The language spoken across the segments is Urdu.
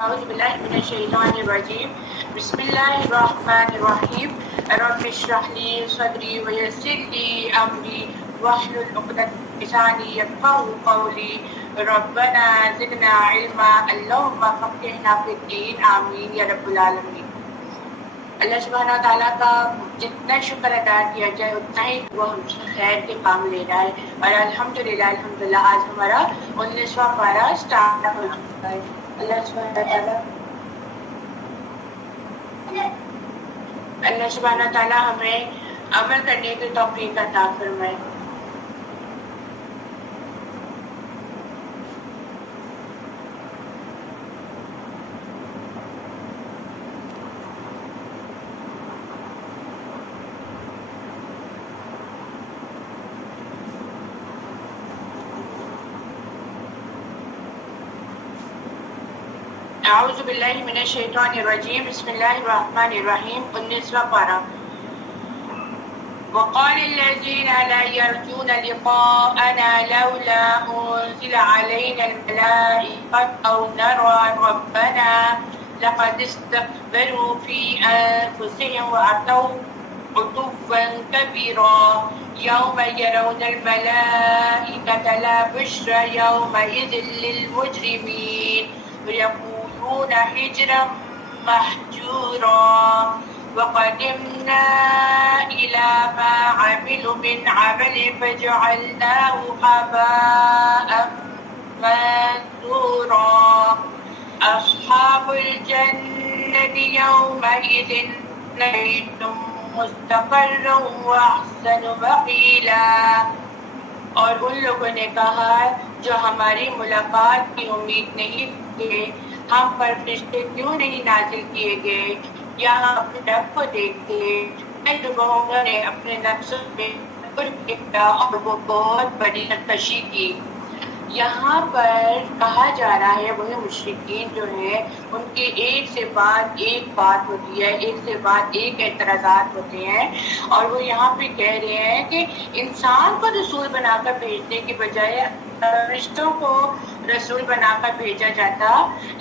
أعوذ بالله من الشيطان الرجيم بسم الله الرحمن الرحيم رب اشرح لي صدري ويسر لي أمري واحلل عقدة من لساني يفقهوا قولي ربنا زدنا علما اللهم فقهنا في الدين آمين یا رب العالمین۔ اللہ سبحانہ تعالیٰ کا جتنا شکر ادا کیا جائے اتنا ہی وہ ہم سے خیر کے کام لے رہا ہے، اور الحمدللہ آج ہمارا 19واں پارہ اسٹارٹ ہو چکا ہے۔ اللہ سبحانہ تعالیٰ ہمیں عمل کرنے کی توفیق عطا فرمائے۔ اعوذ باللہ من الشیطان الرجیم بسم اللہ الرحمن الرحیم 19واں پارہ۔ وقال الذين لا يرجون لقاءنا لولا أنزل علينا الملائكة أو نرى ربنا لقد استكبروا في أنفسهم وأتوا عتوا كبيرا يوم يرون الملائكة لا بشرى يومئذ للمجرمين ويقولون حجرا محجورا وقدمنا إلى ما عملوا من عمل فجعلناه هباء منثورا أصحاب الجنة يومئذ نعيم مستقرا وأحسن مقيلا۔ اور ان لوگوں نے کہا جو ہماری ملاقات کی امید نہیں تھے، ہم پر فرشتے کیوں نہیں نازل کیے گئے یا ہم اپنے رب کو دیکھتے۔ انہوں نے اپنے نفس میں کیا اور وہ بہت بڑی سرکشی کی۔ یہاں پر کہا جا رہا ہے وہی مشرکین جو ہیں ان کے ایک سے بعد ایک بات ہوتی ہے، ایک سے بعد ایک اعتراضات ہوتے ہیں، اور وہ یہاں پہ کہہ رہے ہیں کہ انسان کو رسول بنا کر بھیجنے کی بجائے فرشتوں کو رسول بنا کر بھیجا جاتا،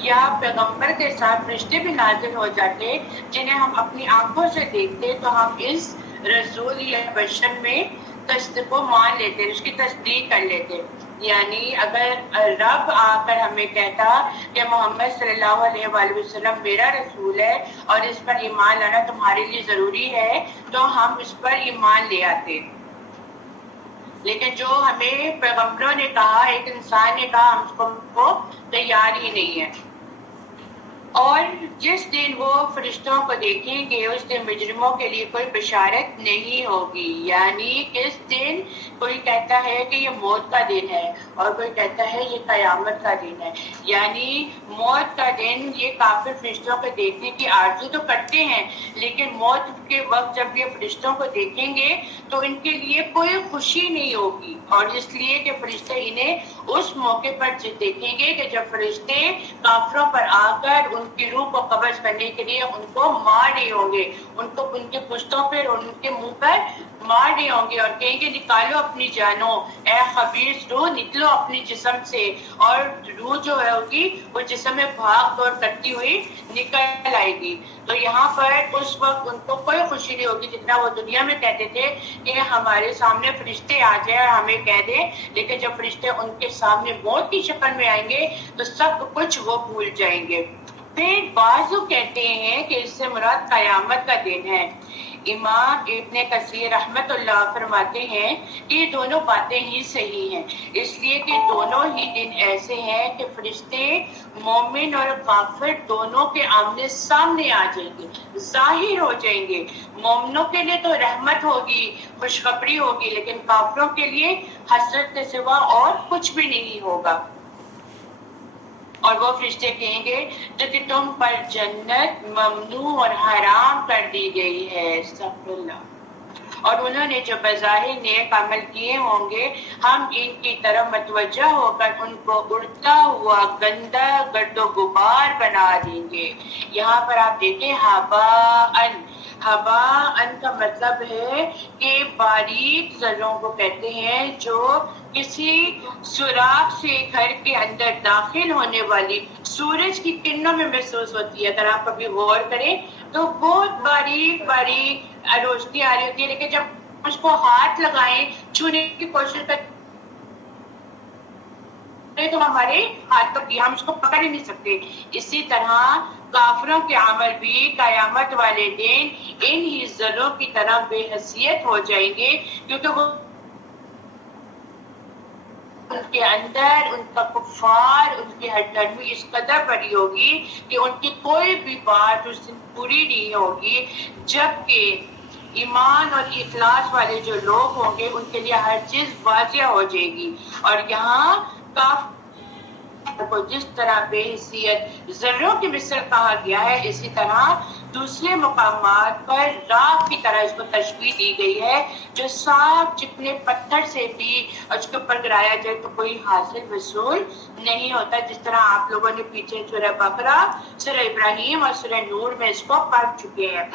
یا پیغمبر کے ساتھ فرشتے بھی نازل ہو جاتے جنہیں ہم اپنی آنکھوں سے دیکھتے تو ہم اس رسول یا بشر میں تصدیق کو مان لیتے، اس کی تصدیق کر لیتے۔ یعنی اگر رب آ کر ہمیں کہتا کہ محمد صلی اللہ علیہ وآلہ وسلم میرا رسول ہے اور اس پر ایمان لانا تمہارے لیے ضروری ہے تو ہم اس پر ایمان لے آتے، لیکن جو ہمیں پیغمبروں نے کہا، ایک انسان نے کہا، ہم اس کو تیار ہی نہیں ہے۔ اور جس دن وہ فرشتوں کو دیکھیں گے اس دن مجرموں کے لیے کوئی بشارت نہیں ہوگی۔ یعنی کس دن کوئی کہتا ہے کہ یہ موت کا دن ہے اور کوئی کہتا ہے یہ قیامت کا دن ہے۔ یعنی موت کا دن یہ کافر فرشتوں کو دیکھنے کی آرزو تو کرتے ہیں، لیکن موت کے وقت جب یہ فرشتوں کو دیکھیں گے تو ان کے لیے کوئی خوشی نہیں ہوگی، اور اس لیے کہ فرشتے انہیں اس موقع پر دیکھیں گے کہ جب فرشتے کافروں پر آ کر ان کی روح کو قبض کرنے کے لیے ان کو مار رہے ہوں گے، ان کو ان کے پشتوں پر اور ان کے منہ پر مار رہے ہوں گے اور کہیں گے نکالو اپنی جانوں، اے خبیث روح نکلو اپنی جسم سے، اور روح جو ہوگی وہ جسم میں بھاگ دوڑ کرتی ہوئی نکل آئے گی۔ تو یہاں پر اس وقت ان کو کوئی خوشی نہیں ہوگی جتنا وہ دنیا میں کہتے تھے کہ ہمارے سامنے فرشتے آ جائیں اور ہمیں کہہ دیں، لیکن جب فرشتے ان کے سامنے موت کی شکل میں آئیں گے تو سب کچھ وہ بھول جائیں گے۔ پھر بعض لوگ کہتے ہیں کہ اس سے مراد قیامت کا دن ہے۔ امام ابن کثیر رحمت اللہ فرماتے ہیں کہ یہ دونوں باتیں ہی صحیح ہیں، اس لیے کہ دونوں ہی دن ایسے ہیں کہ فرشتے مومن اور کافر دونوں کے آمنے سامنے آ جائیں گے، ظاہر ہو جائیں گے۔ مومنوں کے لیے تو رحمت ہوگی، خوشخبری ہوگی، لیکن کافروں کے لیے حسرت کے سوا اور کچھ بھی نہیں ہوگا۔ اور وہ فرشتے کہیں گے جو کہ تم پر جنت ممنوع اور حرام کر دی گئی ہے، استغفر اللہ، اور انہوں نے جو بظاہر نیک عمل کیے ہوں گے ہم ان کی طرف متوجہ ہو کر ان کو اڑتا ہوا گندا گرد و غبار بنا دیں گے۔ یہاں پر آپ دیکھیں ہباءً، ہباءً کا مطلب ہے کہ باریک ذروں کو کہتے ہیں جو کسی سوراخ سے گھر کے اندر داخل ہونے والی سورج کی کرنوں میں محسوس ہوتی ہے. اگر آپ کبھی غور کریں تو بہت باریک باریک روشنی آ رہی ہوتی ہے، لیکن جب اس کو ہاتھ لگائیں چھونے کی کوشش کریں تو ہمارے ہاتھ کی ہم اس کو پکڑ ہی نہیں سکتے. اسی طرح کافروں کے عمل بھی قیامت والے دن ان ہی ذروں کی طرح بے حیثیت ہو جائیں گے، کیونکہ وہ ان کے اندر ان کا کفار، ان کی ہٹ گرمی اس قدر بڑی ہوگی کہ ان کی کوئی بھی بات اس دن پوری نہیں ہوگی، جبکہ ایمان اور اخلاص والے جو لوگ ہوں گے ان کے لیے ہر چیز واضح ہو جائے گی. اور یہاں کافر کو جس طرح بے حیثیت ذروں کی مثل کہا گیا ہے، اسی طرح دوسرے مقامات پر راکھ کی طرح اس کو تشبیہ دی گئی ہے، جو صاف چکنے پتھر سے بھی اس کے اوپر گرایا جائے تو کوئی حاصل وصول نہیں ہوتا. جس طرح آپ لوگوں نے پیچھے سورہ بقرہ، سورہ ابراہیم اور سورہ نور میں اس کو پڑھ چکے ہیں.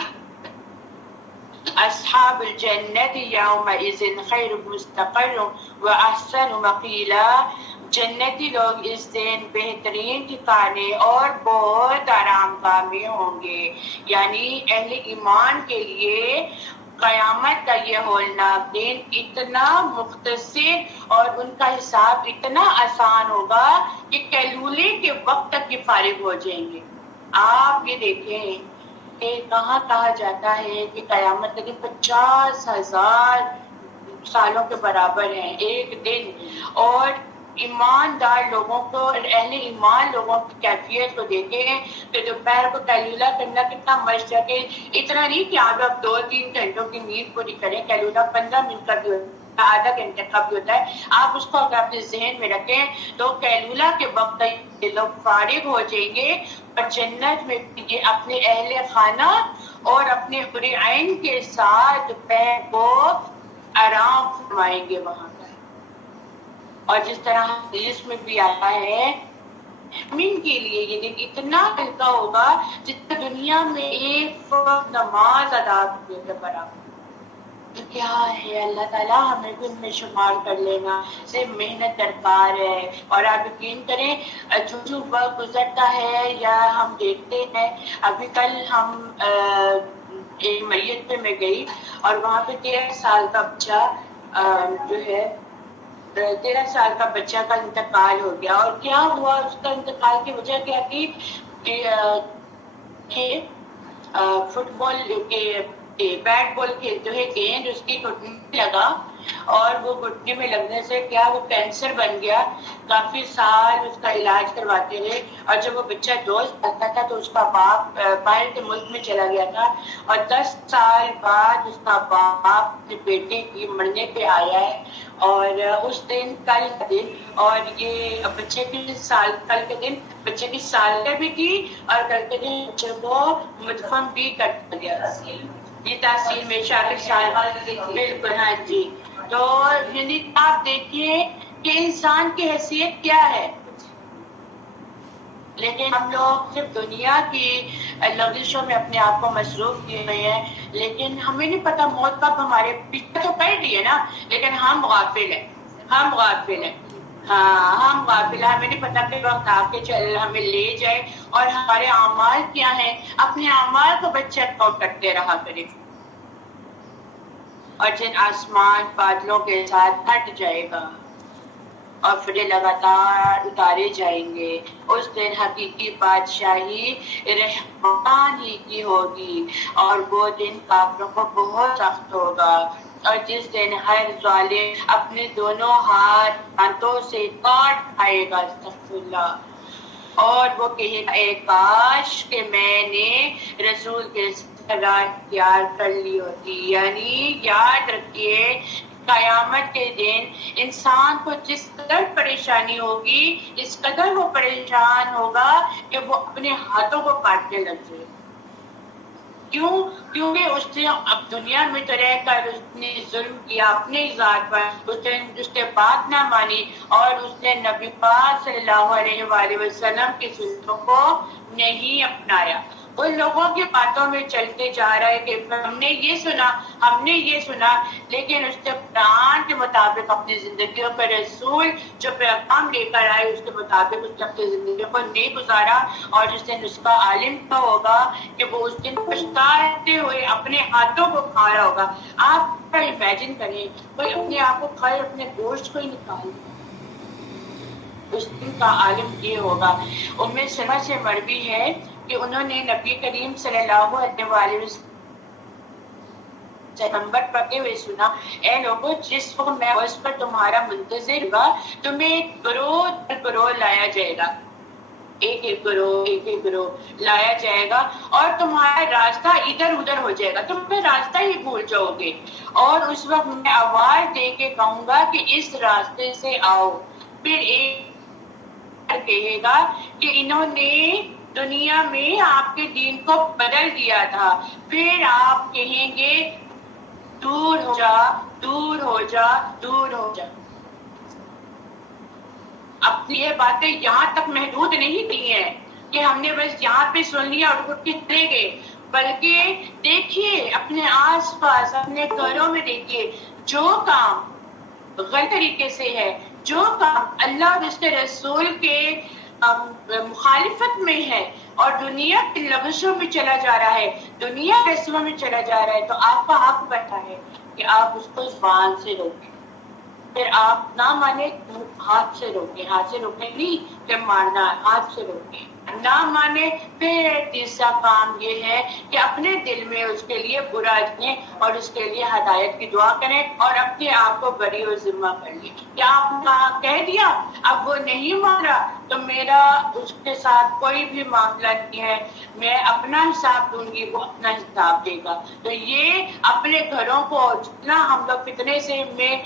اصحاب الجنت یومئذ خیر مستقر واحسن مقیلا، جنتی لوگ اس دن بہترین ٹھکانے اور بہت آرام گاہ میں ہوں گے. یعنی اہل ایمان کے لیے قیامت کا یہ ہولناک دن اتنا مختصر اور ان کا حساب اتنا آسان ہوگا کہ کیلولے کے وقت تک یہ فارغ ہو جائیں گے. آپ یہ دیکھیں کہ کہاں کہا جاتا ہے کہ قیامت کے 50,000 سالوں کے برابر ہیں ایک دن. اور ایماندار لوگوں کو، اہل ایمان لوگوں کی کیفیت کو دیکھیں تو دوپہر کو قیلولہ کرنا کتنا مشق ہے. اتنا نہیں کہ آپ 2-3 گھنٹوں کی نیند پوری کریں، قیلولہ 15 منٹ کا بھی ہوتا ہے، آدھا گھنٹے کا بھی ہوتا ہے. آپ اس کو اگر اپنے ذہن میں رکھیں تو قیلولہ کے وقت یہ لوگ فارغ ہو جائیں گے اور جنت میں یہ اپنے اہل خانہ اور اپنے حور عین کے ساتھ دوپہر کو آرام فرمائیں گے وہاں پر. اور جس طرح حدیث میں بھی آتا ہے مومن کے لیے یہ دن اتنا ہلکا ہوگا جتنا دنیا میں ایک فرض نماز ادا کرنے کے برابر. تو کیا ہے، اللہ تعالیٰ ہمیں بھی ان میں شمار کر لینا. صرف محنت درکار ہے. اور آپ یقین کریں جو وقت گزرتا ہے یا ہم دیکھتے ہیں، ابھی کل ہم ایک میت پہ میں گئی اور وہاں پہ 13 سال کا بچہ جو ہے 13 سال کا بچہ کا انتقال ہو گیا. اور کیا ہوا، اس کا انتقال کی وجہ کیا تھی کہ فٹ بال کے بیٹ بال کھیلتے ہوئے گیند اس کی گھٹنے میں لگا اور وہ گھٹنے میں لگنے سے کیا وہ کینسر بن گیا. کافی سال اس کا علاج کرواتے رہے اور جب وہ بچہ 2 سال کا تھا تو اس کا باپ باہر کے ملک میں چلا گیا تھا اور 10 سال بعد اس کا باپ اپنے بیٹے کی مرنے پہ آیا ہے. اور اس دن کل کا دن اور یہ بچے کی سال کل کے دن بچے کی سالگرہ بھی تھی اور کل کے دن بچے کو مدفن بھی کر دیا گیا. یہ تحصیل میں شاکر صاحب بالکل. ہاں جی. تو یعنی آپ دیکھیے کہ انسان کی حیثیت کیا ہے، لیکن ہم لوگ صرف دنیا کی لغزشوں میں اپنے آپ کو مصروف کیے ہوئے ہیں، لیکن ہمیں نہیں پتا موت کب ہمارے پیچھے تو کر رہی ہے نا، لیکن ہم غافل ہیں. ہم غافل ہیں. ہاں ہم غافل ہیں. ہمیں نہیں پتا کہ وقت آ کے چل ہمیں لے جائے. اور ہمارے اعمال کیا ہیں، اپنے اعمال کو بس چیک آؤٹ کرتے رہا کریں. اور جن آسمان بادلوں کے ساتھ پھٹ جائے گا اور پھر لگاتار اتارے جائیں گے. اس دن حقیقی بادشاہی رحمان ہی کی ہوگی اور وہ دن کافروں کو بہت سخت ہوگا. اور جس دن ہر ظالم اپنے دونوں ہاتھوں سے کاٹ کھائے گا. استغفر اللہ. اور وہ کہے گا اے کاش کہ میں نے رسول کے راہ اختیار کر لی ہوتی. یعنی یاد رکھیے قیامت کے دن انسان کو جس قدر پریشانی ہوگی اس قدر وہ پریشان ہوگا کہ وہ اپنے ہاتھوں کو کاٹنے لگ جائے. کیوں؟ کیونکہ اس نے اب دنیا میں تو رہ کر اس نے ظلم کیا اپنے ذات پر، اس نے بات نہ مانی اور اس نے نبی پاک صلی اللہ علیہ وآلہ وسلم کی سنتوں کو نہیں اپنایا. ان لوگوں کی باتوں میں چلتے جا رہا ہے کہ ہم نے یہ سنا لیکن اس کے قرآن کے مطابق اپنی زندگیوں پر رسول جو پیغام لے کر آئے اس کے مطابق اس نے اپنی زندگیوں کو نہیں گزارا، اور جس نے نسخہ عالم کا ہوگا کہ وہ اس دن پچھتاتے ہوئے اپنے ہاتھوں کو کھا رہا ہوگا۔ آپ امیجن کریں کوئی اپنے آپ کو کھائے، اپنے گوشت کو ہی نکال، اس دن کا عالم یہ ہوگا۔ ام سلمہ سے مروی ہے کہ انہوں نے نبی کریم صلی اللہ علیہ وآلہ وسلم نمبر پڑھتے ہوئے سنا، اے لوگوں جس وقت میں اس پر تمہارا منتظر ہوا تمہیں گروہ در گروہ لایا جائے گا، ایک ایک گروہ لایا جائے گا، اور تمہارا راستہ ادھر ادھر ہو جائے گا، تم پھر راستہ ہی بھول جاؤ گے، اور اس وقت میں آواز دے کے کہوں گا کہ اس راستے سے آؤ، پھر ایک کہے گا کہ انہوں نے دنیا میں آپ کے دین کو بدل دیا تھا، پھر آپ کہیں گے دور ہو جا دور ہو جا دور ہو جا۔ اپنی یہ باتیں یہاں تک محدود نہیں کی ہیں کہ ہم نے بس یہاں پہ سن لیا اور اٹھ کے چلے گئے، بلکہ دیکھیے اپنے آس پاس اپنے گھروں میں دیکھیے جو کام غلط طریقے سے ہے، جو کام اللہ اور اس کے رسول کے مخالفت میں ہے اور دنیا کی لغزشوں میں چلا جا رہا ہے، دنیا کے رسموں میں چلا جا رہا ہے، تو آپ کا حق بنتا ہے کہ آپ اس کو زبان سے روکیں، پھر آپ نہ مانے ہاتھ سے روکیں، ہاتھ سے روکیں نہیں کہ مارنا، ہاتھ سے روکیں، نہ مانے پھر تیسرا کام یہ ہے کہ اپنے دل میں اس کے لیے برا جانیں اور اس کے لیے ہدایت کی دعا کریں اور اپنے آپ کو بری اور ذمہ کر لیں۔ کیا آپ نے کہہ دیا اب وہ نہیں مارا تو میرا اس کے ساتھ کوئی بھی معاملہ نہیں ہے، میں اپنا حساب دوں گی، وہ اپنا حساب دے گا۔ تو یہ اپنے گھروں کو جتنا ہم لوگ فتنے سے میں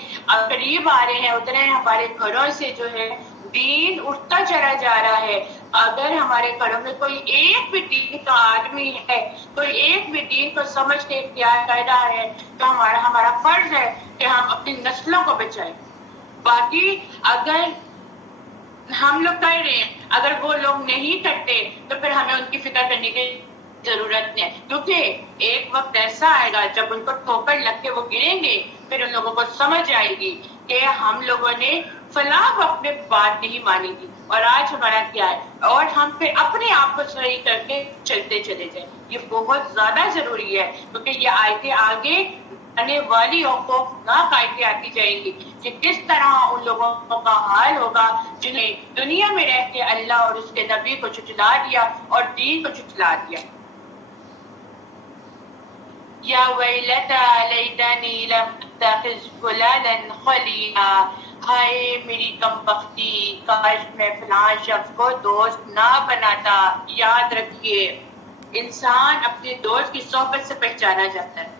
قریب آ رہے ہیں اتنے ہمارے گھروں سے جو ہے دین اٹھتا چلا جا رہا ہے۔ اگر ہمارے گھروں میں کوئی ایک بھی دین کا آدمی ہے، کوئی ایک بھی دین کو سمجھ کے اختیار کر رہا ہے تو ہمارا فرض ہے کہ ہم اپنی نسلوں کو بچائیں۔ باقی اگر ہم لوگ کر رہے ہیں، اگر وہ لوگ نہیں کرتے تو پھر ہمیں ان کی فکر کرنے کی ضرورت نہیں ہے، کیونکہ ایک وقت ایسا آئے گا جب ان کو ٹھوکر لگ کے وہ گریں گے، پھر ان لوگوں کو سمجھ آئے گی کہ ہم لوگوں نے فلاں وقت میں بات نہیں مانی تھی اور آج ہمارا کیا ہے، اور ہم پھر اپنے آپ کو صحیح کر کے چلتے چلے جائیں۔ یہ بہت زیادہ ضروری ہے کیونکہ یہ آیتیں آگے آنے والی اور خوفناک آیتیں آتی جائیں گی کہ کس طرح ان لوگوں کا حال ہوگا جنہیں دنیا میں رہ کے اللہ اور اس کے نبی کو جھٹلا دیا اور دین کو جھٹلا دیا۔ یا ویلتا لیتنی لم اتخذ فلانا خلیلا، ہائے میری کم بختی، کاش میں فلاں شخص کو دوست نہ بناتا۔ یاد رکھیے انسان اپنے دوست کی صحبت سے پہچانا جاتا ہے،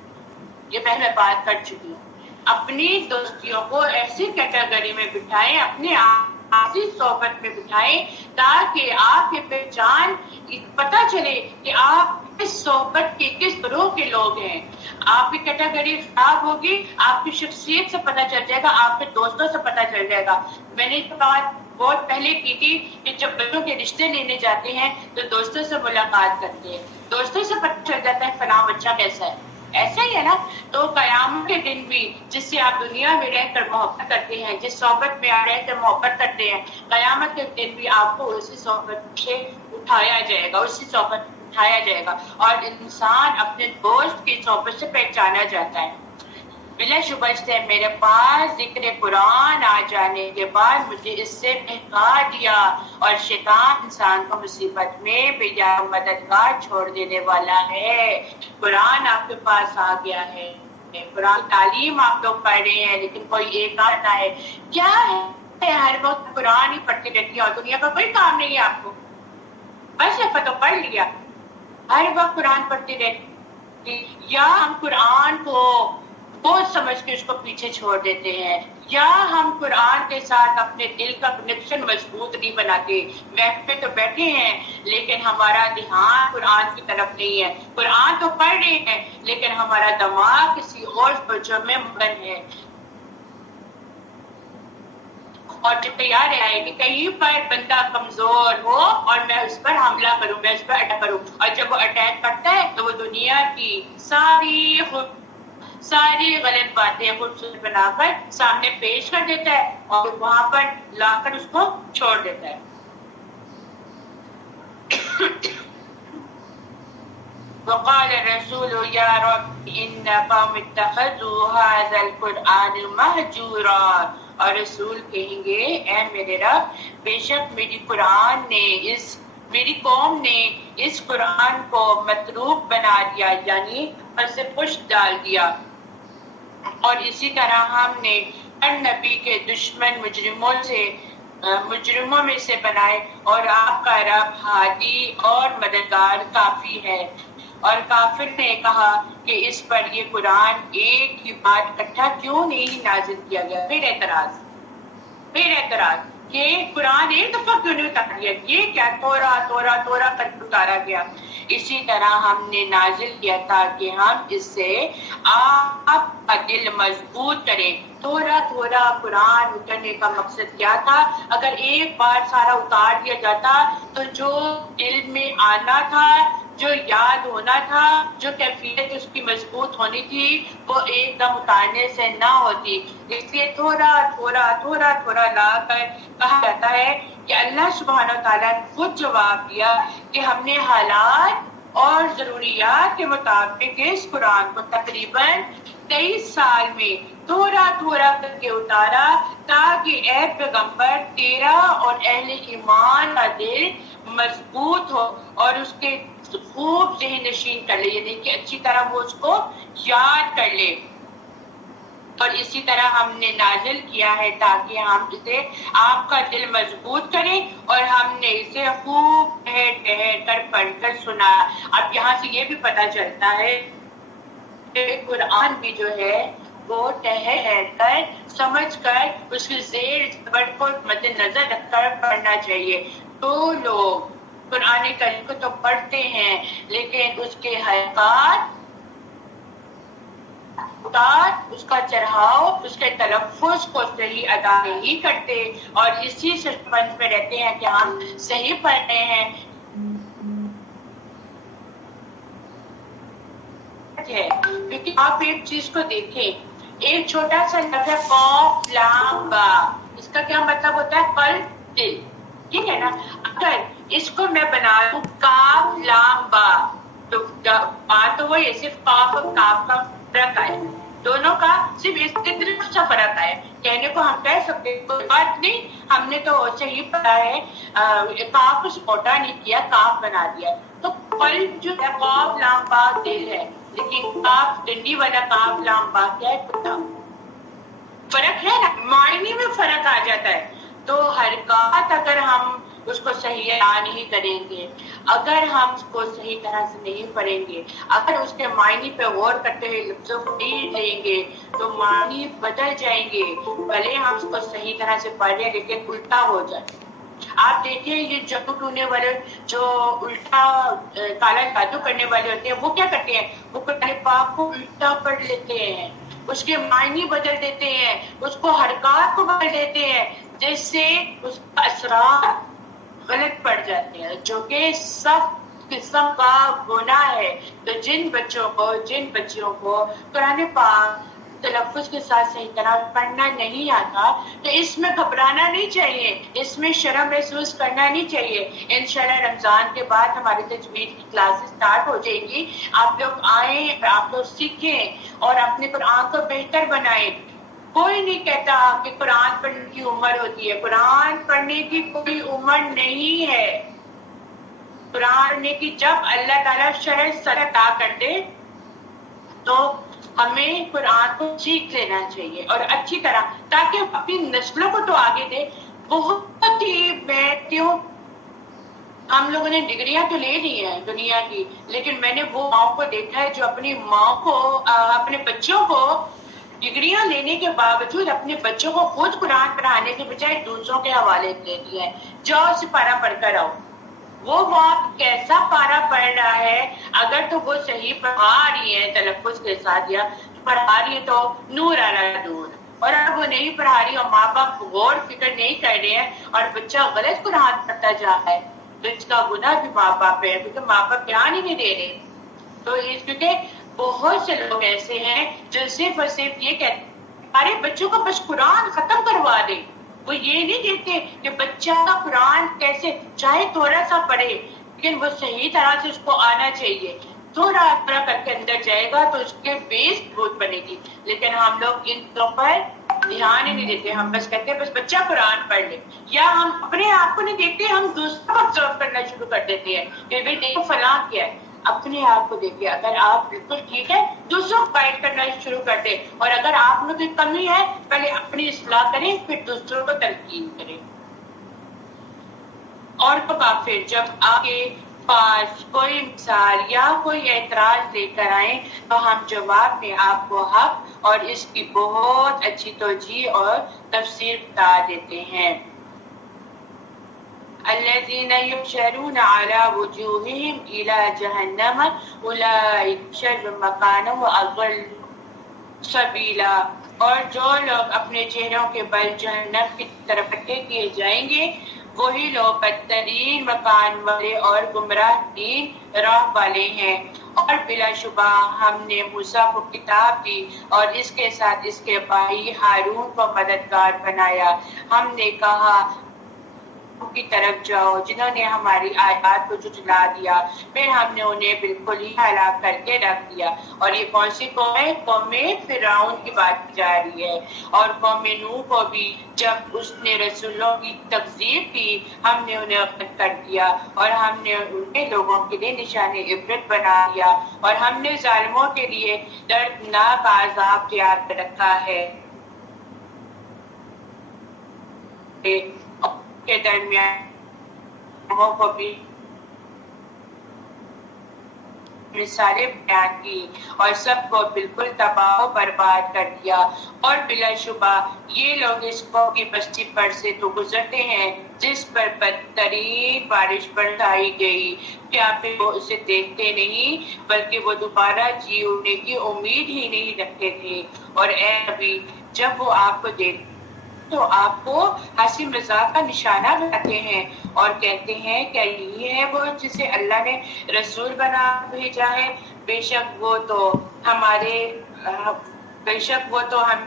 یہ پہلے میں بات کر چکی ہوں۔ اپنی دوستیوں کو ایسی کیٹیگری میں بٹھائیں، اپنے ایسی صحبت میں بٹھائیں تاکہ آپ کی پہچان پتہ چلے کہ آپ کس صحبت کے کس گروہ کے لوگ ہیں۔ آپ کی کیٹیگری خراب ہوگی، آپ کی شخصیت سے پتہ چل جائے گا، آپ کے دوستوں سے پتہ چل جائے گا۔ میں نے بات بہت پہلے کی تھی کہ جب بچوں کے رشتے لینے جاتے ہیں تو دوستوں سے ملاقات کرتے ہیں، دوستوں سے پتہ چل جاتا ہے فلاں بچہ کیسا ہے، ایسا ہی ہے نا۔ تو قیامت کے دن بھی جس سے آپ دنیا میں رہ کر محبت کرتے ہیں، جس صحبت میں آپ رہ کر محبت کرتے ہیں، قیامت کے دن بھی آپ کو اسی صحبت سے اٹھایا جائے گا، اسی صحبت سے اٹھایا جائے گا، اور انسان اپنے دوست کی صحبت سے پہچانا جاتا ہے۔ بلا شبہ سے میرے پاس ذکر قرآن آ جانے کے بعد مجھے اس سے بہکا دیا، اور شیطان انسان کو مصیبت میں بے یار مددگار چھوڑ دینے والا ہے۔ قرآن آپ کے پاس آ گیا ہے، قرآن تعلیم آپ لوگ پڑھ رہے ہیں، لیکن کوئی ایک آتا ہے کیا ہے ہر وقت قرآن ہی پڑھتی رہتی ہے اور دنیا کا کوئی کام نہیں ہے آپ کو، بس تو پڑھ لیا، ہر وقت قرآن پڑھتی رہتی، یا ہم قرآن کو بہت سمجھ کے اس کو پیچھے چھوڑ دیتے ہیں، یا ہم قرآن کے ساتھ اپنے دل کا کنیکشن مضبوط نہیں بناتے، پہ تو بیٹھے ہیں لیکن ہمارا دھیان قرآن کی طرف نہیں ہے، قرآن تو پڑھ رہے ہیں لیکن ہمارا دماغ کسی اور بچوں میں مگن ہے۔ اور جو تیار ہے کہ کہیں پر بندہ کمزور ہو اور میں اس پر حملہ کروں، میں اس پر اٹیک کروں، اور جب وہ اٹیک کرتا ہے تو وہ دنیا کی ساری غلط باتیں خوبصورت بنا کر سامنے پیش کر دیتا ہے اور وہاں پر لا کر اس کو چھوڑ دیتا ہے۔ وقال الرسول يا رب ان قوم اتخذوا هذا القرآن مهجورا، اور رسول کہیں گے اے میرے رب بے شک میری قوم نے اس قرآن کو متروک بنا دیا، یعنی پر سے پشت ڈال دیا، اور اسی طرح ہم نے ہر نبی کے دشمن مجرموں میں سے بنائے، اور آپ کا رب ہادی اور مددگار کافی ہے۔ اور کافر نے کہا کہ اس پر یہ قرآن ایک ہی بار اکٹھا کیوں نہیں نازل کیا گیا؟ پھر اعتراض کہ قرآن ایک دفعہ کیوں نہیں اتار دیا، یہ کیا تورا کر اتارا گیا۔ اسی طرح ہم نے نازل کیا تھا کہ ہم اس سے آپ کا دل مضبوط کریں۔ تھوڑا قرآن اترنے کا مقصد کیا تھا؟ اگر ایک بار سارا اتار دیا جاتا تو جو دل میں آنا تھا، جو یاد ہونا تھا، جو کیفیت اس کی مضبوط ہونی تھی، وہ ایک دم اتارنے سے نہ ہوتی۔ اس لیے تھوڑا لا کر کہا جاتا ہے کہ اللہ سبحانہ وتعالیٰ نے خود جواب دیا کہ ہم نے حالات اور ضروریات کے مطابق اس قرآن کو تقریباً 23 سال میں تھوڑا کر کے اتارا، تاکہ اے پیغمبر تیرا اور اہل ایمان کا دل مضبوط ہو اور اس کے خوب ذہن نشین کر لے، یعنی کہ اچھی طرح وہ اس کو یاد کر لے۔ اور اسی طرح ہم نے نازل کیا ہے تاکہ ہم اسے آپ کا دل مضبوط کریں، اور ہم نے اسے خوب ٹہر کر پڑھ کر سنا۔ اب یہاں سے یہ بھی پتہ چلتا ہے کہ قرآن بھی جو ہے وہ ٹہر کر سمجھ کر اس کی زیر زبر کو مد نظر رکھ کر پڑھنا چاہیے۔ تو لوگ قرآن کریم کو تو پڑھتے ہیں لیکن اس کے حقائق، اس کا چڑھاؤ، اس کے تلفظ کو صحیح ادا نہیں کرتے، اور اسی سسپنس میں رہتے ہیں کہ ہم صحیح پڑھ رہے ہیں۔ کیونکہ آپ ایک چیز کو دیکھیں، ایک چھوٹا سا لفظ ہے قاف لام با، اس کا کیا مطلب ہوتا ہے؟ قلب، دل، ٹھیک ہے نا؟ اگر اس کو میں بنا دوں کاف لام با، تو بات تو وہی ہے، صرف قاف اور کاف کا فرق آئے، دونوں کا صرف اس طرف سا فرق آئے۔ کہنے کو ہم کہہ سکتے ہیں کوئی بات نہیں، ہم نے تو صحیح پڑھا ہے، کاف کو موٹا نہیں کیا، کاف بنا دیا۔ تو قلب جو ہے قاف لام با دل ہے، لیکن کاف ڈنڈی والا کاف لام با کیا ہے؟ فرق ہے نا، معنی میں فرق آ جاتا ہے۔ تو حرکات اگر ہم اس کو صحیح ادا نہیں کریں گے، اگر ہم اس کو صحیح طرح سے نہیں پڑھیں گے، اگر اس کے معنی پہ غور کرتے ہوئے لفظوں کو نہیں لیں گے تو معنی بدل جائیں گے، بھلے ہم اس کو صحیح طرح سے پڑھیں لیکن الٹا ہو جائے۔ آپ دیکھیں یہ جادو ٹونے والے، جو الٹا کالا جادو کرنے والے ہوتے ہیں، وہ کیا کرتے ہیں؟ وہ قرآن پاک کو الٹا پڑھ لیتے ہیں، اس کے معنی بدل دیتے ہیں، اس کو حرکات کو بدل دیتے ہیں، جس سے اس کا اثرات غلط پڑ جاتے ہیں، جو کہ سب قسم کا گناہ ہے۔ تو جن بچیوں کو قرآن پاک تلفظ کے ساتھ صحیح طرح پڑھنا نہیں آتا تو اس میں گھبرانا نہیں چاہیے، اس میں شرم محسوس کرنا نہیں چاہیے۔ انشاءاللہ رمضان کے بعد ہماری تجوید کی کلاسز سٹارٹ ہو جائیں گی، آپ لوگ آئیں، آپ لوگ سیکھیں اور اپنے قرآن کو بہتر بنائیں۔ کوئی نہیں کہتا کہ قرآن پڑھنے کی عمر ہوتی ہے، قرآن پڑھنے کی کوئی عمر نہیں ہے۔ قرآن پڑھنے کی جب اللہ تعالیٰ شرح سر عطا کر دے تو ہمیں قرآن کو سیکھ لینا چاہیے اور اچھی طرح، تاکہ اپنی نسلوں کو تو آگے دے۔ بہت ہی بیٹھوں ہم لوگوں نے ڈگریاں تو لے لی ہیں دنیا کی، لیکن میں نے وہ ماں کو دیکھا ہے جو اپنی ماں کو، اپنے بچوں کو ڈگریاں لینے کے باوجود اپنے بچوں کو خود قرآن پڑھانے کے بجائے دوسروں کے حوالے دے دیا ہے، جاؤ سپارہ پڑھ کر آؤ۔ وہ ماں کیسا پارا پڑھ رہا ہے؟ اگر تو وہ صحیح پڑھا رہی ہے تلفظ کے ساتھ یا پڑھا رہی ہے تو نور علی نور، اور اگر وہ نہیں پڑھا رہی اور ماں باپ غور فکر نہیں کر رہے ہیں اور بچہ غلط قرآن پڑھتا جا رہا ہے تو اس کا گناہ بھی ماں باپ ہے، کیونکہ ماں باپ دھیان ہی نہیں دے رہے. تو کیونکہ بہت سے لوگ ایسے ہیں جو صرف اور صرف یہ کہتے ہیں ہمارے بچوں کو بس قرآن ختم کروا دے. وہ یہ نہیں دیکھتے کہ بچہ کا قرآن کیسے چاہے تھوڑا سا پڑھے لیکن وہ صحیح طرح سے اس کو آنا چاہیے. تھوڑا تھوڑا کر کے اندر جائے گا تو اس کے بیس بہت بنے گی. لیکن ہم لوگ ان پر دھیان ہی نہیں دیتے. ہم بس کہتے ہیں بس بچہ قرآن پڑھ لے، یا ہم اپنے آپ کو نہیں دیکھتے، ہم دوسروں کو آبزرو کرنا شروع کر دیتے ہیں کہ بھائی دیکھو فلاں کیا ہے. اپنے آپ کو دیکھیے، اگر آپ بالکل ٹھیک ہے دوسروں کو گائڈ کرنا شروع کر دیں، اور اگر آپ میں کوئی کمی ہے پہلے اپنی اصلاح کریں پھر دوسروں کو تلقین کریں. اور کافر جب آپ کے پاس کوئی مثال یا کوئی اعتراض لے کر آئیں تو ہم جواب میں آپ کو حق اور اس کی بہت اچھی توجیہ اور تفسیر بتا دیتے ہیں. الذين يحشرون على وجوههم إلى جهنم أولئك شر مكانا وأضل سبيلا. اور جو لوگ اپنے چہروں کے بل جہنم کی طرف اکٹھے کیے جائیں گے وہی لوگ بدترین مکان والے اور گمراہ ترین راہ والے ہیں. اور بلا شبہ ہم نے موسیٰ کو کتاب دی اور اس کے ساتھ اس کے بھائی ہارون کو مددگار بنایا. ہم نے کہا کی طرف جاؤ جنہوں نے ہماری آیات کو جھٹلا دیا، پھر ہم نے انہیں بالکل ہی ہلاک کر کے رکھ دیا. اور یہ کون سی قوم ہے؟ قوم فرعون کی بات کی جا رہی ہے. اور قوم نوح کو بھی جب اس نے رسولوں کی تکذیب کی ہم نے انہیں ختم کر دیا اور ہم نے انہیں لوگوں کے لیے نشان عبرت بنا دیا، اور ہم نے ظالموں کے لیے دردناک عذاب تیار کر رکھا ہے. کے درمیان کو بھی مثالیں بیان کی اور سب کو بالکل تباہ و برباد کر دیا. اور بلا شبہ یہ لوگ اس قوم کی بستی پر سے تو گزرتے ہیں جس پر بدترین بارش برسائی گئی. کیا پھر وہ اسے دیکھتے نہیں بلکہ وہ دوبارہ جی اٹھنے کی امید ہی نہیں رکھتے تھے. اور اے نبی جب وہ آپ کو دیکھتے تو آپ کو ہنسی مذاق کا نشانہ بناتے ہیں اور کہتے ہیں کیا یہی ہے وہ جسے اللہ نے رسول بنا بھیجا ہے؟ بے شک وہ تو ہم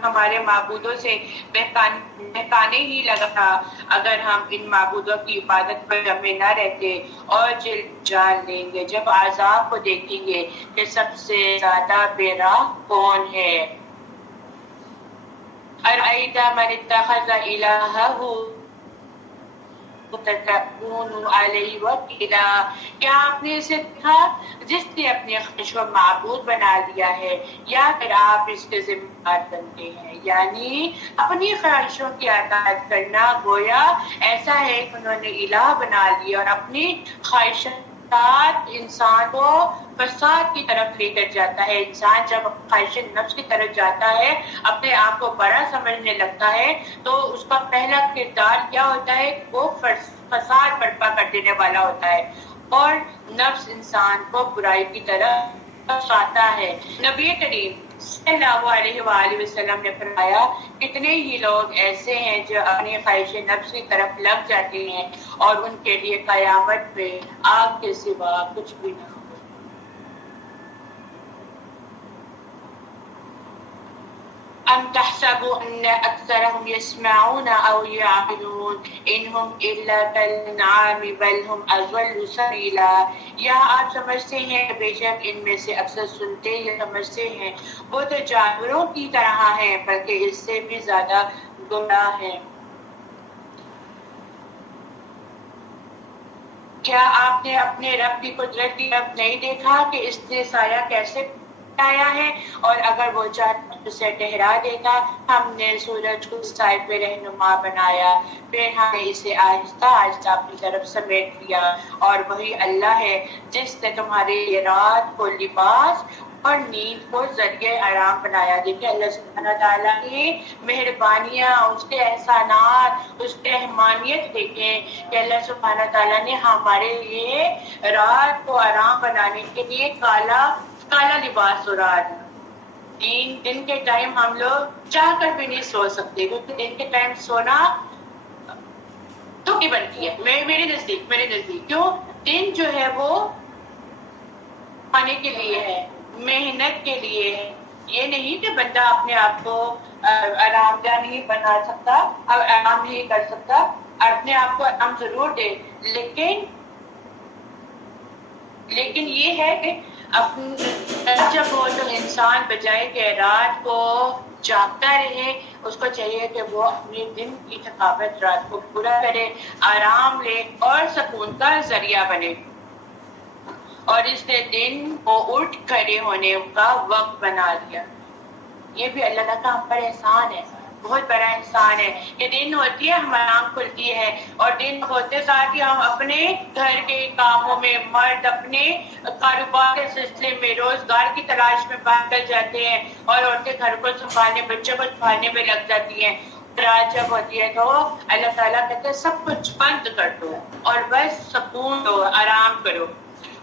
ہمارے معبودوں سے بہکانے ہی لگا تھا اگر ہم ان معبودوں کی عبادت پر جمے نہ رہتے. اور جان لیں گے جب عذاب کو دیکھیں گے کہ سب سے زیادہ بے راہ کون ہے. أَرَأَيْتَ مَنِ اتَّخَذَ إِلَٰهَهُ تَكُونُ عَلَيْهِ وَكِيلًا. کیا آپ نے اسے دیکھا جس نے اپنی خواہش کو معبود بنا لیا ہے یا پھر آپ اس کے ذمہ دار بنتے ہیں؟ یعنی اپنی خواہشوں کی اطاعت کرنا گویا ایسا ہے کہ انہوں نے الہ بنا لیا اور اپنی خواہشات انسان کو فساد کی طرف لے کر جاتا ہے. انسان جب خواہش نفس کی طرف جاتا ہے اپنے آپ کو بڑا سمجھنے لگتا ہے تو اس کا پہلا کردار کیا ہوتا ہے؟ وہ فساد برپا کر دینے والا ہوتا ہے اور نفس انسان کو برائی کی طرف اکساتا ہے. نبی کریم صلی اللہ علیہ وآلہ وسلم نے فرمایا کتنے ہی لوگ ایسے ہیں جو اپنی خواہش نفس کی طرف لگ جاتے ہیں اور ان کے لیے قیامت میں آگ کے سوا کچھ بھی نہ. أَمْ تَحْسَبُ أَنَّ أَكْثَرَهُمْ يَسْمَعُونَ أَوْ يَعْقِلُونَ إِنْ هُمْ إِلَّا كَالْأَنْعَامِ بَلْ هُمْ أَضَلُّ سَبِيلًا. یا آپ سمجھتے ہیں کہ بے شک ان میں سے اکثر سنتے یا سمجھتے ہیں وہ تو جانوروں کی طرح ہیں بلکہ اس سے بھی زیادہ گمراہ ہیں. کیا آپ نے اپنے رب کی قدرت کی طرف نہیں دیکھا کہ اس نے سایہ کیسے آیا ہے اور اگر وہ چاہتا اسے ٹھہرا دیتا. ہم نے سورج کو سائے پہ رہنما بنایا پھر ہم نے اسے آہستہ آہستہ اپنی طرف سمیٹ لیا. اور وہی اللہ ہے جس نے تمہارے لیے رات کو لباس اور نیند کو ذریعہ آرام بنایا. دیکھیں اللہ سبحانہ تعالیٰ کی مہربانیاں، اس کے احسانات، اس کی رحمانیت دیکھیں کہ اللہ سبحانہ تعالیٰ نے ہمارے لیے رات کو آرام بنانے کے لیے کالا لباس اڑا دیا. دن کے ٹائم ہم لوگ چاہ کر بھی نہیں سو سکتے، کیونکہ دن کے ٹائم سونا دکھی بنتی ہے میرے نزدیک کیوں؟ دن جو ہے وہ کھانے کے لیے ہے، محنت کے لیے ہے، یہ نہیں کہ بندہ اپنے آپ کو آرام دہ نہیں بنا سکتا، آرام نہیں کر سکتا، اپنے آپ کو آرام ضرور دے، لیکن یہ ہے کہ جب ہو تو انسان بجائے کہ رات کو جاگتا رہے، اس کو چاہیے کہ وہ اپنے دن کی تھکاوٹ رات کو پورا کرے، آرام لے اور سکون کا ذریعہ بنے، اور اس نے دن کو اٹھ کھڑے ہونے کا وقت بنا دیا۔ یہ بھی اللہ تعالیٰ کا ہم پر احسان ہے، بہت بڑا احسان ہے کہ دن ہوتی ہے ہماری آنکھ کھلتی ہے، اور دن ہوتے ساتھ ہی ہم اپنے گھر کے کاموں میں، مرد اپنے کاروبار کے سلسلے میں روزگار کی تلاش میں باہر کر جاتے ہیں، اور عورتیں گھر کو سنبھالنے، بچوں کو سنبھالنے میں لگ جاتی ہیں۔ رات جب ہوتی ہے تو اللہ تعالیٰ کہتے ہیں سب کچھ بند کر دو اور بس سکون دو، آرام کرو،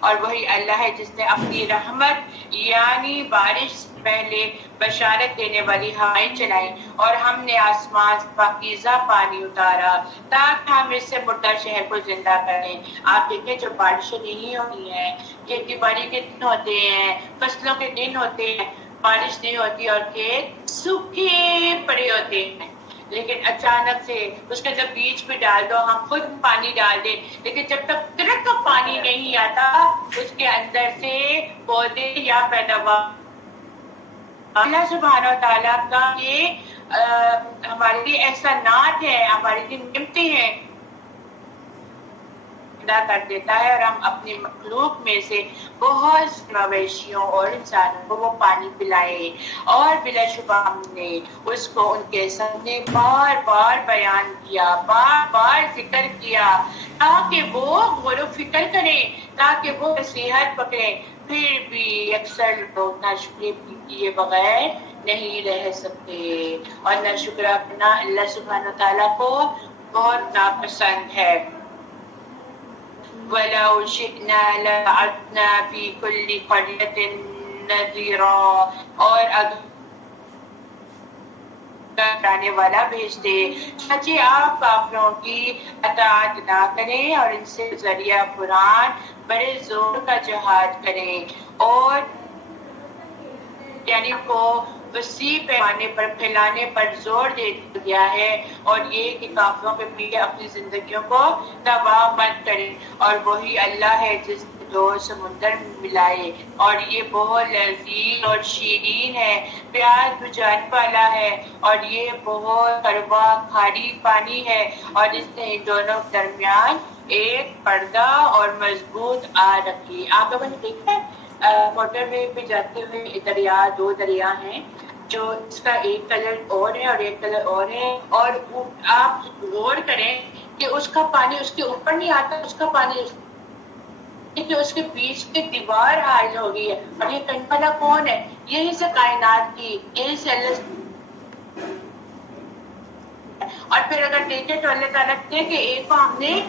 اور وہی اللہ ہے جس نے اپنی رحمت یعنی بارش سے پہلے بشارت دینے والی ہوائیں چلائیں، اور ہم نے آسمان سے پاکیزہ پانی اتارا تاکہ ہم اس سے مردہ شہر کو زندہ کریں۔ آپ دیکھیں جو بارشیں نہیں ہوتی ہیں، کھیتی باڑی کے دن ہوتے ہیں، فصلوں کے دن ہوتے ہیں، بارش نہیں ہوتی اور کھیت سوکھے پڑے ہوتے ہیں، لیکن اچانک سے اس کے جب بیج بھی ڈال دو، ہم خود پانی ڈال دیں، لیکن جب تک ترک کا پانی نہیں آتا اس کے اندر سے پودے یا پیداوار اللہ سبحانہ و تعالیٰ کا یہ ہمارے لیے احسانات ہے، ہمارے لیے نعمتیں ہیں ادا کر دیتا ہے، اور ہم اپنی مخلوق میں سے بہت مویشیوں اور انسانوں کو وہ پانی پلائے، اور بلا شبہ ہم نے اس کو ان کے سامنے بار بار بیان کیا، بار بار ذکر کیا، تاکہ وہ غور و فکر کریں، تاکہ وہ نصیحت پکڑیں، پھر بھی اکثر لوگ ناشکری کیے بغیر نہیں رہ سکتے، اور ناشکرا کرنا اللہ سبحانہ تعالیٰ کو بہت ناپسند ہے۔ وَلَوْ شِئْنَا لَبَعَثْنَا فِي كُلِّ قَرْيَةٍ نَذِيرًا، اور اگر ڈرانے والا بھیجتے، چاچے آپ کافروں کی اطاعت نہ کریں اور ان سے ذریعہ قرآن بڑے زور کا جہاد کریں، اور یعنی کو وسیع پیمانے پر پھیلانے پر زور دے دیا ہے، اور یہ کہ کافروں کے پیچھے اپنی زندگیوں کو تباہ مت کریں، اور وہی اللہ ہے جس نے دو سمندر ملائے، اور یہ بہت لذیذ اور شیرین ہے، پیاس بجھانے والا ہے، اور یہ بہت کڑوا کھاری پانی ہے، اور اس نے ان دونوں کے درمیان ایک پردہ اور مضبوط آگ رکھی۔ آپ لوگوں نے دیکھا ہے موٹر وے پہ جاتے ہوئے دریا، دو دریا ہیں جو اس کا ایک کلر اور ہے اور ایک کلر اور ہے، اور آپ غور کریں کہ اس کا پانی اس کے اوپر نہیں آتا، اس کا پانی کہ اس کے بیچ کی دیوار حائل ہو گئی ہے، اور یہ کرنے والا کون ہے؟ یہی سے کائنات کی، یہی سے اللہ، اور پھر اگر دیکھیں تو اللہ تعالیٰ کہتے ہیں کہ ایک کو ہم نے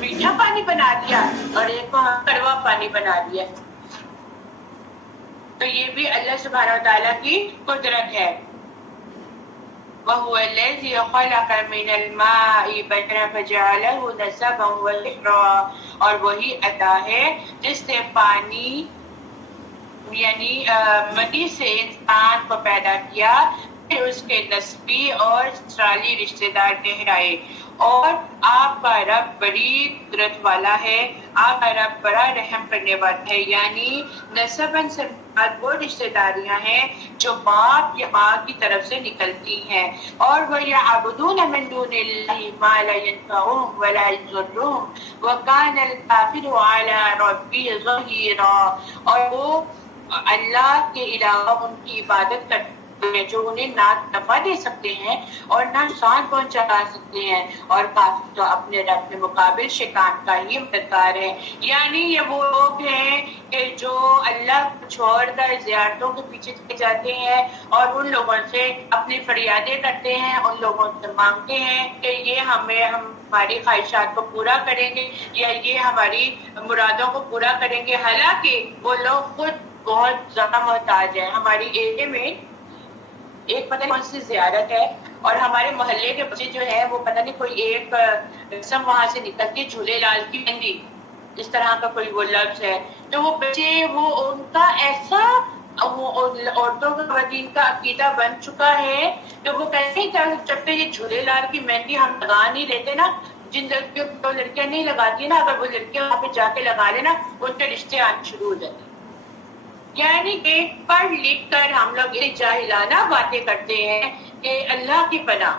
میٹھا پانی بنا دیا اور ایک کو ہم کڑوا پانی بنا دیا، تو یہ بھی اللہ سبحانہ و تعالیٰ کی قدرت ہے۔ وَهُوَ الَّذِي خَلَقَ مِنَ الْمَاءِ بَشَرًا فَجَعَلَهُ نَسَبًا وَسِحْرًا، اور وہی عطا ہے جس نے پانی یعنی مٹی سے انسان کو پیدا کیا، پھر اس کے نسبی اور سسرالی رشتے دار ٹھہرائے، اور آپ کا رب بڑی قدرت والا ہے، آپ کا رب بڑا رحم کرنے والا ہے، یعنی نسباً سے وہ رشتے داریاں ہیں جو باپ یا ماں کی طرف سے نکلتی ہیں، اور وَيَعْبُدُونَ مِن دُونِ اللَّهِ مَا لَا يَنفَعُهُمْ وَلَا يَضُرُّهُمْ وَكَانَ الْكَافِرُ عَلَى رَبِّهِ ظَهِيرًا، اور وہ اللہ کے علاوہ ان کی عبادت کرتے ہیں جو انہیں نہ نفع دے سکتے ہیں اور نہ نقصان پہنچا سکتے ہیں، اور کافر تو اپنے رب کے مقابل شیطان کا ہی مددگار ہے، یعنی یہ وہ لوگ ہیں کہ جو اللہ کو چھوڑ کر زیارتوں کے پیچھے چلے جاتے ہیں اور ان لوگوں سے اپنی فریادیں کرتے ہیں، ان لوگوں سے مانگتے ہیں کہ یہ ہماری خواہشات کو پورا کریں گے یا یہ ہماری مرادوں کو پورا کریں گے، حالانکہ وہ لوگ خود بہت زیادہ محتاج ہیں۔ ہماری ایریا میں ایک پتہ نہیں کون سی زیارت ہے اور ہمارے محلے کے بچے جو ہے وہ پتہ نہیں کوئی ایک رسم وہاں سے نکلتی ہے جھولے لال کی مہندی، اس طرح کا کوئی وہ لفظ ہے، تو وہ بچے وہ ان کا ایسا عورتوں کا خواتین کا عقیدہ بن چکا ہے کہ وہ کہتے ہیں جب تک یہ جھولے لال کی مہندی ہم لگا نہیں لیتے نا، جن لڑکیوں کو لڑکیاں نہیں لگاتی نا، اگر وہ لڑکیاں وہاں پہ جا کے لگا لینا ان کے رشتے آنے شروع ہو جاتے ہیں۔ یعنی کہ پڑھ لکھ کر ہم لوگ یہ جاہلانہ باتیں کرتے ہیں کہ اللہ کی پناہ،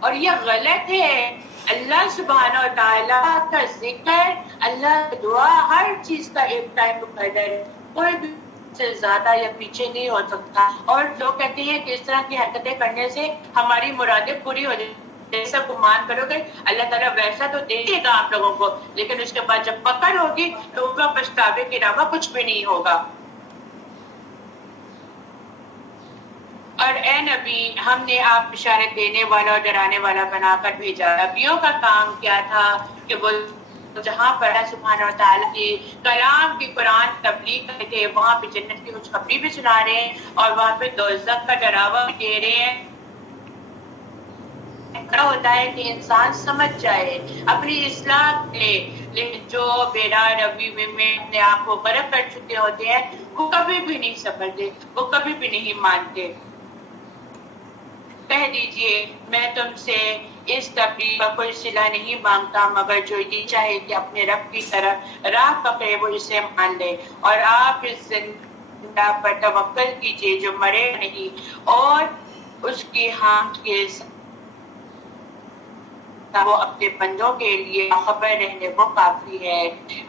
اور یہ غلط ہے۔ اللہ سبحانہ و تعالیٰ کا ذکر، اللہ کی دعا، ہر چیز کا ایک ٹائم مقرر ہے، کوئی بھی سے زیادہ یا پیچھے نہیں ہو سکتا۔ اور لوگ کہتے ہیں کہ اس طرح کی حرکتیں کرنے سے ہماری مرادیں پوری ہو جائیں، جیسا گمان کرو گے اللہ تعالیٰ ویسا تو دے دے گا آپ لوگوں کو، لیکن اس کے بعد جب پکڑ ہوگی تو ان کا پچھتاوے کے علاوہ کچھ بھی نہیں ہوگا۔ اور اے نبی، ہم نے آپ بشارت دینے والا اور ڈرانے والا بنا کر بھیجا۔ نبیوں کا کام کیا تھا کہ وہ جہاں پر اللہ سبحانہ و تعالیٰ کی کلام کی قرآن تبلیغ کرتے تھے، وہاں پہ جنت کی خوشخبری بھی سنا رہے ہیں اور وہاں پہ دوزخ کا ڈراوا بھی دے رہے ہیں۔ ایسا ہوتا ہے کہ انسان سمجھ جائے، اپنی اصلاح لے، لیکن جو بیرا روی میں اپنے آپ کو غرق کر چکے ہوتے ہیں وہ کبھی بھی نہیں سمجھتے، وہ کبھی بھی نہیں مانتے۔ کہہ دیجئے میں تم سے اس تبلیغ کا کوئی صلہ نہیں مانگتا، مگر جو یہ چاہے کہ اپنے رب کی طرف راہ پکڑے وہ اسے مان لے، اور آپ اس زندہ پر توکل کیجئے جو مرے نہیں اور اس کی حمد کے ساتھ وہ اپنے بندوں کے لیے خبر رہنے کو کافی ہے۔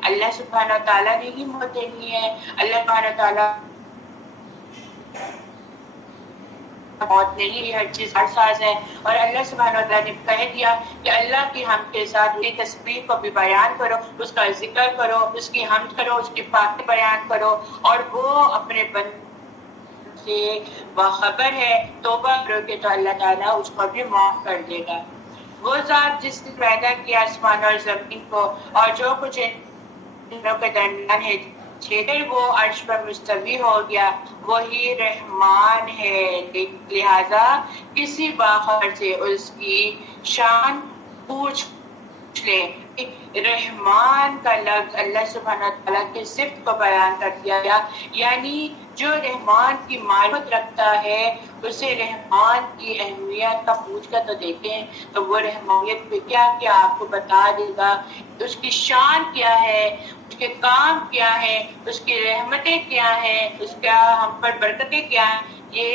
اللہ سبحانہ تعالیٰ نے ہی موت دینی ہے، اللہ سبحانہ تعالیٰ موت نہیں، ہر چیز ہر ساز ہے، اور اللہ سبحانہ وتعالیٰ نے کہہ دیا کہ اللہ کی حمد کے ساتھ اس تسبیح کو بھی بیان کرو، اس کا ذکر کرو، اس کی حمد کرو، اس کی پاکی بیان کرو، اور وہ اپنے بندوں سے باخبر ہے۔ توبہ کرو گے تو اللہ تعالیٰ اس کو بھی معاف کر دے گا۔ وہ ذات جس نے پیدا کیا آسمان اور زمین کو اور جو کچھ ان دونوں کے درمیان ہے، پھر وہ عرش پر مستوی ہو گیا، وہی رحمان ہے، لہذا کسی باخبر سے اس کی شان پوچھ لے۔ رحمان کا لفظ اللہ سبحانہ تعالیٰ کی صفت کو بیان کر دیا گیا، یعنی جو رحمان کی معرفت رکھتا ہے اسے رحمان کی اہمیت کا پوچھ کر تو دیکھیں تو وہ رحمانیت پہ کیا کیا آپ کو بتا دے گا، اس کی شان کیا ہے، اس کے کام کیا ہے، اس کی رحمتیں کیا ہیں، اس کا ہم پر برکتیں کیا ہیں۔ یہ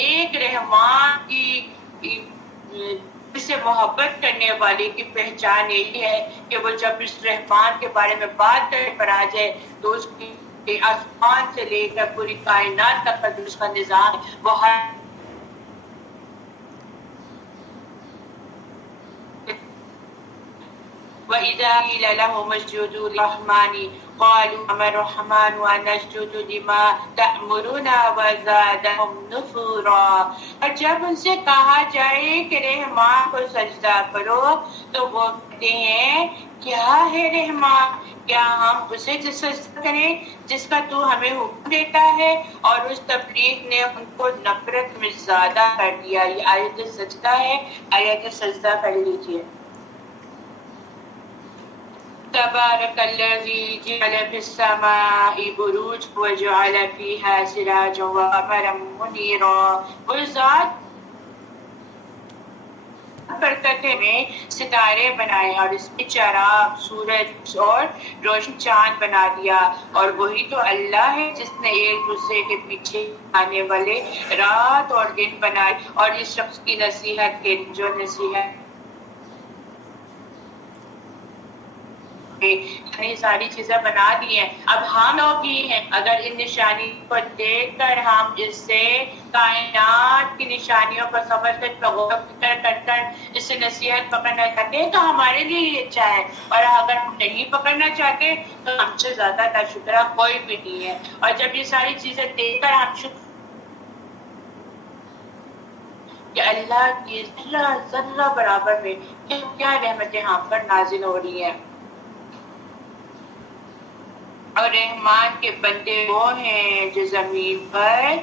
ایک رحمان کی سے محبت کرنے والے کی پہچان یہی ہے کہ وہ جب اس رحمان کے بارے میں بات کرنے پر آ جائے تو اس کی آسمان سے لے کر پوری کائنات تک کا اس کا نظام وہ ہر وَإِذَا قِيلَ لَهُمُ اسْجُدُوا لِلرَّحْمَنِ قَالُوا وَمَا الرَّحْمَنُ أَنَسْجُدُ لِمَا تَأْمُرُنَا وَزَادَهُمْ نُفُورًا۔ اور جب ان سے کہا جائے کہ رحمان کو سجدہ کرو تو وہ کہتے ہیں کیا ہے رحمان، کیا ہم اسے سجدہ کریں جس کا تو ہمیں حکم دیتا ہے، اور اس تبلیغ نے ان کو نفرت میں زیادہ کر دیا۔ یہ آیت سجدہ ہے، آیت سجدہ کر لیجئے۔ تبارک الذی جعل فی السماء بروج وجعل فیہا سراجا وقمرا منیرا۔ وہ ذات برکتیں میں ستارے بنائے اور اس میں چراغ، سورج اور روشن چاند بنا دیا، اور وہی تو اللہ ہے جس نے ایک دوسرے کے پیچھے آنے والے رات اور دن بنائے، اور اس شخص کی نصیحت کے جو نصیحت یہ ساری چیزیں بنا دی ہیں۔ اب ہم لوگ ہی ہیں اگر ان نشانی کو دیکھ کر ہم اس سے کائنات کی نشانیوں کو سمجھ کر غور و فکر کر اس سے نصیحت پکڑنا چاہتے ہیں تو ہمارے لیے یہ اچھا ہے، اور اگر ہم نہیں پکڑنا چاہتے تو ہم سے زیادہ ناشکرا کوئی بھی نہیں ہے۔ اور جب یہ ساری چیزیں دیکھ کر ہم شکر کہ اللہ کی ذرہ ذرہ برابر میں کیا رحمتیں ہم پر نازل ہو رہی ہیں، اور رحمان کے بندے وہ ہیں جو زمین پر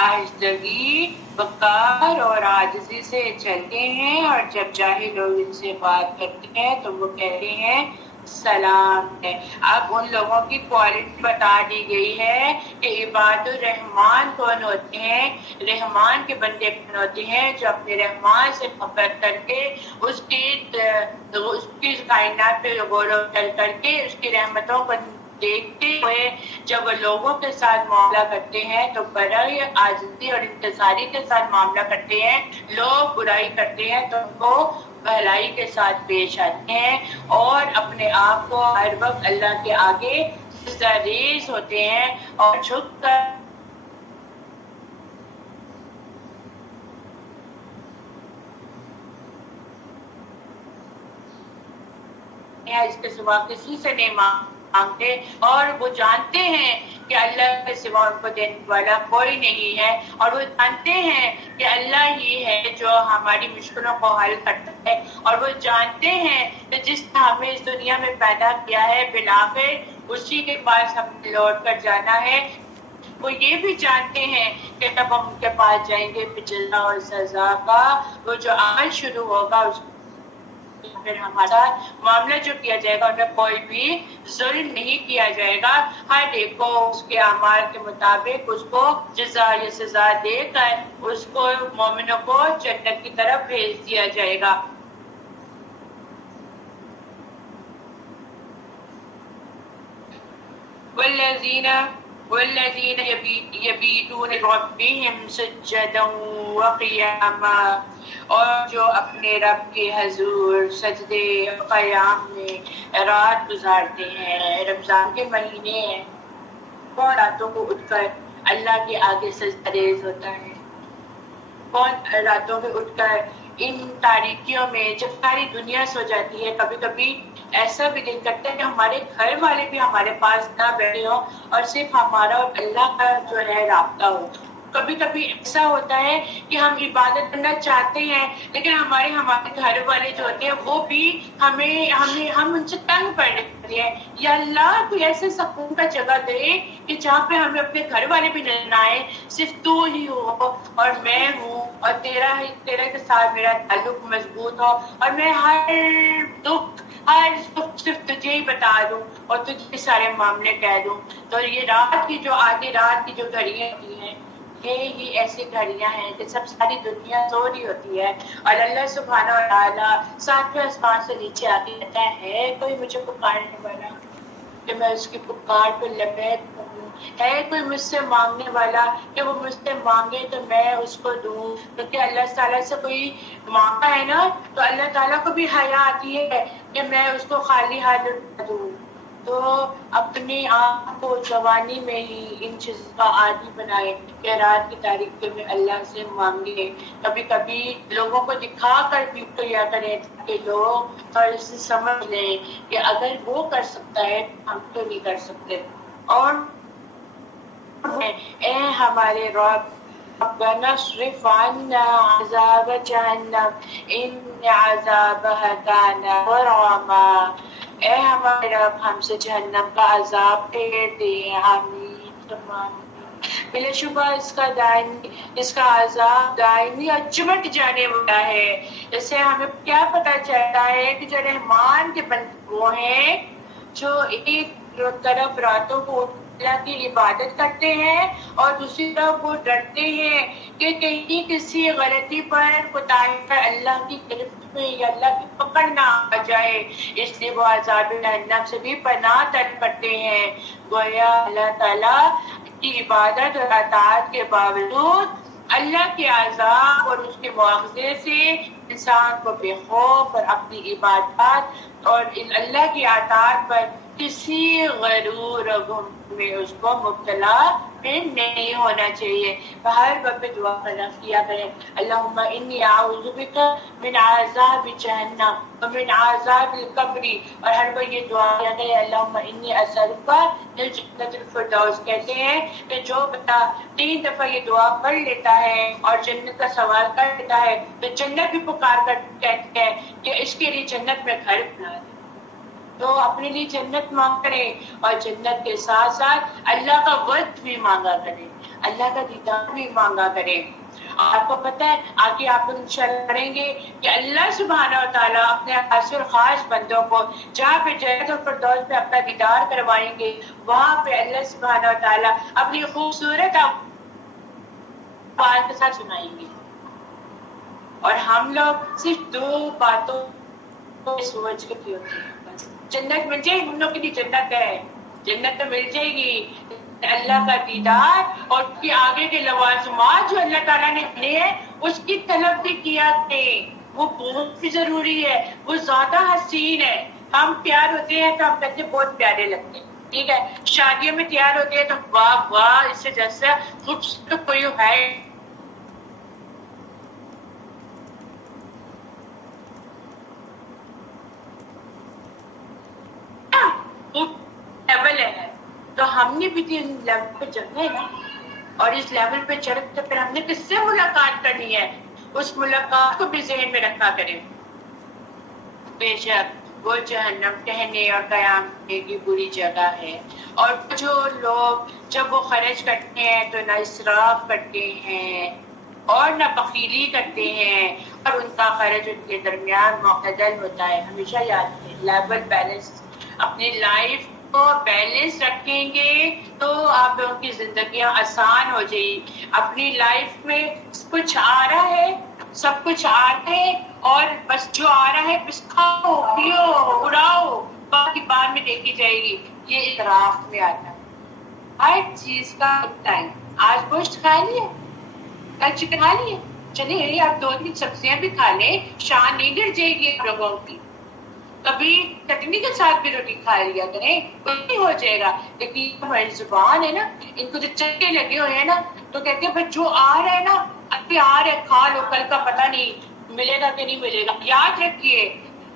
آہستگی وقار اور عاجزی سے چلتے ہیں، اور جب چاہے لوگ ان سے بات کرتے ہیں تو وہ کہتے ہیں سلام ہے۔ اب ان لوگوں کی کوالٹی بتا دی گئی ہے کہ عباد الرحمن کون ہوتے ہیں، رحمان کے بندے کون ہوتے ہیں، جو اپنے رحمان سے محبت کر کے اس کی کائنات پہ غور و فکر کر کے اس کی رحمتوں کو دیکھتے ہوئے جب وہ لوگوں کے ساتھ معاملہ کرتے ہیں تو بڑی عاجزی اور انکساری کے ساتھ معاملہ کرتے ہیں۔ لوگ برائی کرتے ہیں تو ان کو بھلائی کے ساتھ پیش آتے ہیں اور اپنے آپ کو ہر وقت اللہ کے آگے سجدہ ریز ہوتے ہیں اور جھک کر اس کے سوا کسی سے نہیں مانگتے، اور وہ جانتے ہیں کہ اللہ کے سوا ان کو دینے والا کوئی نہیں ہے، اور وہ جانتے ہیں کہ اللہ ہی ہے جو ہماری مشکلوں کو حل کرتا ہے، اور وہ جانتے ہیں کہ جس نے ہمیں اس دنیا میں پیدا کیا ہے بالآخر اسی کے پاس ہم نے لوٹ کر جانا ہے۔ وہ یہ بھی جانتے ہیں کہ تب ہم ان کے پاس جائیں گے جزا اور سزا کا وہ جو عمل شروع ہوگا اس پھر ہمارا معاملہ جو کیا جائے گا ان میں کوئی بھی ظلم نہیں کیا جائے گا، ہر ایک کو اس کے اعمال کے مطابق اس کو جزا یا سزا دے کر اس کو مومنوں کو جنت کی طرف بھیج دیا جائے گا۔ والذین یبیتون لربہم سجدا وقیاما، اور جو اپنے رب کے حضور سجدے اور قیام میں رات گزارتے ہیں۔ رمضان کے مہینے ہیں، کون راتوں کو اٹھ کر اللہ کے آگے سجدہ ریز ہوتا ہے؟ کون راتوں میں اٹھ کر ان تاریکیوں میں جب ساری دنیا سو جاتی ہے، کبھی کبھی ایسا بھی دل کرتا ہے کہ ہمارے گھر والے بھی ہمارے پاس نہ بیٹھے ہوں اور صرف ہمارا اور اللہ کا جو ہے رابطہ ہو۔ کبھی کبھی ایسا ہوتا ہے کہ ہم عبادت کرنا چاہتے ہیں لیکن ہمارے گھر والے جو ہوتے ہیں وہ بھی ہم ان سے تنگ پڑ رہتے ہیں۔ یا اللہ کوئی ایسے سکون کا جگہ دے کہ جہاں پہ ہمیں اپنے گھر والے بھی نظر نہ آئے، صرف تو ہی ہو اور میں ہوں اور تیرا کے ساتھ میرا تعلق مضبوط ہو، اور میں ہر دکھ صرف تجھے ہی بتا دوں اور تجھے سارے معاملے کہہ دوں۔ تو یہ رات کی جو آدھی رات کی جو گھڑیاں ہوتی ہیں، یہ ایسی گھڑیاں ہیں کہ سب ساری دنیا سو رہی ہوتی ہے اور اللہ سبحانہ و تعالیٰ ساتویں آسمان سے نیچے آتے رہتا ہے کوئی مجھے پکارنے والا کہ میں اس کی پکار کو لبیک کروں، ہے کوئی مجھ سے مانگنے والا کہ وہ مجھ سے مانگے تو میں اس کو دوں، کیونکہ اللہ تعالیٰ سے کوئی مانگا ہے نا تو اللہ تعالیٰ کو بھی حیا آتی ہے کہ میں اس کو خالی ہاتھ نہ دوں۔ تو اپنی آپ کو جوانی میں ہی ان چیزوں کا عادی بنائے کہ رات کی تاریکی میں اللہ سے مانگے، کبھی کبھی لوگوں کو دکھا کر بھی کیا کریں کہ لوگ تھوڑی سی سمجھ لیں کہ اگر وہ کر سکتا ہے ہم تو نہیں کر سکتے۔ اور اے ہمارے رب ربنا اصرف عنا عذاب جہنم ان عذابها كان غراما، اے ہمارے رب ہم سے جہنم کا عذاب پھیر دے، آمین۔ بلا شبہ اس کا عذاب دائمی اور چمٹ جانے والا ہے۔ جیسے ہمیں کیا پتہ چلتا ہے کہ جو رحمان کے بندے وہ ہیں جو ایک طرف راتوں کو اللہ کی عبادت کرتے ہیں اور دوسری طرف وہ ڈرتے ہیں کہ کہیں کسی غلطی پر کوتاہی پر اللہ کی گرفت میں یا اللہ کی پکڑ نہ آ جائے، اس لیے وہ عذاب جہنم سے بھی پناہ طلب کرتے ہیں۔ گویا اللہ تعالیٰ کی عبادت اور اطاعت کے باوجود اللہ کے عذاب اور اس کے مواخذے سے انسان کو بے خوف اور اپنی عبادات اور اللہ کی اطاعت پر کسی غرور و گم میں اس کو مبتلا نہیں ہونا چاہیے۔ ہر وقت دعا کیا کریں اللہم انی اعوذ بک من عذاب جہنم ومن عذاب القبر، اور ہر وقت یہ دعا کیا کریں اللہم انی اسألک جنت الفردوس۔ کہتے ہیں کہ جو بندہ 3 دفعہ یہ دعا پڑھ لیتا ہے اور جنت کا سوال کر لیتا ہے تو جنت بھی پکار کر کہتے ہیں کہ اس کے لیے جنت میں گھر بنا دے۔ تو اپنے لیے جنت مانگ کریں اور جنت کے ساتھ ساتھ اللہ کا وقت بھی مانگا کریں, اللہ کا دیدار بھی مانگا کریں. آپ کو پتہ ہے آگے آپ لوگ انشاءاللہ پڑھیں گے کہ اللہ سبحانہ و تعالیٰ اپنے خاص اور خاص بندوں کو جہاں پہ جنت الفردوس پہ اپنا دیدار کروائیں گے, وہاں پہ اللہ سبحانہ و تعالیٰ اپنی خوبصورت آواز کے ساتھ سنائیں گے. اور ہم لوگ صرف 2 باتوں کو سوچ کے ہوتے ہیں, جنت مل جائے گی, ہم لوگ کے لیے جنت ہے, جنت تو مل جائے گی, اللہ کا دیدار اور اس کے آگے کے لوازمات جو اللہ تعالیٰ نے دیے ہیں اس کی طلب بھی کیا کریں, وہ بہت ہی ضروری ہے, وہ زیادہ حسین ہے. ہم پیار ہوتے ہیں تو ہم کہتے ہیں بہت پیارے لگتے ہیں, ٹھیک ہے, شادیوں میں تیار ہوتے ہیں تو واہ واہ اس سے جیسا خوبصورت کوئی ہے لیول ہے. تو ہم نے بھی لیول پہ چڑھنا ہے نا, اور اس لیول پہ چڑھ کے پھر ہم نے کس سے ملاقات کرنی ہے, اس ملاقات کو بھی ذہن میں رکھا کریں. بے شک وہ جہنم ٹہنے اور قیام کی بری جگہ ہے, اور جو لوگ جب وہ خرچ کرتے ہیں تو نہ اسراف کرتے ہیں اور نہ بخیلی کرتے ہیں, اور ان کا خرچ ان کے درمیان معتدل ہوتا ہے. ہمیشہ یاد رکھیں لیول بیلنس, اپنی لائف کو بیلنس رکھیں گے تو آپ لوگوں کی زندگیاں آسان ہو جائیں گی. اپنی لائف میں کچھ آ رہا ہے, سب کچھ آ رہا ہے, اور بس جو آ رہا ہے بس کھاؤ پیو اڑاؤ, باقی بعد میں دیکھی جائے گی. یہ اطراف میں آتا ہے. ہر چیز کا ٹائم, آج گوشت کھا لیے, کل چکن کھا لیے, چلیے آپ 2-3 سبزیاں بھی کھا لیں, شان نہیں گر جائے گی لوگوں کی. کبھی چٹنی کے ساتھ بھی روٹی کھا لیا کریں, کچھ نہیں ہو جائے گا. لیکن ہماری زبان ہے نا, ان کو جو چٹے لگے ہوئے ہیں نا, تو کہتے ہیں بھائی جو آ رہا ہے نا ابھی آ رہا ہے کھا لو, کل کا پتہ نہیں ملے گا کہ نہیں ملے گا. یاد رکھیے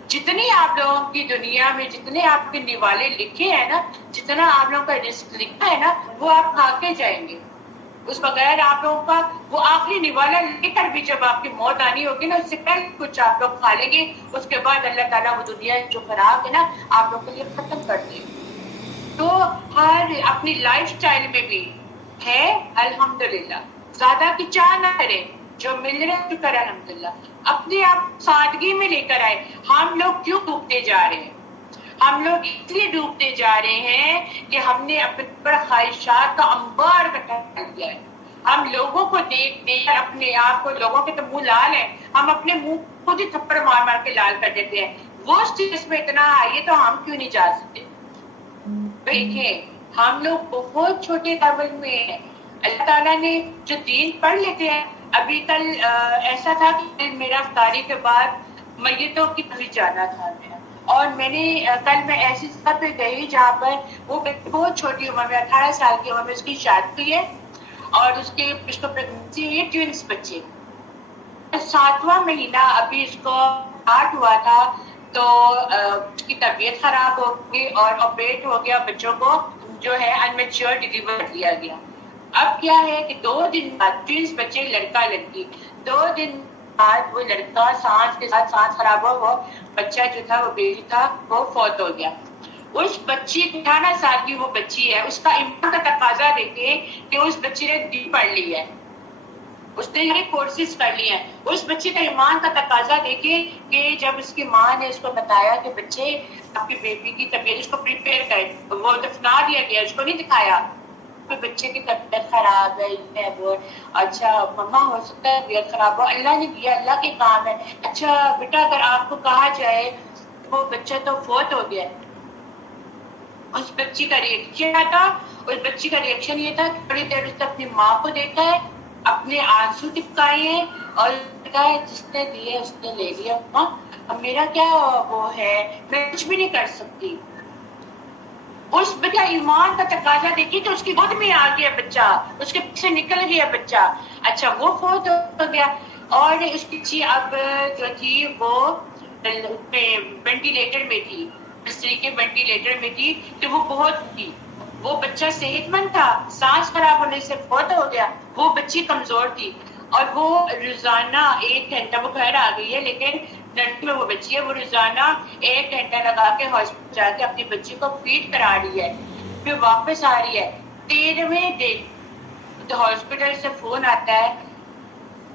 جتنی آپ لوگوں کی دنیا میں جتنے آپ کے نوالے لکھے ہیں نا, جتنا آپ لوگوں کا رزق لکھا ہے نا, وہ آپ کھا کے جائیں گے. اس بغیر آپ لوگوں کا وہ آخری نوالا لے کر بھی جب آپ کی موت آنی ہوگی نا, اس سے پہلے کچھ آپ لوگ کھا لیں گے, اس کے بعد اللہ تعالیٰ وہ دنیا جو خراب ہے نا آپ لوگ کے لیے ختم کر دے. تو ہر اپنی لائف سٹائل میں بھی ہے الحمدللہ, زیادہ کی چاہ نہ کریں, جو مل رہا ہے شکر الحمدللہ. اپنے آپ سادگی میں لے کر آئے. ہم لوگ کیوں ڈوبتے جا رہے ہیں, ہم لوگ اس لیے ڈوبتے جا رہے ہیں کہ ہم نے اپنے پر خواہشات کا انبار اکٹھا کر دیا ہے. ہم لوگوں کو دیکھ دیکھ کر اپنے آپ کو, لوگوں کے تو منہ لال ہے, ہم اپنے منہ خود ہی تھپڑ مار مار کے لال کر دیتے ہیں. وہ چیز میں اتنا آئیے تو ہم کیوں نہیں جا سکتے. دیکھیں ہم لوگ بہت چھوٹے لیول میں ہیں. اللہ تعالیٰ نے جو دین پڑھ لیتے ہیں. ابھی کل ایسا تھا کہ میرا افطاری کے بعد میتوں کی طرف جانا تھا میرا, اور میں نے کل میں ایسی جگہ پہ گئی جہاں پر وہ بہت چھوٹی عمر میں 18 سال کی عمر میں اس کی شادی ہوئی ہے, اور اس کو پریگننسی ہوئی ہے, ٹوینس بچے. 7واں مہینہ ابھی اس کو اسٹارٹ ہوا تھا تو اس کی طبیعت خراب ہو گئی اور آپریٹ ہو گیا. بچوں کو جو ہے انمیچور ڈیلیور کیا گیا. اب کیا ہے کہ 2 دن بعد ٹوینس بچے, لڑکا لڑکی, 2 دن بعد وہ لڑکا سانس کے ساتھ سانس خراب ہوا, وہ بچہ جو تھا وہ بیٹی تھا وہ فوت ہو گیا. اس بچی 18 سال کی وہ بچی ہے, اس کا ایمان کا تقاضا دیکھیں کہ اس بچی نے دین پڑھ لی ہے, اس نے یہ کورسز کر لی ہیں. اس بچے کا ایمان کا تقاضا دیکھیں کہ جب اس کی ماں نے اس کو بتایا کہ بچے آپ کی بیٹی کی طبیعت, اس کو پریپیئر کرے, وہ دفنا دیا گیا, اس کو نہیں دکھایا کہ بچے کی طبیعت خراب ہے. وہ اچھا مما ہو سکتا ہے طبیعت خراب ہو, اللہ نے کیا, اللہ کے کام ہے. اچھا بیٹا اگر آپ کو کہا جائے وہ بچہ تو فوت ہو گیا, اس بچی کا ریئیکشن کیا تھا؟ اس بچی کا ریئیکشن یہ تھا کہ تھوڑی دیر اس نے اپنی ماں کو دیکھا ہے, اپنے آنسو ٹپکائے ہیں, اور کہا ہے جس نے دیے اس نے لے لیا, اب میرا کیا وہ ہے, میں کچھ بھی نہیں کر سکتی. اس بچہ ایمان کا تقاضا دیکھی تو اس کی گود میں آ گیا بچہ, اس کے پیچھے نکل گیا بچہ. اچھا وہ فوت ہو گیا, اور اس کی بچی اب جو تھی وہ وینٹیلیٹر میں تھی, بستری کے وینٹیلیٹر میں تھی, کہ وہ بہت تھی. وہ بچہ صحت مند تھا, سانس خراب ہونے سے فوت ہو گیا. وہ بچی کمزور تھی, اور وہ روزانہ 1 گھنٹہ وہ گھر آ گئی ہے, لیکن لڑکی میں وہ بچی ہے، وہ روزانہ 1 گھنٹہ لگا کے ہاسپٹل جا کے اپنی بچی کو فیڈ کرا رہی ہے، پھر واپس آ رہی ہے 13ویں دن تو ہاسپٹل سے فون آتا ہے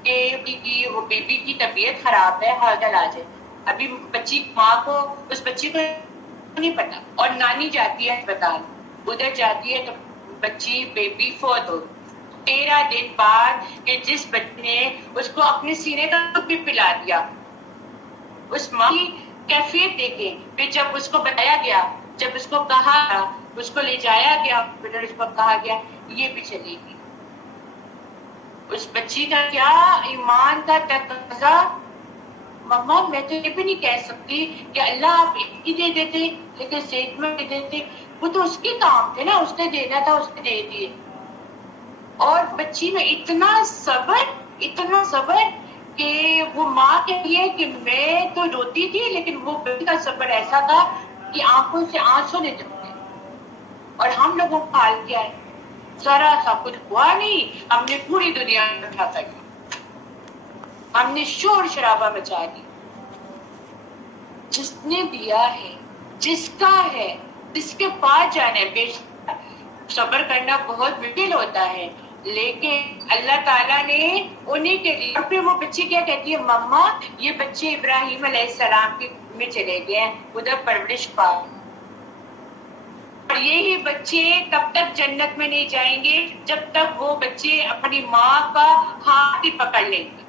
کہ وہ بیبی کی طبیعت خراب ہے، ہاسپٹل آ جائے. ابھی بچی ماں کو، اس بچی کو نہیں پتا، اور نانی جاتی ہے اسپتال، ادھر جاتی ہے تو بچی بیبی فوت ہو. 13 دن بعد کہ جس بچے نے اس کو اپنے سینے کا دودھ بھی پلا دیا، اس ماں کی کیفیت دیکھیں. پھر جب اس کو بتایا گیا، جب اس کو کہا، اس کو لے جایا گیا ہاسپٹل، اس کو کہا گیا یہ بھی چلے گی. اس بچی کا کیا ایمان کا تقاضا. مما میں تو یہ بھی نہیں کہہ سکتی کہ اللہ آپ اتنی دے دیتے لیکن صحت میں دے دیتے، وہ تو اس کے کام تھے نا، اس نے دینا تھا، اس نے دے دیے. اور بچی میں اتنا صبر کہ وہ ماں کہتی ہے کہ میں تو روتی تھی لیکن وہ بچی کا صبر ایسا تھا کہ آنکھوں سے آنسو نہیں ٹپکتے. اور ہم لوگوں کا حال کیا ہے؟ ذرا سا کچھ ہوا نہیں، ہم نے پوری دنیا میں اٹھا کر دیا، ہم نے شور شرابہ مچا دی. جس نے دیا ہے، جس کا ہے، جس کے پاس جانا ہے. بے شک صبر کرنا بہت مشکل ہوتا ہے، لیکن اللہ تعالیٰ نے انہیں کے لیے. اور پھر وہ بچی کیا کہتی ہے، مما یہ بچے ابراہیم علیہ السلام کے میں چلے گئے ہیں، ادھر پرورش پا. اور یہی بچے تب تک جنت میں نہیں جائیں گے جب تک وہ بچے اپنی ماں کا ہاتھ ہی پکڑ لیں گے.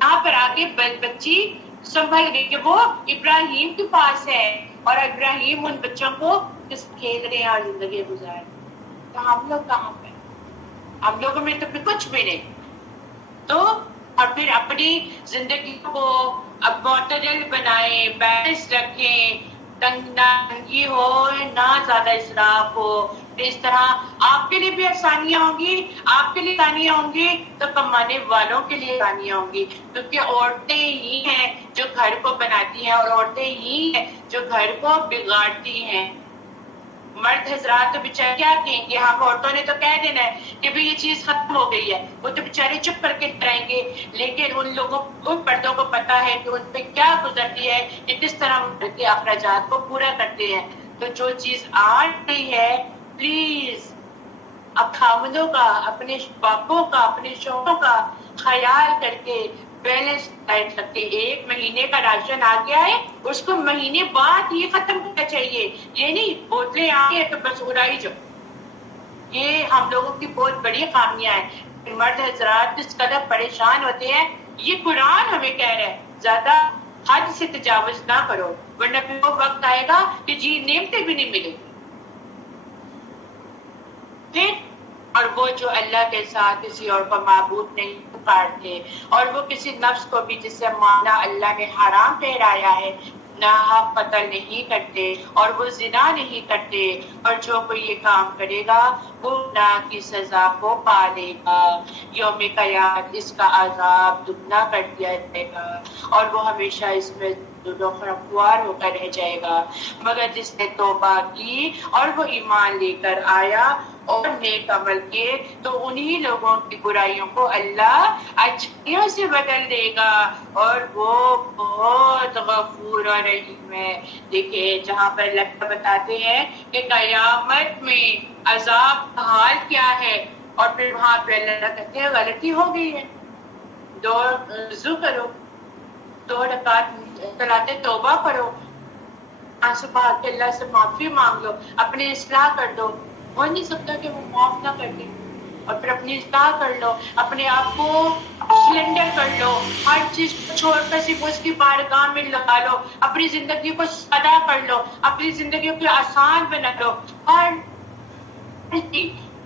یہاں پر آگے بچی سنبھل گئی کہ وہ ابراہیم کے پاس ہے، اور ابراہیم ان بچوں کو کھیل رہے ہیں اور زندگی گزار. تو ہم لوگ کہاں پہ؟ ہم لوگوں میں تو پھر کچھ بھی نہیں. تو اور پھر اپنی زندگی کو اب معتدل بنائیں، بیلنس رکھیں، تنگی ہو نہ زیادہ اسراف ہو. اس طرح آپ کے لیے بھی آسانیاں ہوں گی، آپ کے لیے آسانیاں ہوں گی تو کمانے والوں کے لیے آسانیاں ہوں گی. کیونکہ عورتیں ہی ہیں جو گھر کو بناتی ہیں، اور عورتیں ہی ہیں جو گھر کو بگاڑتی ہیں. مرد حضرات تو بیچارے کیا کہیں گے؟ ہم عورتوں نے تو کہہ دینا ہے کہ بھئی یہ چیز ختم ہو گئی ہے، وہ تو بیچارے چپ کر کے رہیں گے. لیکن ان لوگوں، ان پردوں کو پتا ہے کہ ان پہ کیا گزرتی ہے، کہ کس طرح ان کے اخراجات کو پورا کرتے ہیں. تو جو چیز آ رہی ہے پلیز اب خاوندوں کا، اپنے باپوں کا، اپنے شوہروں کا خیال کر کے بیلنس ڈائٹ رکھتے. 1 مہینے کا راشن آ گیا ہے، اس کو مہینے بعد یہ ختم کرنا چاہیے. یہ نہیں بوتلیں آ گئی تو بس اڑائی جاؤ. یہ ہم لوگوں کی بہت بڑی خامیاں ہیں. مرد حضرات جس قدر پریشان ہوتے ہیں، یہ قرآن ہمیں کہہ رہا ہے زیادہ حد سے تجاوز نہ کرو، ورنہ پھر وہ وقت آئے گا کہ جی نعمتیں بھی نہیں ملیں. پھر اور وہ جو اللہ کے ساتھ کسی اور کو معبود نہیں پکارتے، اور وہ کسی نفس کو بھی جسے مانا اللہ نے حرام ٹھہرایا ہے ناحق قتل نہیں کرتے، اور وہ زنا نہیں کرتے. اور جو کوئی یہ کام کرے گا وہ گناہ کی سزا کو پا لے گا. یوم قیامت اس کا عذاب دگنا کر دیا جائے گا، اور وہ ہمیشہ اس میں خوار ہو کر رہ جائے گا. مگر جس نے توبہ کی اور وہ ایمان لے کر آیا اور نیک عمل کیے تو انہی لوگوں کی برائیوں کو اللہ اچھائیوں سے بدل دے گا، اور وہ بہت غفور اور رحیم ہے. دیکھیں جہاں پر اللہ بتاتے ہیں کہ قیامت میں عذاب کا حال کیا ہے، اور پھر وہاں پہ اللہ کہتے ہیں غلطی ہو گئی ہے، 2 وضو کرو، 2 رکعت صلاۃ توبہ پڑھو، آنسو بہا کے اللہ سے معافی مانگ لو، اپنی اصلاح کر دو. ہو نہیں سکتا کہ وہ معاف نہ کر دے. اور پھر اپنی اصلاح کر لو، اپنے آپ کو سلنڈر کر لو، ہر چیز کو چھوڑ کر صرف اس کی بارگاہ میں لگا لو، اپنی زندگی کو سادہ کر لو، اپنی زندگی کو آسان بنا لو. اور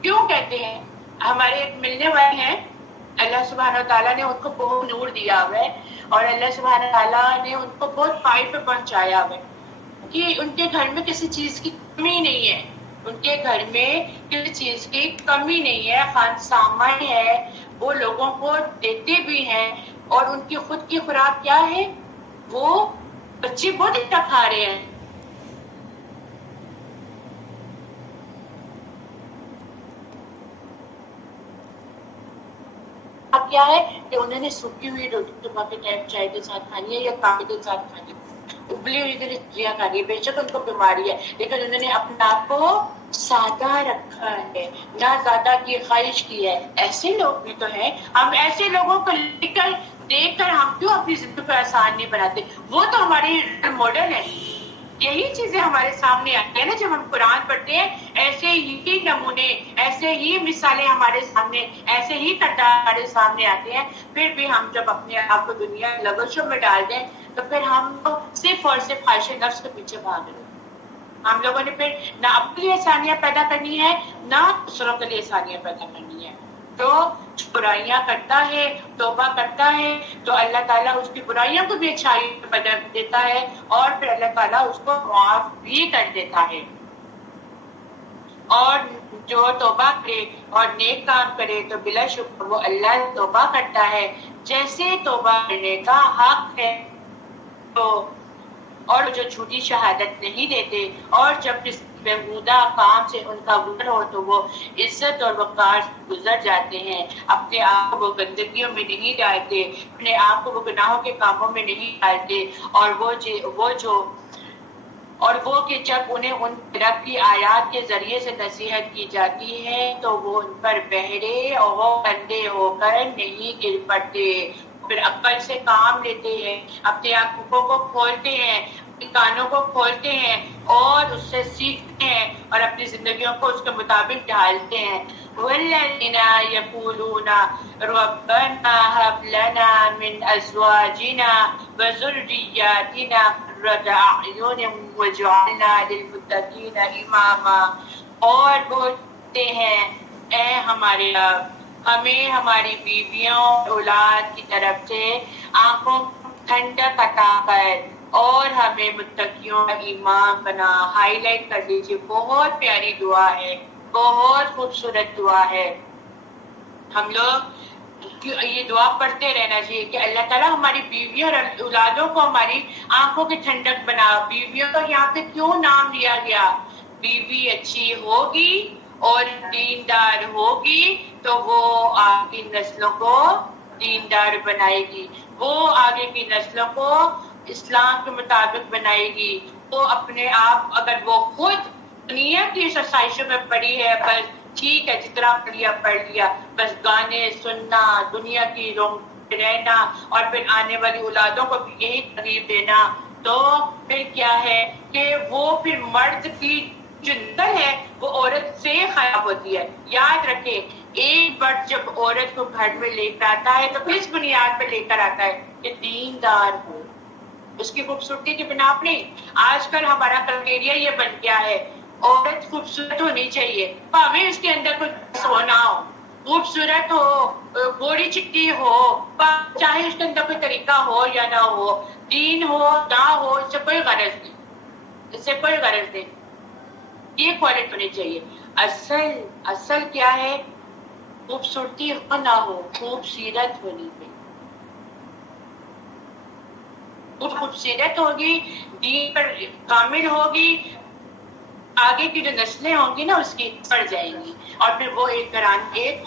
کیوں کہتے ہیں، ہمارے ایک ملنے والے ہیں، اللہ سبحانہ تعالیٰ نے ان کو بہت نور دیا ہوا ہے، اور اللہ سبحانہ تعالیٰ نے ان کو بہت فائد پہ پہنچایا ہوا ہے کہ ان کے گھر میں کسی چیز کی کمی نہیں ہے. ان کے گھر میں کسی چیز کی کمی نہیں ہے، خان سامان ہے، وہ لوگوں کو دیتے بھی ہیں. اور ان کی خود کی خوراک کیا ہے، وہ بچے بہت اچھا کھا رہے ہیں. کیا ہے کہ انہوں نے سوکھی ہوئی روٹی صبح کے ٹائم چائے کے ساتھ کھانی ہے یا کافی کے ساتھ کھانی ہے، ابلی ہوئی سبزیاں کھانی ہے، بے شک ان کو بیماری ہے لیکن انہوں نے اپنے آپ کو سادہ رکھا ہے، نہ زیادہ کی خواہش کی ہے۔ ایسے لوگ بھی تو ہیں، ہم ایسے لوگوں کو دیکھ کر ہم کیوں اپنی زندگی کو آسان نہیں بناتے؟ وہ تو ہماری ماڈل ہے۔ یہی چیزیں ہمارے سامنے آتی ہیں نا جب ہم قرآن پڑھتے ہیں، ایسے ہی نمونے، ایسے ہی مثالیں ہمارے سامنے، ایسے ہی کردار ہمارے سامنے آتے ہیں، پھر بھی ہم جب اپنے آپ کو دنیا لغزشوں میں ڈال دیں تو پھر ہم صرف اور صرف خواہش نفس کے پیچھے بھاگ رہے ہیں۔ ہم لوگوں نے پھر نہ اپنے لیے آسانیاں پیدا کرنی ہے نہ دوسروں کے لیے آسانیاں پیدا کرنی ہے۔ تو برائیاں کرتا ہے، توبہ کرتا ہے تو اللہ تعالیٰ اس کی برائیوں کو بھی اچھائی میں بدل دیتا ہے اور پھر اللہ تعالیٰ اس کو معاف بھی کر دیتا ہے۔ اور جو توبہ کرے اور نیک کام کرے تو بلا شبہ وہ اللہ توبہ کرتا ہے جیسے توبہ کرنے کا حق ہے۔ تو اور جو جھوٹی شہادت نہیں دیتے اور جب کسی بےہودہ کام سے ان کا گزر ہو تو وہ عزت اور وقار سے گزر جاتے ہیں، اپنے آپ کو وہ گندگیوں میں نہیں ڈالتے، اپنے آپ کو وہ گناہوں کے کاموں میں نہیں ڈالتے، اور وہ کہ جب انہیں ان رب کی آیات کے ذریعے سے نصیحت کی جاتی ہے تو وہ ان پر بہرے اور اندھے ہو کر نہیں گر پڑتے، پھر عقل سے کام لیتے ہیں، اپنے آنکھوں کو کھولتے ہیں، اپنے کانوں کو کھولتے ہیں اور اس سے سیکھتے ہیں اور اپنی زندگیوں کو اس کے مطابق ڈھالتے ہیں۔ وَالَّذِينَ يَقُولُونَ رَبَّنَا هَبْ لَنَا مِنْ أَزْوَاجِنَا وَذُرِّيَّاتِنَا قُرَّةَ أَعْيُنٍ وَاجْعَلْنَا لِلْمُتَّقِينَ إِمَامًا، اور بولتے ہیں اے ہمارے رب ہمیں ہماری بیویوں اور اولاد کی طرف سے آنکھوں ٹھنڈک عطا کر اور ہمیں متقیوں کا امام بنا۔ ہائی لائٹ کر لیجیے، بہت پیاری دعا ہے، بہت خوبصورت دعا ہے۔ ہم لوگ یہ دعا پڑھتے رہنا چاہیے کہ اللہ تعالیٰ ہماری بیویوں اور اولادوں کو ہماری آنکھوں کی ٹھنڈک بنا۔ بیویوں کو یہاں پہ کیوں نام لیا گیا؟ بیوی اچھی ہوگی اور دیندار ہوگی تو وہ آگے کی نسلوں کو دیندار بنائے گی، وہ آگے کی نسلوں کو اسلام کے مطابق بنائے گی۔ وہ اپنے آپ اگر وہ خود دنیا کی آسائشوں میں پڑی ہے بس ٹھیک ہے، جتنا پڑھ لیا بس گانے سننا، دنیا کی رونق رہنا اور پھر آنے والی اولادوں کو بھی یہی ترغیب دینا، تو پھر کیا ہے کہ وہ پھر مرد کی جو نسل ہے وہ عورت سے خراب ہوتی ہے۔ یاد رکھیں ایک مرد جب عورت کو گھر میں لے کر آتا ہے تو کس بنیاد پہ لے کر آتا ہے کہ دیندار ہو، اس کی خوبصورتی کی بنا پر نہیں۔ آج کل ہمارا کرائٹیریا یہ بن گیا ہے عورت خوبصورت ہونی چاہیے، پاویں اس کے اندر کچھ ہونا ہو، خوبصورت ہو، گوری چٹی ہو، چاہے اس کے اندر کوئی طریقہ ہو یا نہ ہو، دین ہو نہ ہو، اس سے کوئی غرض نہیں، اس سے کوئی غرض نہیں، یہ کوالٹی ہونی چاہیے۔ اصل کیا ہے؟ خوبصورتی ہو نہ ہو، خوبصورت ہونی چاہیے۔ خوبصورت ہوگی، دین پر کامل ہوگی، آگے کی جو نسلیں ہوں گی نا اس کی پڑ جائیں گی اور پھر وہ ایک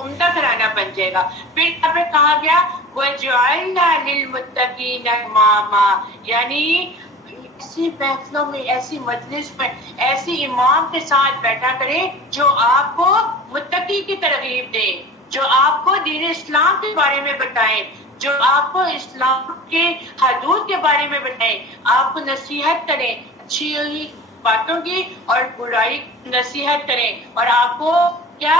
عمدہ گھرانہ بن جائے گا۔ پھر یہاں پہ کہا گیا وَجْعَلْنَا لِلْمُتَّقِينَ إِمَامًا، یعنی ایسی محفلوں میں، ایسی مجلس میں ایسی امام کے ساتھ بیٹھا کرے جو آپ کو متقی کی ترغیب دے، جو آپ کو دین اسلام کے بارے میں بتائیں، جو آپ کو اسلام کے حدود کے بارے میں بتائیں، آپ کو نصیحت کریں، اچھی باتوں کی اور برائی نصیحت کریں، اور آپ کو کیا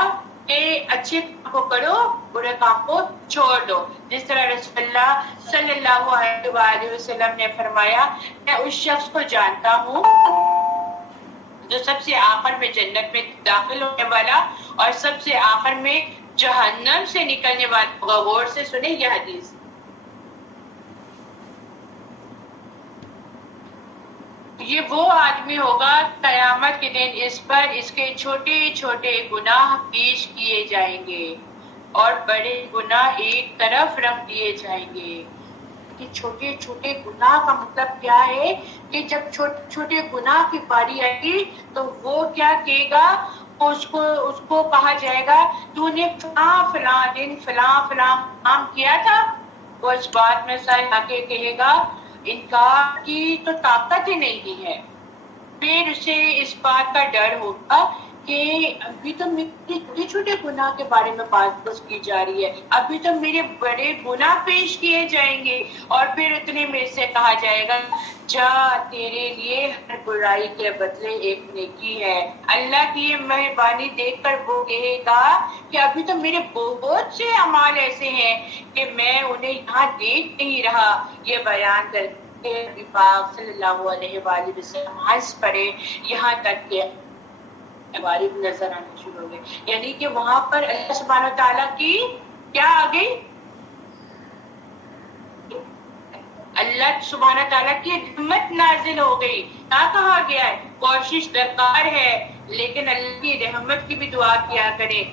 کہ اچھے کام کو کرو، برے کام کو چھوڑ دو۔ جس طرح رسول اللہ صلی اللہ علیہ وآلہ وسلم نے فرمایا میں اس شخص کو جانتا ہوں جو سب سے آخر میں جنت میں داخل ہونے والا اور سب سے آخر میں جہنم سے نکلنے والا ہوگا۔ غور سے سنیں یہ حدیث۔ یہ وہ آدمی ہوگا قیامت کے دن اس پر اس کے چھوٹے چھوٹے گناہ پیش کیے جائیں گے اور بڑے گناہ ایک طرف رکھ دیے جائیں گے۔ کہ چھوٹے چھوٹے گناہ کا مطلب کیا ہے کہ جب چھوٹے چھوٹے گناہ کی باری آئے گی تو وہ کیا کہے گا، اس کو کہا جائے گا تو نے فلاں دن فلاں کام کیا تھا، وہ اس بات میں سر آ کے کہے گا انکار کی تو طاقت ہی نہیں ہے. پھر اسے اس بات کا ڈر ہوگا کہ ابھی تو میرے چھوٹے چھوٹے گناہ کے بارے میں بات بس کی جا رہی ہے، ابھی تو میرے بڑے گناہ پیش کیے جائیں گے، اور پھر اتنے میں سے کہا جائے گا جا تیرے لیے ہر برائی کے بدلے ایک نیکی ہے. اللہ کی یہ مہربانی دیکھ کر وہ کہے گا کہ ابھی تو میرے بہت سے اعمال ایسے ہیں کہ میں انہیں یہاں دیکھ نہیں رہا. یہ بیان کر نبی پاک صلی اللہ علیہ وآلہ وسلم ہنس پڑے، یہاں تک کہ عوارض نظر آنا شروع ہو گئے. یعنی کہ وہاں پر اللہ سبحانہ تعالیٰ کی کیا آ گئی؟ اللہ سبحانہ تعالیٰ کی رحمت نازل ہو گئی. کیا کہا گیا ہے؟ کوشش درکار ہے لیکن اللہ کی رحمت کی بھی دعا کیا کرے.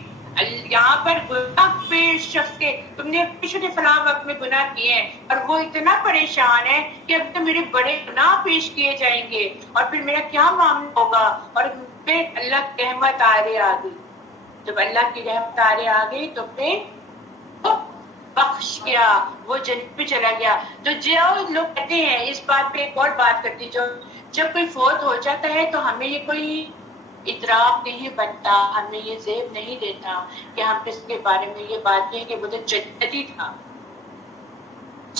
یہاں پر گناہ پیش شخص کے تم نے چھوٹے فلاں وقت میں گناہ کیے ہیں اور وہ اتنا پریشان ہے کہ اب تو میرے بڑے گناہ پیش کیے جائیں گے اور پھر میرا کیا معاملہ ہوگا. اور پھر اللہ کی رحمت آرے آ گئی. جب اللہ کی رحمت آرے آ گئی تو پھر بخش گیا، وہ جنت پہ چلا گیا. تو جو لوگ کہتے ہیں اس بات پہ ایک اور بات کرتی، جب کوئی فوت ہو جاتا ہے تو ہمیں یہ کوئی ادراک نہیں بنتا، ہمیں یہ زیب نہیں دیتا کہ ہم کس کے بارے میں یہ بات کہیں کہ وہ تو جنتی تھا.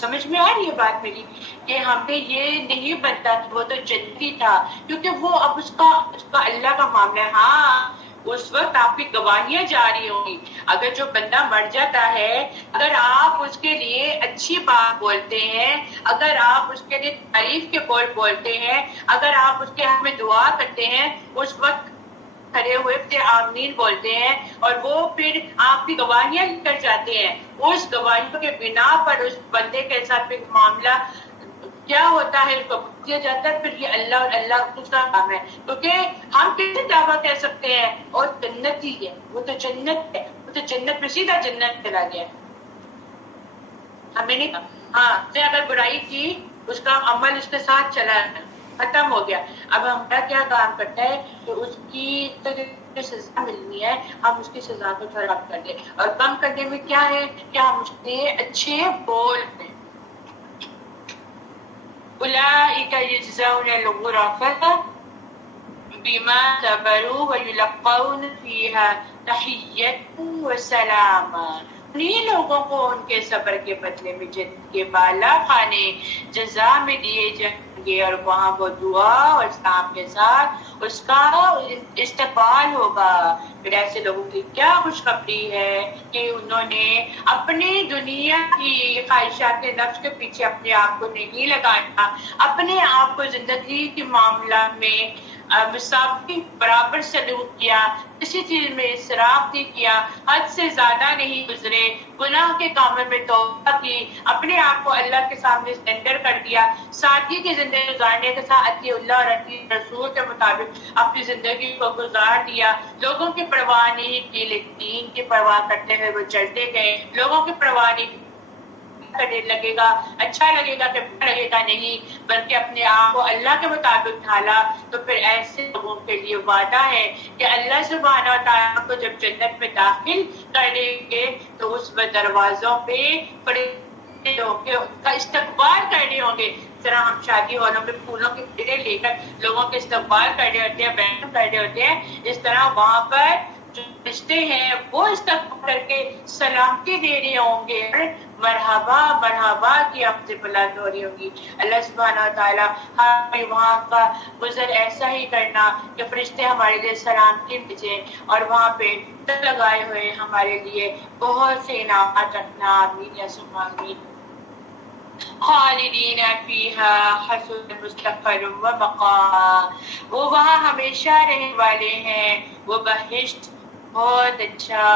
سمجھ میں آ رہی ہے بات میری؟ کہ ہمیں یہ نہیں بنتا کہ وہ تو جنتی تھا، کیونکہ وہ اب اس کا اللہ کا معاملہ ہے. ہاں اس وقت آپ کی گواہیاں جاری ہوں گی. اگر جو بندہ مر جاتا ہے، اگر آپ اس کے لیے اچھی بات بولتے ہیں، اگر آپ اس کے لیے تعریف کے بول بولتے ہیں، اگر آپ اس کے حق میں دعا کرتے ہیں، اس وقت کھڑے ہوئے پھر آمین بولتے ہیں اور وہ پھر آپ کی گواہیاں لے کر جاتے ہیں، اس گواہیوں کے بنا پر اس بندے کے ساتھ پھر معاملہ کیا ہوتا ہے اس کو کیا جاتا ہے. پھر یہ اللہ اور اللہ اس کا کام ہے. کیونکہ ہم کیسے دعویٰ کہہ سکتے ہیں اور جنت ہی ہے، وہ تو جنت ہے، وہ تو جنت میں سیدھا جنت چلا گیا. ہمیں نہیں ہاں سے اگر برائی کی اس کا عمل اس کے ساتھ چلا ختم ہو گیا. اب ہمارا کیا کام کرتا ہے کہ اس کی سزا ملنی ہے، ہم اس کی سزا کو تھوڑا کم کر دیں، اور کم کرنے میں کیا ہے کہ ہم اس کے اچھے بول ہیں. اولئک یجزون الغرفة بما صبروا ويلقون فيها تحية وسلاما. انہیں لوگوں کو ان کے صبر کے بدلے میں جنت کے بالا خانے جزا میں دیے جائیں گے، اور وہاں وہ دعا اور سلام کے ساتھ اس کا استقبال ہوگا. پھر ایسے لوگوں کی کیا خوشخبری ہے کہ انہوں نے اپنی دنیا کی خواہشات نفس کے پیچھے اپنے آپ کو نہیں لگانا، اپنے آپ کو زندگی کے معاملات میں مساوی برابر سلوک کیا، کسی چیز میں اسراف نہیں کیا، حد سے زیادہ نہیں گزرے، گناہ کے کاموں میں توبہ کی، اپنے آپ کو اللہ کے سامنے سرنڈر کر دیا، سادگی کی زندگی گزارنے کے ساتھ اطیع اللہ اور اطیع رسول کے مطابق اپنی زندگی کو گزار دیا. لوگوں کی پرواہ نہیں کی لیکن دین کی پرواہ کرتے ہوئے وہ چلتے گئے. لوگوں کی پرواہ نہیں کرنے لگے گا، اچھا لگے گا کہ برا لگے گا نہیں، بلکہ اپنے آپ کو اللہ کے مطابق ڈھالا. تو پھر ایسے لوگوں کے لیے وعدہ ہے کہ اللہ سبحانہ و تعالیٰ کو جب جنت میں داخل کریں گے تو اس دروازوں پہ فرشتے ہوں گے، ان کا استقبال کرنے ہوں گے. اس طرح ہم شادی ہالوں میں پھولوں کے پیڑے لے کر لوگوں کے استقبال کرنے ہوتے ہیں، بیان کرنے ہوتے ہیں، اس طرح وہاں پر جو رشتے ہیں وہ استقبال کر کے سلامتی دے رہے ہوں گے، مرحبا مرحبا کی آپ سے بلند ہو رہی ہوگی. اللہ سبحانہ و تعالیٰ ہمیں وہاں کا گزر ایسا ہی کرنا کہ فرشتے ہمارے لیے سلامتی بھیجیں اور وہاں پہ لگائے ہوئے ہمارے لیے بہت سے انعامات رکھنا. آمین یا ثم آمین. خالدین فیہا حسن مستقر و مقام، وہ وہاں ہمیشہ رہنے والے ہیں، وہ بہشت بہت اچھا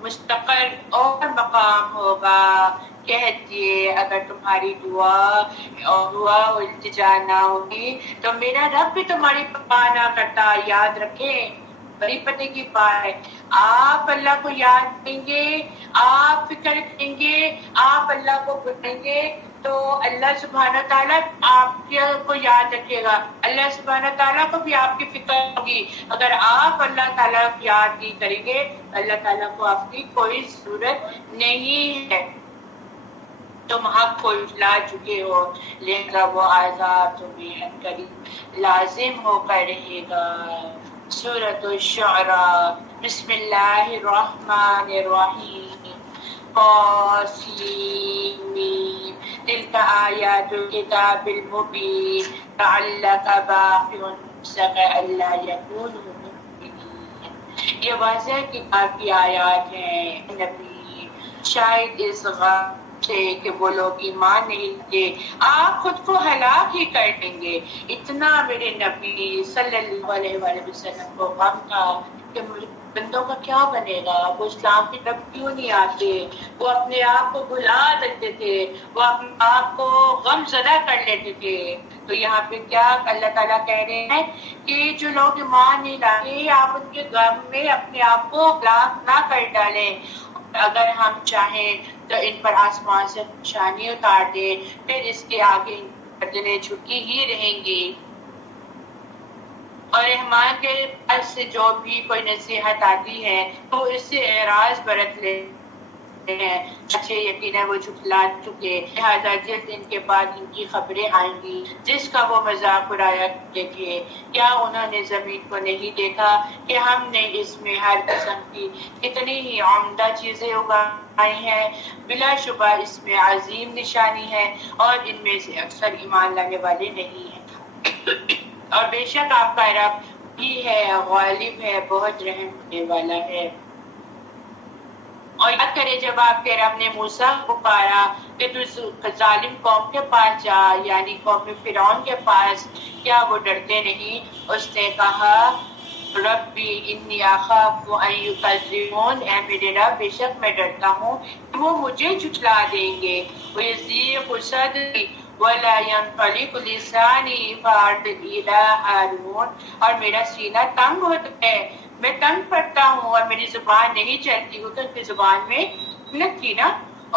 مستقر اور مقام ہوگا. کہہ دیے اگر تمہاری دعا اور التجا نہ ہوگی تو میرا رب بھی تمہاری پرواہ نہ کرتا. یاد رکھیں بڑی پتے کی بات ہے، آپ اللہ کو یاد کریں گے، آپ فکر کریں گے، آپ اللہ کو بتائیں گے تو اللہ سبحانہ تعالیٰ آپ کو یاد رکھے گا، اللہ سبحانہ تعالیٰ کو بھی آپ کی فکر ہوگی۔ اگر آپ اللہ تعالیٰ کو یاد نہیں کریں گے، اللہ تعالیٰ کو آپ کی کوئی ضرورت نہیں ہے، تم حق کو جھٹلا چکے ہو، لہذا وہ عذاب تمہیں عنقریب لازم ہو کر رہے گا۔ سورۃ الشعراء، بسم اللہ الرحمن الرحیم، قاسم تلک آیات الکتاب المبین لعلک باخع نفسک الا یکونوا مؤمنین۔ یہ واضح کتاب کی آیات ہیں نبی، شاید اس غم سے کہ وہ لوگ ایمان نہیں لے، آپ خود کو ہلاک ہی کر دیں گے۔ اتنا میرے نبی صلی اللہ علیہ وآلہ وسلم کو غم تھا کہ بندوں کا کیا بنے گا، وہ اسلام کی طرف کیوں نہیں آتے، وہ اپنے آپ کو بھلا دیتے تھے، وہ اپنے آپ کو غم زدہ کر لیتے تھے۔ تو یہاں پہ کیا اللہ تعالیٰ کہہ رہے ہیں کہ جو لوگ ایمان نہیں لاتے، آپ ان کے غم میں اپنے آپ کو ہلاک نہ کر ڈالیں۔ اگر ہم چاہیں تو ان پر آسمان سے نشانی اتار دیں، پھر اس کے آگے گردنیں جھکی ہی رہیں گی، اور رحمان کے پاس سے جو بھی کوئی نصیحت آتی ہے تو اس سے اعراض برت لیتے ہیں، اچھے یقیناً وہ جھٹلا چکے، لہٰذا جس دن کے بعد ان کی خبریں آئیں گی جس کا وہ مذاق اڑایا کرتے تھے، کیا انہوں نے زمین کو نہیں دیکھا کہ ہم نے اس میں ہر قسم کی کتنی ہی عمدہ چیزیں اگائی ہیں، بلا شبہ اس میں عظیم نشانی ہے اور ان میں سے اکثر ایمان لانے والے نہیں ہیں۔ اور بے شک آپ کا رب بھی ہے، غالب ہے، بہت رحم کرنے والا ہے۔ اور یاد کرے جب آپ کے رب نے موسیٰ کو پکارا کہ تو ظالم قوم کے پاس جا، یعنی قوم فرعون کے پاس، کیا وہ ڈرتے نہیں؟ اس نے کہا ربی انی اخاف ان یکذبون، اے میرے رب بے شک میں ڈرتا ہوں کہ وہ مجھے جھٹلا دیں گے۔ ویضیق صدری ولا ينطلق لسانی فاعرض الی ہارون، اور میرا سینہ تنگ ہوتا ہے، میں تنگ پڑتا ہوں اور میری زبان نہیں چلتی، وہ تو ان کی زبان میں محنت تھی نا،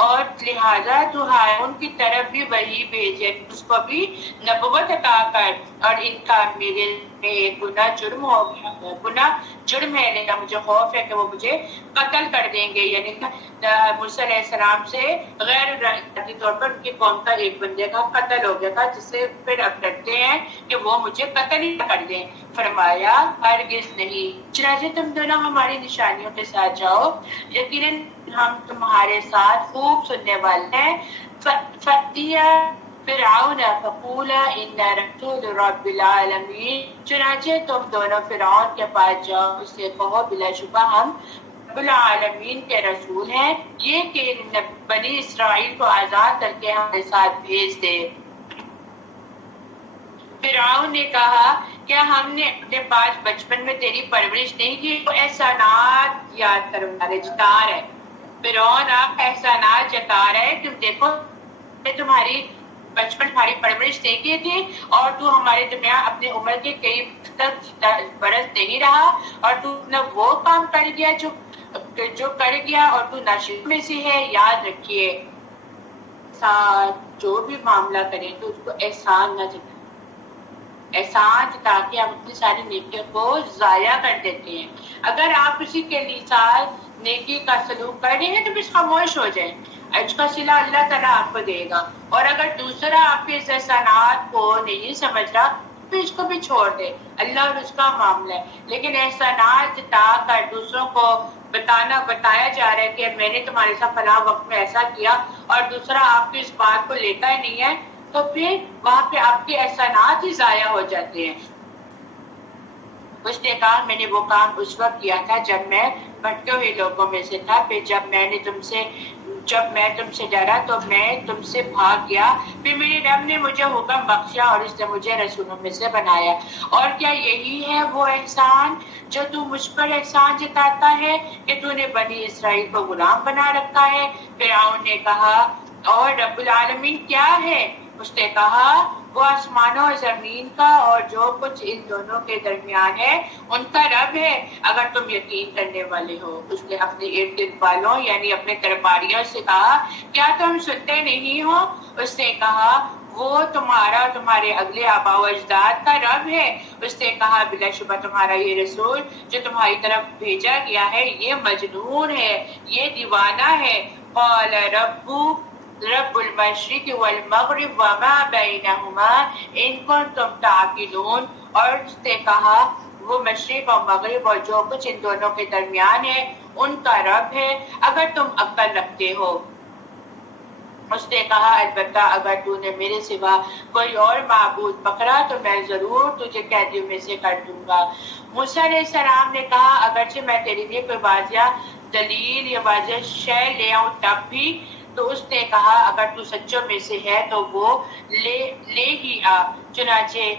اور لہذا تو ہارون کی طرف بھی وہی بھیجے، اس کو بھی نبوت عطا کر، اور ان کا میرے میں ایک گناہ جرم ہو گیا، گناہ جرم ہے، لیکن مجھے خوف ہے کہ وہ مجھے قتل کر دیں گے، یعنی موسیٰ علیہ السلام سے غیر ارادی طور پر ان کی قوم کا ایک بندے کا قتل ہو گیا تھا، جس سے پھر اب ڈرتے ہیں کہ وہ مجھے قتل ہی کر دیں۔ فرمایا ہرگز نہیں، چنانچہ تم دونوں ہماری نشانیوں کے ساتھ جاؤ، یقیناً ہم تمہارے ساتھ خوب سننے والے ہیں۔ فَأْتِيَا فرعون فقولا ان رسول رب العالمین، چنانچہ تم دونوں فرعون کے پاس جاؤ، اس سے کہو بلا شبہ ہم رب العالمین کے رسول ہیں، یہ کہ بنی اسرائیل کو آزاد کر کے ہمارے ساتھ بھیج دے۔ فرعون نے کہا کیا ہم نے اپنے پاس بچپن میں تیری پرورش نہیں کی؟ تو احسانات یاد کرو، جتا رہے فرعون، آپ احسانات جتا رہے، تم دیکھو تمہاری بچپن ہماری پرورش نہیں کی تھی، اور تو ہمارے درمیان اپنے عمر کے کئی برس نہیں رہا، اور تو اپنا وہ کام کر گیا جو کر گیا، اور تو ناشکر میں سے ہے۔ یاد رکھیے ساتھ جو بھی معاملہ کریں تو اس کو احسان نہ جتائیں، احسان جتا کے ہم اپنی ساری نیکیوں کو ضائع کر دیتے ہیں۔ اگر آپ کسی کے لیے ساتھ نیکی کا سلوک کر رہے ہیں تو بس خاموش ہو جائیں، اجر کا صلہ اللہ تعالیٰ آپ کو دے گا، اور اگر دوسرا آپ کے اس احسانات کو نہیں سمجھ رہا تو اس کو بھی چھوڑ دے، اللہ اور اس کا معاملہ ہے۔ لیکن احسانات جتا کر دوسروں کو بتایا جا رہا ہے کہ میں نے تمہارے ساتھ فلاں وقت میں ایسا کیا، اور دوسرا آپ کی اس بات کو لیتا ہی نہیں ہے، تو پھر وہاں پہ آپ کے احسانات ہی ضائع ہو جاتے ہیں۔ اس نے کہا میں نے وہ کام اس وقت کیا تھا جب میں بھٹکے ہوئے لوگوں میں سے تھا، پھر جب میں تم سے ڈرا تو میں تم سے بھاگ گیا، پھر میرے رب نے مجھے حکم بخشا اور اس نے مجھے رسولوں میں سے بنایا۔ اور کیا یہی ہے وہ احسان جو تو مجھ پر احسان جتاتا ہے کہ تو نے بنی اسرائیل کو غلام بنا رکھا ہے؟ فرعون نے کہا اور رب العالمین کیا ہے؟ اس نے کہا وہ آسمانوں اور زمین کا اور جو کچھ ان دونوں کے درمیان ہے ان کا رب ہے اگر تم یقین کرنے والے ہو۔ اس نے اپنے ارد گرد والوں یعنی اپنے درباریوں سے کہا کیا تم سنتے نہیں ہو؟ اس نے کہا وہ تمہارا تمہارے اگلے آباء و اجداد کا رب ہے۔ اس نے کہا بلا شبہ تمہارا یہ رسول جو تمہاری طرف بھیجا گیا ہے یہ مجنون ہے، یہ دیوانہ ہے۔ قال رب المشرق والمغرب وما بینہما ان کنتم تعقلون، اور اس نے کہا وہ مشرق اور مغرب اور جو کچھ ان دونوں کے درمیان ہے ان کا رب ہے اگر تم عقل رکھتے ہو۔ اس نے کہا البتہ اگر تو نے میرے سوا کوئی اور معبود پکڑا تو میں ضرور تجھے قیدیوں میں سے کر دوں گا۔ موسیٰ علیہ السلام نے کہا اگرچہ میں تیرے لیے کوئی واضح دلیل یا واضح شے لے آؤں تب بھی، تو اس نے کہا اگر تو سچوں میں سے ہے تو وہ لے ہی آ۔ چنانچہ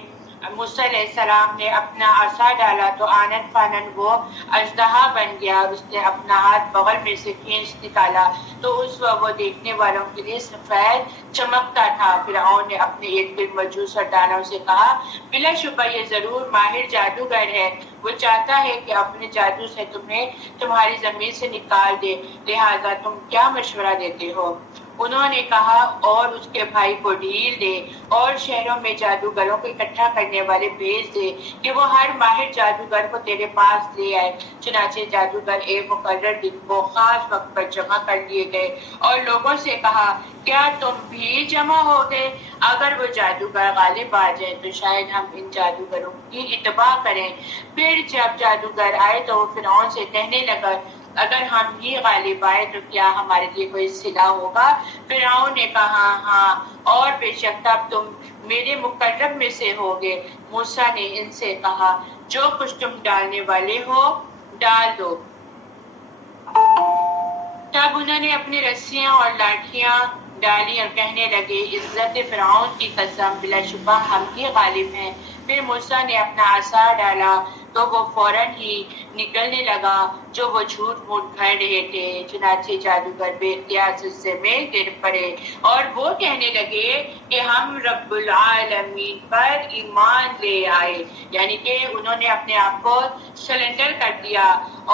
موسیٰ علیہ السلام نے اپنا عصا ڈالا تو آنن فانن وہ اژدہا بن گیا، اور اس نے اپنا ہاتھ بغل میں سے کھینچ نکالا تو اس وقت وہ دیکھنے والوں کے لیے سفید چمکتا تھا۔ فرعون نے اپنے ارد گرد موجود سرداروں سے کہا بلا شبہ یہ ضرور ماہر جادوگر ہے، وہ چاہتا ہے کہ اپنے جادو سے تمہیں تمہاری زمین سے نکال دے، لہٰذا تم کیا مشورہ دیتے ہو؟ انہوں نے کہا اور اس کے بھائی کو ڈھیل دے اور شہروں میں جادوگروں کو اکٹھا کرنے والے بھیج دے کہ وہ ہر ماہر جادوگر کو تیرے پاس لے آئے۔ چنانچہ جادوگر ایک مقرر دن کو خاص وقت پر جمع کر لیے گئے اور لوگوں سے کہا کیا تم بھی جمع ہو گئے؟ اگر وہ جادوگر غالب آ جائیں تو شاید ہم ان جادوگروں کی اتباع کریں۔ پھر جب جادوگر آئے تو وہ فرعون سے کہنے لگا اگر ہم ہی غالب آئے تو کیا ہمارے لیے کوئی صلہ ہوگا؟ فرعون نے کہا ہاں، اور بے شک تب تم میرے مقرب میں سے ہوگے۔ موسیٰ نے ان سے کہا جو کچھ تم ڈالنے والے ہو ڈال دو۔ تب انہوں نے اپنی رسیاں اور لاٹھیاں ڈالی اور کہنے لگے عزت فرعون کی قسم بلا شبہ ہم ہی غالب ہیں۔ پھر موسیٰ نے اپنا عصا ڈالا تو وہ فوراً ہی نکلنے لگا جو وہ جھوٹ موٹ کر رہے تھے۔ چنانچہ جادوگر بے اختیار سجدے میں گر پڑے اور وہ کہنے لگے کہ ہم رب العالمین پر ایمان لے آئے، یعنی کہ انہوں نے اپنے آپ کو سرنڈر کر دیا،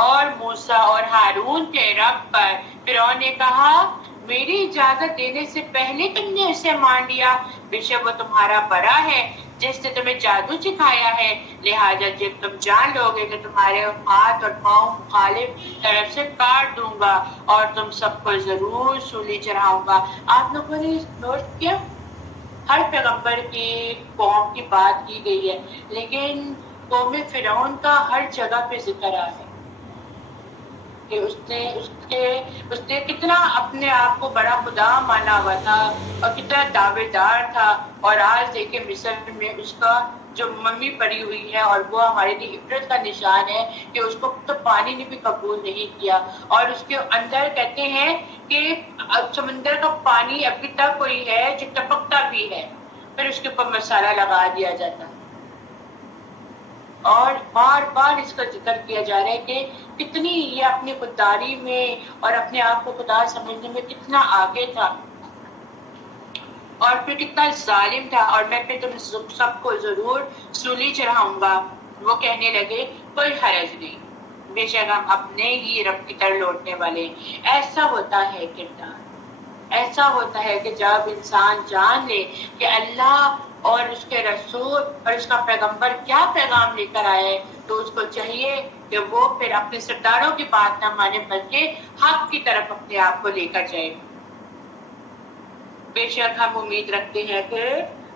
اور موسیٰ اور ہارون کے رب پر۔ فرعون نے کہا میری اجازت دینے سے پہلے تم نے اسے مان لیا، بے شک وہ تمہارا بڑا ہے جس نے تمہیں جادو سکھایا ہے، لہٰذا جب تم جان لو گے کہ تمہارے ہاتھ اور پاؤں مخالف طرف سے کاٹ دوں گا اور تم سب کو ضرور سولی چڑھاؤں گا۔ آپ لوگوں نے نوٹ کیا ہر پیغمبر کی قوم کی بات کی گئی ہے، لیکن قوم فرعون کا ہر جگہ پہ ذکر آ ہے کہ اس نے کتنا اپنے آپ کو بڑا خدا مانا ہوا تھا اور کتنا دعوے دار تھا، اور آج دیکھیں مصر میں اس کا جو ممی پڑی ہوئی ہے اور وہ ہمارے لیے عبرت کا نشان ہے کہ اس کو تو پانی نے بھی قبول نہیں کیا، اور اس کے اندر کہتے ہیں کہ سمندر کا پانی ابھی تک کوئی ہے جو ٹپکتا بھی ہے، پھر اس کے اوپر مسالہ لگا دیا جاتا ہے، اور بار بار اس کا ذکر کیا جا رہا ہے کہ کتنی یہ اپنی خودداری میں اور اپنے آپ کو خدا سمجھنے میں کتنا آگے تھا، اور پھر کتنا ظالم تھا، اور میں پھر تم سب کو ضرور سولی چڑھاؤں گا۔ وہ کہنے لگے کوئی حرج نہیں، بے شک ہم اپنے ہی رب کی طرف لوٹنے والے ہیں۔ ایسا ہوتا ہے کردار، ایسا ہوتا ہے کہ جب انسان جان لے کہ اللہ اور اس کے رسول اور اس کا پیغمبر کیا پیغام لے کر آئے، تو اس کو چاہیے کہ وہ پھر اپنے سرداروں کی بات نہ مانے بلکہ حق کی طرف اپنے آپ کو لے کر جائے۔ بے شک ہم امید رکھتے ہیں کہ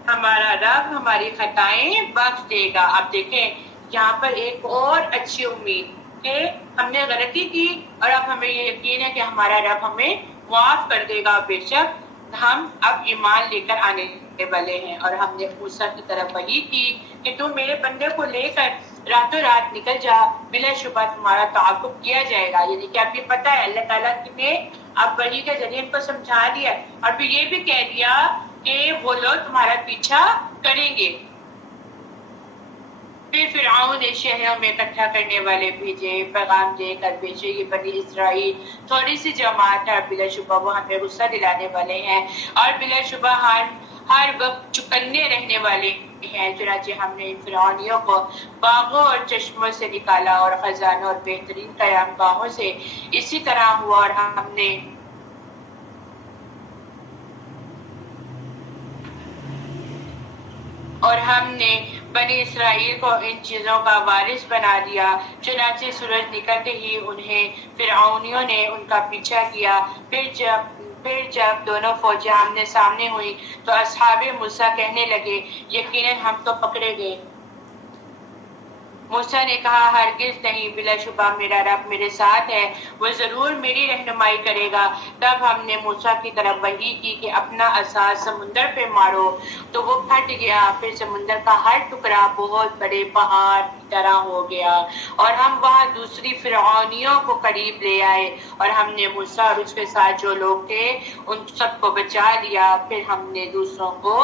ہمارا رب ہماری خطائیں بخش دے گا۔ اب دیکھیں یہاں پر ایک اور اچھی امید کہ ہم نے غلطی کی اور اب ہمیں یہ یقین ہے کہ ہمارا رب ہمیں معاف کر دے گا، بے شک ہم اب ایمان لے کر آنے والے ہیں۔ اور ہم نے موسیٰ کی طرف وحی کی کہ تم میرے بندے کو لے کر راتوں رات نکل جا، بلا شبہ تمہارا تعاقب کیا جائے گا۔ یعنی کہ اب یہ پتہ ہے اللہ تعالیٰ نے اب وحی کے ذریعے ان کو سمجھا دیا اور پھر یہ بھی کہہ دیا کہ وہ لوگ تمہارا پیچھا کریں گے۔ پھر فرعون نے شہروں میں اکٹھا کرنے والے بھیجے، پیغام دے کر بھیجے یہ بنی اسرائیل تھوڑی سی جماعت ہے اور بلا شبہ وہ ہمیں غصہ دلانے والے ہیں، اور بلا شبہ ہر وقت چکنے رہنے والے ہیں۔ چنانچہ ہم نے ان فرعونیوں کو باغوں اور چشموں سے نکالا اور خزانوں اور بہترین قیام گاہوں سے اسی طرح ہوا، اور ہم نے بنی اسرائیل کو ان چیزوں کا وارث بنا دیا۔ چنانچہ سورج نکلتے ہی انہیں فرعونیوں نے ان کا پیچھا کیا۔ پھر جب دونوں فوجیں آمنے سامنے ہوئی تو اصحاب موسیٰ کہنے لگے یقیناً ہم تو پکڑے گئے۔ موسیٰ نے کہا ہرگز نہیں، بلا شبہ میرا رب میرے ساتھ ہے، وہ ضرور میری رہنمائی کرے گا۔ تب ہم نے موسیٰ کی طرف وحی کی کہ اپنا عصا سمندر پہ مارو، تو وہ پھٹ گیا، پھر سمندر کا ہر ٹکڑا بہت بڑے پہاڑ کی طرح ہو گیا، اور ہم وہاں دوسری فرعونیوں کو قریب لے آئے، اور ہم نے موسیٰ اور اس کے ساتھ جو لوگ تھے ان سب کو بچا لیا، پھر ہم نے دوسروں کو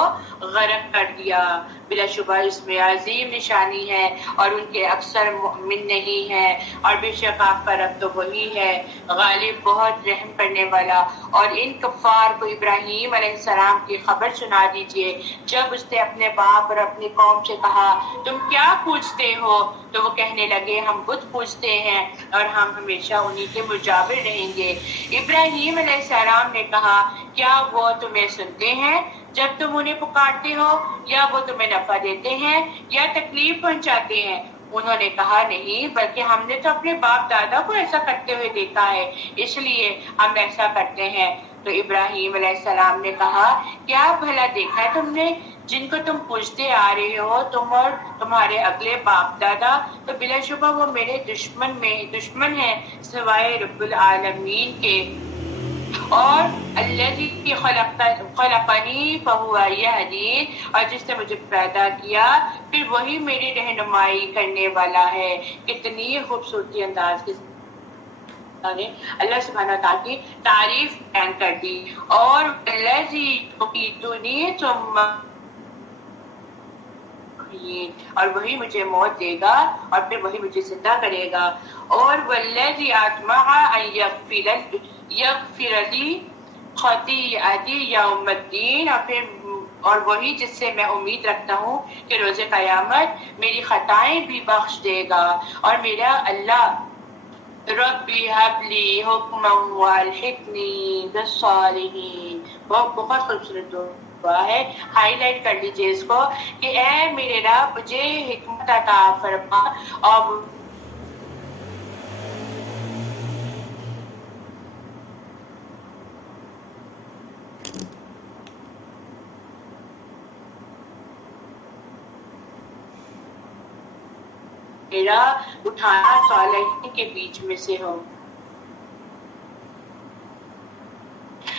غرق کر دیا۔ بلا شبہ اس میں عظیم نشانی ہے اور ان کے اکثر مؤمن نہیں ہے، اور بے شک آپ کا رب تو وہی ہے غالب، بہت رحم کرنے والا۔ اور ان کفار کو ابراہیم علیہ السلام کی خبر سنا دیجئے جب اس نے اپنے باپ اور اپنی قوم سے کہا تم کیا پوجتے ہو؟ تو وہ کہنے لگے ہم بت پوجتے ہیں اور ہم ہمیشہ انہی کے مجاور رہیں گے۔ ابراہیم علیہ السلام نے کہا کیا وہ تمہیں سنتے ہیں جب تم انہیں پکارتے ہو، یا وہ تمہیں نفع دیتے ہیں یا تکلیف پہنچاتے ہیں؟ انہوں نے کہا نہیں، بلکہ ہم نے تو اپنے باپ دادا کو ایسا کرتے ہوئے دیکھا ہے، اس لیے ہم ایسا کرتے ہیں۔ تو ابراہیم علیہ السلام نے کہا کیا بھلا دیکھا ہے تم نے جن کو تم پوجتے آ رہے ہو، تم اور تمہارے اگلے باپ دادا، تو بلا شبہ وہ میرے دشمن ہیں سوائے رب العالمین کے، اور الذی خلقنی فہو یہدین، اور جس نے مجھے پیدا کیا پھر وہی میری رہنمائی کرنے والا ہے۔ کتنی خوبصورتی انداز کے اللہ سبحانہ وتعالیٰ کی تعریف بیان کر دی۔ اور الذی یمیتنی ثم یحیین، اور وہی مجھے موت دے گا اور پھر وہی مجھے زندہ کرے گا۔ اور والذی اطمع ان یغفر لی خطیئتی یوم الدین، اور وہی جس سے میں امید رکھتا ہوں کہ روز قیامت میری خطائیں بھی بخش دے گا۔ اور میرا اللہ ربی ہب لی حکما والحقنی بالصالحین، بہت خوبصورت دعا ہے، ہائی لائٹ کر لیجئے اس کو کہ اے میرے رب مجھے حکمت عطا فرما اور میرا اٹھانا صالحین کے بیچ میں سے ہو۔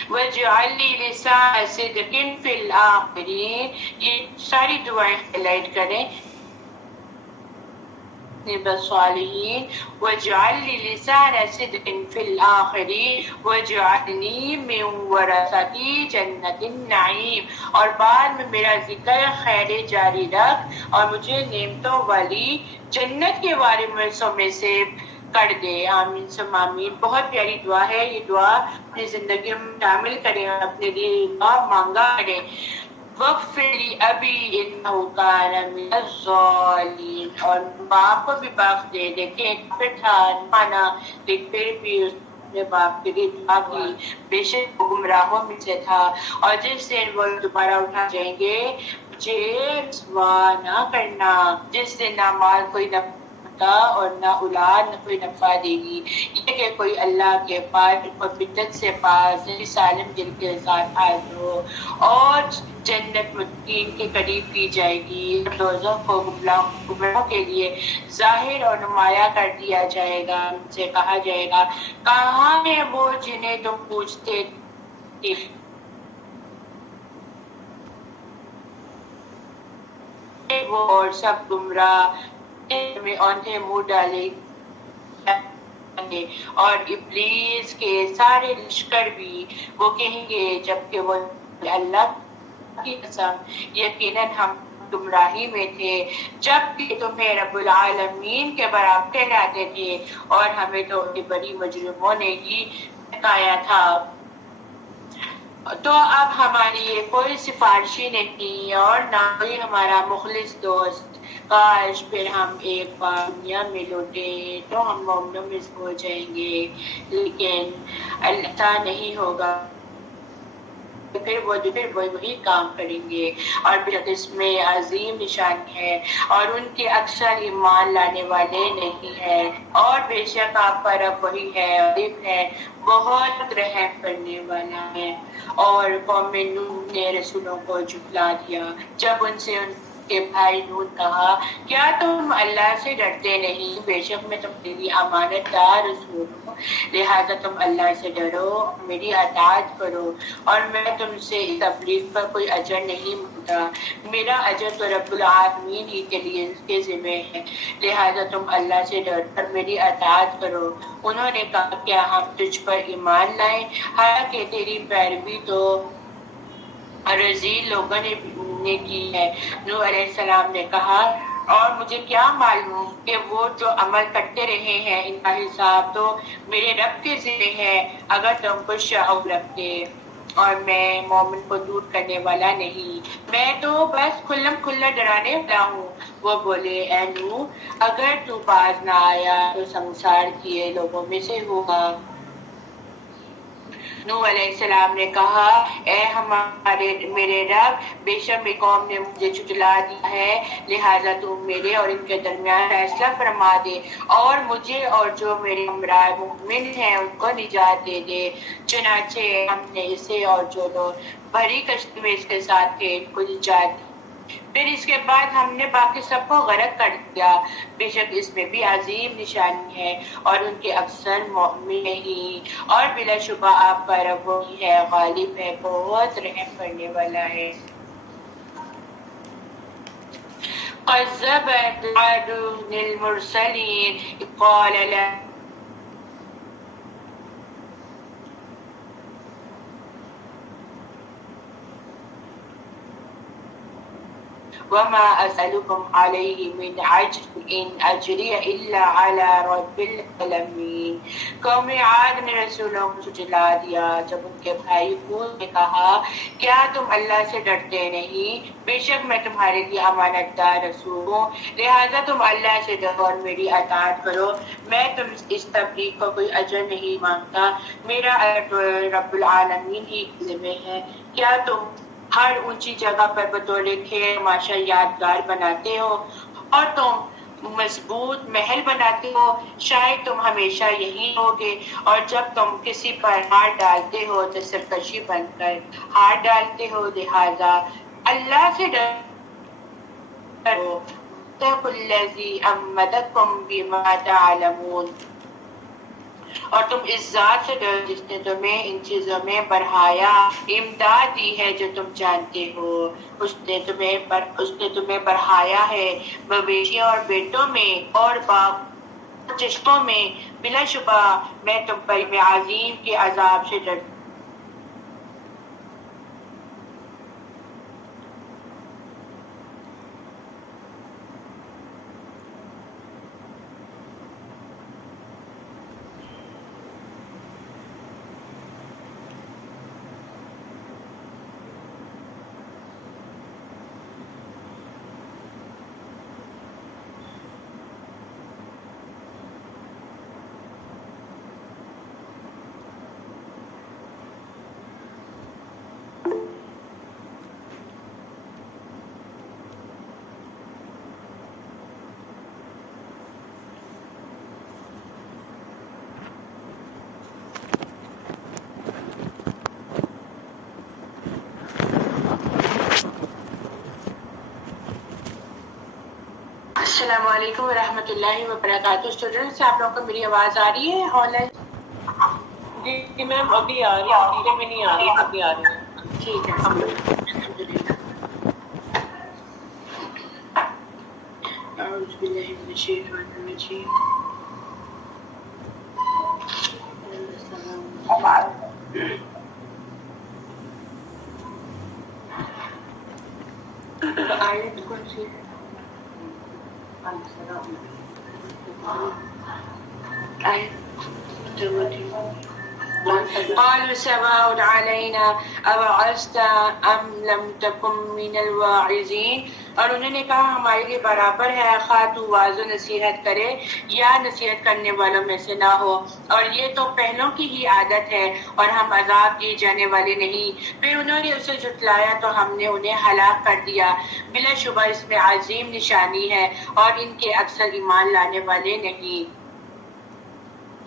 وَاجْعَلْ لِي لِسَانَ صِدْقٍ فِي الْآخِرِينَ، یہ ساری دعائیں ہائی لائٹ کریں۔ بالصالحین وَاجْعَلْ لِي لِسَانَ صِدْقٍ فِي الْآخِرِينَ وَاجْعَلْنِي مِنْ وَرَثَةِ جَنَّةِ النَّعِيمِ، اور بعد میں میرا ذکر خیر جاری رکھ اور مجھے نعمتوں والی جنت کے وارثوں میں سے کر دے۔ آمین ثم آمین۔ بہت پیاری دعا ہے یہ دعا، اپنی زندگی میں شامل کریں اور اپنے لیے دعا مانگا کریں۔ وَاغْفِرْ لِأَبِي إِنَّهُ كَانَ مِنَ الضَّالِّينَ، اور باپ کو بھی بخش دے، دیکھیں پھر تھا مانا لیکن پھر بھی اس نے باپ کے لیے دعا کی، بے شک وہ گمراہوں میں سے تھا، اور جس دن وہ دوبارہ اٹھا جائیں گے مجھے رسوا نہ کرنا، جس دن نہ مال کوئی نفع اور نہ اولاد نہ کوئی نفع دے گی، یہ کہ کوئی اللہ کے پاس اور بدعت سے پاس سالم دل کے ساتھ حاضر ہو، اور جنت متقین کے قریب کی جائے گی، دوزخ کو گمراہوں کے لیے ظاہر اور نمایاں کر دیا جائے گا۔ ان سے کہا جائے گا کہاں ہیں وہ جنہیں تم پوچھتے تھے؟ وہ اور سب گمراہ میں اونھے منہ ڈالے، اور ابلیس کے سارے لشکر بھی وہ کہیں گے جبکہ وہ اللہ کی قسم یقیناً ہم گمراہی میں تھے جب کہ تمہیں رب العالمین کے برابر ٹھہراتے تھے، اور ہمیں تو بڑی مجرموں نے ہی بتایا تھا۔ تو اب ہماری یہ کوئی سفارشی نہیں اور نہ ہی ہمارا مخلص دوست، کاش پھر ہم ایک بار دنیا میں لوٹے تو ہم مومنوں میں سے ہو جائیں گے، لیکن ایسا نہیں ہوگا، پھر وہی کام کریں گے، اور اس میں عظیم نشانی ہے اور ان کے اکثر ایمان لانے والے نہیں ہیں، اور بے شک آپ کا رب وہی ہے، غالب ہے، بہت رحم کرنے والا ہے۔ اور قوم نوح نے رسولوں کو جھٹلا دیا جب ان سے ان کے بھائی نوح کہا، کیا تم اللہ سے ڈرتے نہیں؟ بے شک میں تمہاری امانت دار رسول ہوں، لہٰذا تم اللہ سے ڈرو، میری اطاعت کرو، اور میں تم سے اس تبلیغ پر کوئی اجر نہیں مانگتا، میرا اجر تو رب العالمین ہی کے لیے کے ذمہ ہے، لہٰذا تم اللہ سے ڈر کر میری اطاعت کرو۔ انہوں نے کہا، کیا ہم تجھ پر ایمان لائیں، حالانکہ تیری پیروی تو رذیل لوگوں نے کی ہے۔ نوح علیہ السلام نے کہا، اور مجھے کیا معلوم کہ وہ جو عمل کرتے رہے ہیں ان کا حساب تو میرے رب کے ذمہ ہے، اگر تم کچھ شعور رکھتے، اور میں مومن کو دور کرنے والا نہیں، میں تو بس کھلم کھلا ڈرانے والا ہوں۔ وہ بولے، اے نوح، اگر تو باز نہ آیا تو سنسار کیے لوگوں میں سے ہوگا۔ نوح علیہ السلام نے کہا، اے میرے رب، بے شک میری قوم نے مجھے جھٹلا دیا ہے، لہٰذا تم میرے اور ان کے درمیان فیصلہ فرما دے، اور مجھے اور جو میرے ہمراہ مومن ہیں ان کو نجات دے دے۔ چنانچہ ہم نے اسے اور جو لوگ بھری کشتی میں اس کے ساتھ تھے ان کو نجات دی، پھر اس کے بعد ہم نے باقی سب کو غرق کر دیا، بے شک اس میں بھی عظیم نشانی ہے، اور ان کے اکثر مومن نہیں، اور بلا شبہ آپ کا رب وہی ہے، غالب ہے، بہت رحم کرنے والا ہے۔ كذبت عاد المرسلين إذ قال لهم وما أسألكم عليه من أجر إن أجري إلا على رب العالمين۔ قوم عاد نے رسولوں کو جھٹلا دیا جب ان کے بھائی ہود نے کہا، کیا تم اللہ سے ڈرتے نہیں؟ بے شک میں تمہارے لیے امانت دار رسول ہوں، لہٰذا تم اللہ سے ڈرو اور میری اطاعت کرو، میں تم اس تبلیغ کو کوئی اجر نہیں مانگتا، میرا رب العالمین ہی کے ذمہ ہے۔ کیا تم ہر اونچی جگہ پر بطور خیر تماشا یادگار بناتے ہو، اور تم مضبوط محل بناتے ہو، شاید تم ہمیشہ یہی ہوگے، اور جب تم کسی پر ہاتھ ڈالتے ہو تو سرکشی بن کر ہاتھ ڈالتے ہو، لہٰذا اللہ سے ڈرو، واتقوا الذی امدکم بما تعلمون، اور تم اس ذات سے ڈرو جس نے تمہیں ان چیزوں میں بڑھایا امداد دی ہے جو تم جانتے ہو۔ اس نے تمہیں بڑھایا ہے مویشیوں اور بیٹوں میں اور باغ چشموں میں، بلا شبہ میں تم پر میں عظیم کے عذاب سے ڈرتا ہوں۔ السلام علیکم ورحمۃ اللہ وبرکاتہ۔ اسٹوڈنٹس، آپ لوگوں کو میری آواز آ رہی ہے؟ آن لائن جی میم ابھی آ رہی ہے، دھیرے میں نہیں آ رہی، ابھی آ رہی ہے۔ ٹھیک ہے، الحمدللہ۔ اعوذ باللہ من الشیطان الرجیم۔ آیت کون سی ہے؟ آیت قالوا سواء علينا أوعظت أم لم تكن من الواعظين، اور انہوں نے کہا ہمارے لیے برابر ہے خواہ تو واعظ و نصیحت کرے یا نصیحت کرنے والوں میں سے نہ ہو، اور یہ تو پہلوں کی ہی عادت ہے اور ہم عذاب دیے جانے والے نہیں۔ پھر انہوں نے اسے جھٹلایا تو ہم نے انہیں ہلاک کر دیا، بلا شبہ اس میں عظیم نشانی ہے اور ان کے اکثر ایمان لانے والے نہیں۔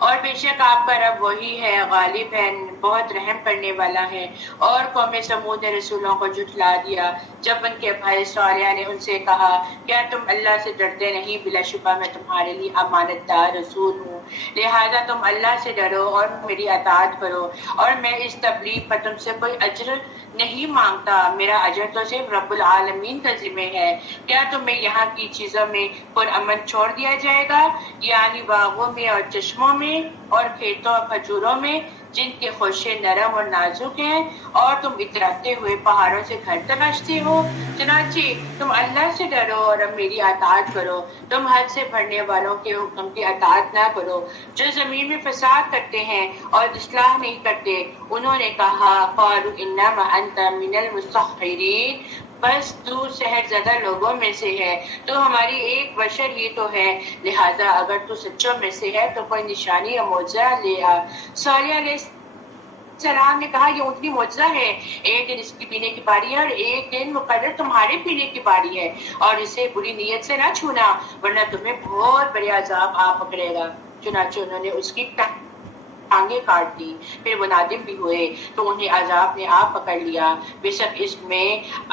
اور بے شک آپ کا رب وہی ہے، غالب ہے، بہت رحم کرنے والا ہے۔ اور قوم سمود نے رسولوں کو جھٹلا دیا جب ان کے بھائی صالح نے ان سے کہا کیا تم اللہ سے ڈرتے نہیں؟ بلا شبہ میں تمہارے لیے امانت دار رسول ہوں، لہذا تم اللہ سے ڈرو اور میری اطاعت کرو، اور میں اس تبلیغ پر تم سے کوئی اجر نہیں مانگتا، میرا اجر تو صرف رب العالمین کا ذمہ ہے۔ کیا تمہیں یہاں کی چیزوں میں پرامن چھوڑ دیا جائے گا، یعنی باغوں میں اور چشموں میں اور کھیتوں اور کھجوروں میں جن کے خوشے نرم اور نازک ہیں، اور تم اتراتے ہوئے پہاڑوں سے گھر تراشتے ہو؟ چنانچہ تم اللہ سے ڈرو اور میری اطاعت کرو، تم حد سے بڑھنے والوں کے حکم کی اطاعت نہ کرو جو زمین میں فساد کرتے ہیں اور اصلاح نہیں کرتے۔ انہوں نے کہا قالوا انما انت من المسحرین، بس تو سحر زدہ لوگوں میں سے ہے، تو ہماری ایک بشر ہی تو ہے، لہذا اگر تو سچوں میں سے ہے تو کوئی نشانی یا معجزہ لے آ۔ صالح علیہ السلام نے کہا یہ اونٹنی معجزہ ہے، ایک دن اس کی پینے کی باری ہے اور ایک دن مقرر تمہارے پینے کی باری ہے، اور اسے بری نیت سے نہ چھونا ورنہ تمہیں بہت بڑے عذاب آ پکڑے گا۔ چنانچہ انہوں نے اس کی ٹانگیں کاٹ دی، پھر وہ نادم بھی ہوئے تو انہیں عذاب نے آپ پکڑ لیا، بے شک اس میں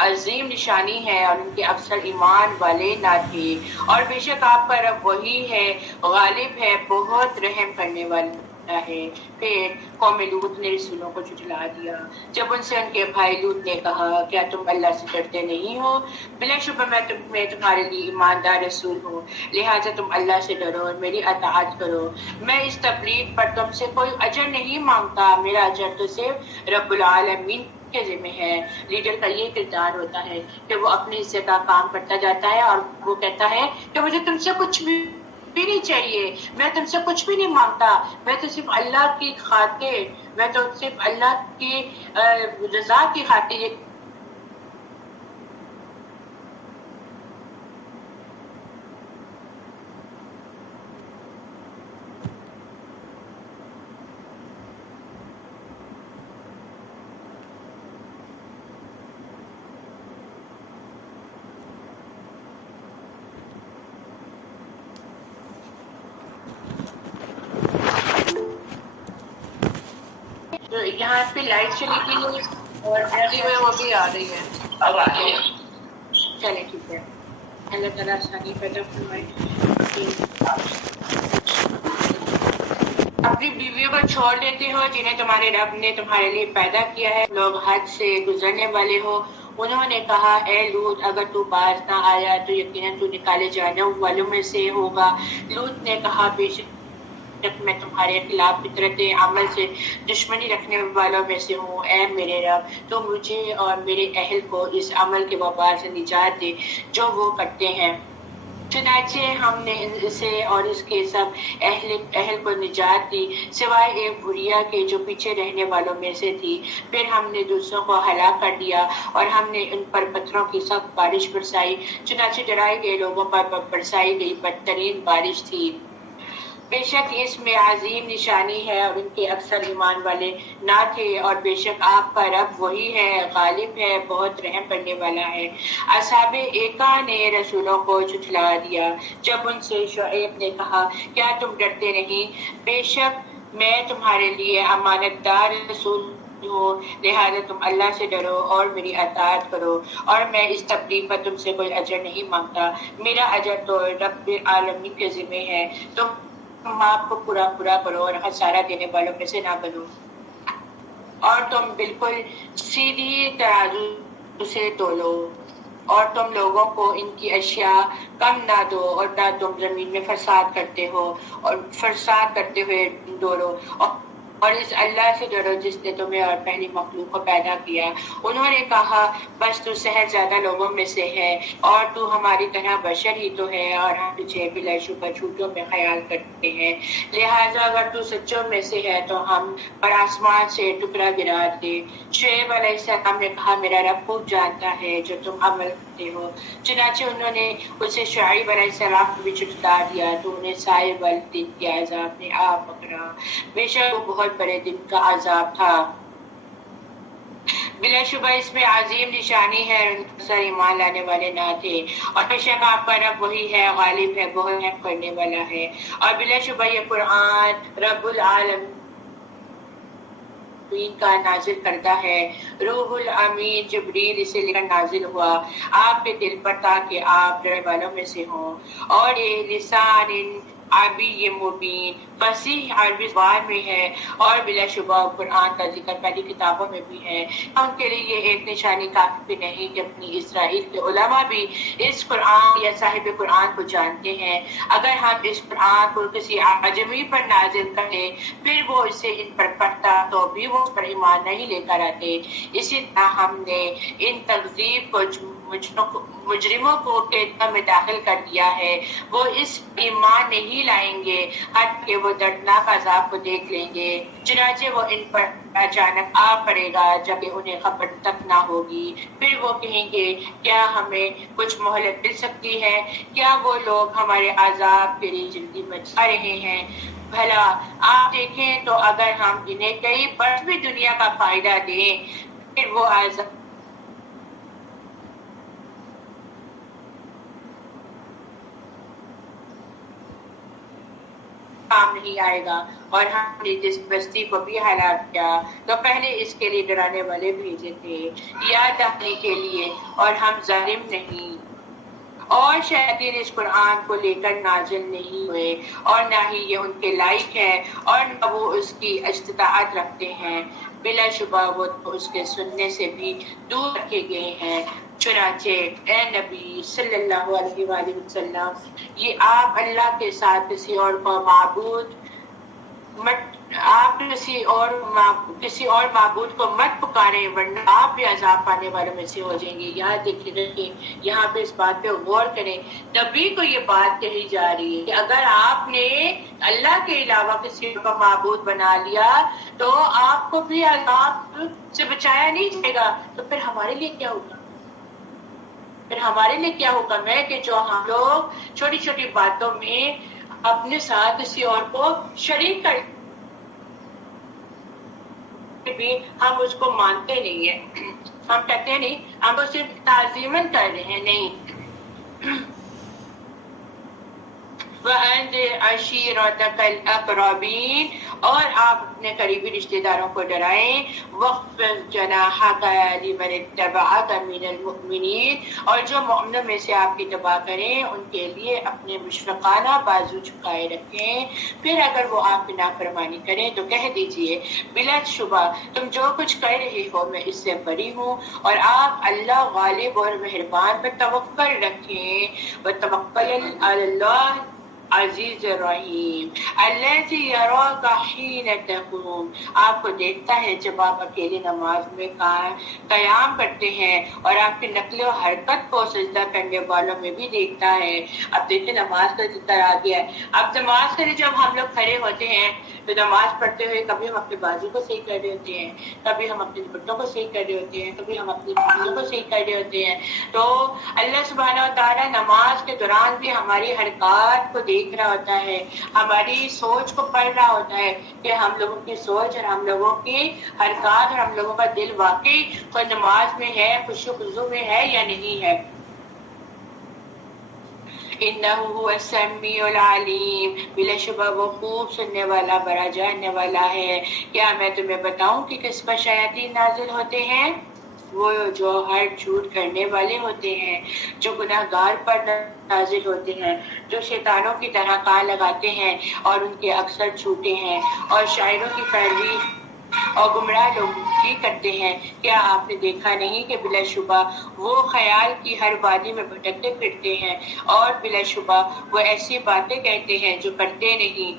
عظیم نشانی ہے اور ان کے اکثر ایمان والے نہ تھے۔ اور بے شک آپ کا رب وہی ہے، غالب ہے، بہت رحم کرنے والا ہے۔ پھر قوم لوط نے رسولوں کو جھٹلا دیا جب ان سے ان کے بھائی لوط نے کہا کیا تم اللہ سے ڈرتے نہیں ہو؟ بلا شبہ میں تمہارے لیے ایماندار رسول ہوں، لہٰذا تم اللہ سے ڈرو اور میری اطاعت کرو۔ میں اس تبلیغ پر تم سے کوئی اجر نہیں مانگتا، میرا اجر تو صرف رب العالمین کے ذمہ ہے۔ لیڈر کا یہ کردار ہوتا ہے کہ وہ اپنے حصے کا کام کرتا جاتا ہے اور وہ کہتا ہے کہ مجھے تم سے کچھ بھی نہیں چاہیے، میں تم سے کچھ بھی نہیں مانگتا، میں تو صرف اللہ کی خاطر، میں تو صرف اللہ کی رضا کی خاطر یہاں پہ لائٹ چلی گئی ہے اور جی میم ابھی آ رہی ہے۔ اب آ رہی ہے، چلے ٹھیک ہے۔ اللہ تعالیٰ آسانی پیدا فرمائے۔ اپنی بیویوں کو چھوڑ دیتے ہو جنہیں تمہارے رب نے تمہارے لیے پیدا کیا ہے، لوگ حد سے گزرنے والے ہو۔ انہوں نے کہا اے لوط اگر تو باز نہ آیا تو یقیناً تو نکالے جانے والوں میں سے ہوگا۔ لوط نے کہا بے شک میں تمہارے خلاف فطرت عمل سے دشمنی رکھنے والوں میں سے ہوں، اے میرے رب تو مجھے اور میرے اہل کو اس عمل کے وبال سے نجات دے جو وہ کرتے ہیں۔ چنانچہ ہم نے اسے اور اس کے سب اہل کو نجات دی سوائے ایک بھریا کے جو پیچھے رہنے والوں میں سے تھی۔ پھر ہم نے دوسروں کو ہلاک کر دیا اور ہم نے ان پر پتھروں کی سخت بارش برسائی، چنانچہ ڈرائے گئے لوگوں پر برسائی گئی بدترین بارش تھی۔ بے شک اس میں عظیم نشانی ہے اور ان کے اکثر ایمان والے نہ تھے، اور بے شک آپ کا رب وہی ہے، غالب ہے، بہت رحم کرنے والا ہے۔ اصحاب ایکا نے رسولوں کو جھٹلا دیا جب ان سے شعیب نے کہا کیا تم ڈرتے نہیں؟ بے شک میں تمہارے لیے امانت دار رسول ہوں، لہذا تم اللہ سے ڈرو اور میری اطاعت کرو، اور میں اس تبلیغ پر تم سے کوئی اجر نہیں مانگتا، میرا اجر تو رب العالمین کے ذمہ ہے۔ تم آپ کو پورا کرو اور خسارہ دینے والوں میں سے نہ بنو، اور تم بالکل سیدھی ترازو سے تولو، اور تم لوگوں کو ان کی اشیاء کم نہ دو، اور نہ تم زمین میں فساد کرتے ہو اور فساد کرتے ہوئے دوڑو، اور اور اس اللہ سے ڈرو جس نے تمہیں اور پہلی مخلوق کو پیدا کیا۔ انہوں نے کہا بس تو صحت زیادہ لوگوں میں سے ہے اور تو ہماری طرح بشر ہی تو ہے اور ہم تجھے بلا شبہ جھوٹوں میں خیال کرتے ہیں، لہٰذا اگر تو سچوں میں سے ہے تو ہم پر آسمان سے ٹکڑا گرا دے۔ شعیب علیہ السلام نے کہا میرا رب خوب جانتا ہے جو تم عمل کرتے ہو۔ چنانچہ انہوں نے اسے شعیب علیہ السلام کو بھی جھٹلا دیا تو انہیں سائے دن کے عذاب نے آ پکڑا، بے شک وہ بہت بڑے دن کا عذاب تھا۔ بلا شبہ اس میں عظیم نشانی ہے اور ان پر اکثر ایمان لانے والے نہ تھے، اور بے شک آپ کا رب وہی ہے، غالب ہے، بہت حق کرنے والا ہے۔ اور بلا شبہ یہ قرآن رب العالمین کا نازل کرتا ہے، روح الامین جبریل اسے لے کر نازل ہوا آپ کے دل پر تاکہ آپ ڈرنے والوں میں سے ہوں، اور یہ لسان عربی مبین فصیح عربی زبان میں ہے، اور بلا شبہ قرآن کا ذکر پہلی کتابوں میں بھی ہے۔ ان کے لیے یہ ایک نشانی کافی نہیں کہ اپنی اسرائیل کے علماء بھی اس قرآن یا صاحب قرآن کو جانتے ہیں۔ اگر ہم اس قرآن کو کسی عجمی پر نازل کریں پھر وہ اسے ان پر پڑھتا تو بھی وہ اس پر ایمان نہیں لے کر آتے۔ اسی طرح ہم نے ان تکذیب کو مجرموں کو قید میں داخل کر دیا ہے، وہ اس ایمان نہیں لائیں گے حتیٰ وہ دردناک عذاب کو دیکھ لیں گے، چنانچہ وہ ان پر اچانک آ پڑے گا جبکہ انہیں خبر تک نہ ہوگی، پھر وہ کہیں گے کیا ہمیں کچھ مہلت مل سکتی ہے، کیا وہ لوگ ہمارے عذاب کے لیے جلدی مچا رہے ہیں۔ بھلا آپ دیکھیں تو اگر ہم انہیں کئی برس بھی دنیا کا فائدہ دیں پھر وہ عذاب کام نہیں آئے گا۔ اور ہم نے جس بستی کو بھی ہلاک کیا تو پہلے اس کے لیے ڈرانے والے بھیجے تھے یاد رکھنے کے لیے، اور ہم ظالم نہیں۔ اور شیاطین اس قرآن کو لے کر نازل نہیں ہوئے اور نہ ہی یہ ان کے لائق ہے اور نہ وہ اس کی استطاعت رکھتے ہیں، بلا شبہ وہ تو اس کے سننے سے بھی دور رکھے گئے ہیں۔ چنانچہ اے نبی صلی اللہ علیہ وآلہ وسلم یہ آپ اللہ کے ساتھ کسی اور کو معبود آپ کسی اور معبود کو مت پکاریں ورنہ آپ بھی عذاب پانے والوں میں سے ہو جائیں گے۔ یاد رکھیں یہاں پہ اس بات پہ غور کریں، نبی کو یہ بات کہی جا رہی ہے کہ اگر آپ نے اللہ کے علاوہ کسی کا معبود بنا لیا تو آپ کو بھی عذاب سے بچایا نہیں جائے گا، تو پھر ہمارے لیے کیا ہوگا؟ پھر ہمارے لیے کیا حکم ہے کہ جو ہم لوگ چھوٹی چھوٹی باتوں میں اپنے ساتھ کسی اور کو شریک کر بھی ہم اس کو مانتے نہیں ہیں، ہم کہتے ہیں نہیں، ہم کو صرف تعظیماً کر رہے ہیں، نہیں۔ وَأَنذِرْ عَشِيرَتَكَ الْأَقْرَبِينَ اور آپ اپنے قریبی رشتہ داروں کو ڈرائیں، وَاخْفِضْ جَنَاحَكَ لِمَنِ اتَّبَعَكَ مِنَ الْمُؤْمِنِينَ اور جو مومنوں میں سے آپ کی اتباع کریں ان کے لیے اپنے مشفقانہ بازو جھکائے رکھیں، پھر اگر وہ آپ کی نافرمانی کریں تو کہہ دیجئے بلا شبہ تم جو کچھ کر رہے ہو میں اس سے بری ہوں، اور آپ اللہ غالب اور مہربان پر توکل رکھیں، وَتَوَكَّلْ عَلَى اللَّهِ عزیز رحیم الذی یراک حین تقوم آپ کو دیکھتا ہے جب آپ اکیلے نماز میں قیام کرتے ہیں، اور آپ کی نقل و حرکت کو سجدہ کرنے والوں میں بھی دیکھتا ہے۔ اب دیکھیں نماز کا ذکر آ گیا ہے، اب نماز کے لیے جب ہم لوگ کھڑے ہوتے ہیں تو نماز پڑھتے ہوئے کبھی ہم اپنے بازو کو صحیح کر رہے ہوتے ہیں، کبھی ہم اپنے دوپٹوں کو صحیح کر رہے ہوتے ہیں، کبھی ہم اپنی پھیلیوں کو صحیح کر رہے ہوتے ہیں۔ تو اللہ سبحانہ و تعالیٰ نماز کے دوران بھی ہماری حرکات کو دیکھ رہا ہوتا ہے، ہماری سوچ کو پڑھ رہا ہوتا ہے کہ ہم لوگوں کی سوچ اور ہم لوگوں کی حرکات اور ہم لوگوں کا دل واقعی کوئی نماز میں ہے، خشوع و خضوع میں ہے یا نہیں ہے۔ انہ هو السمیع العلیم بلا شبہ وہ خوب سننے والا بڑا جاننے والا ہے۔ کیا میں تمہیں بتاؤں کہ کس پر شیاطین نازل ہوتے ہیں؟ وہ جو ہر جھوٹ کرنے والے ہوتے ہیں، جو گناہگار پر نازل ہوتے ہیں، جو شیطانوں کی طرح کان لگاتے ہیں اور ان کے اکثر جھوٹے ہیں اور شاعروں کی پیروی اور گمراہ لوگ کی کرتے ہیں۔ کیا آپ نے دیکھا نہیں کہ بلا شبہ وہ خیال کی ہر وادی میں بھٹکتے پھرتے ہیں اور بلا شبہ وہ ایسی باتیں کہتے ہیں جو کرتے نہیں۔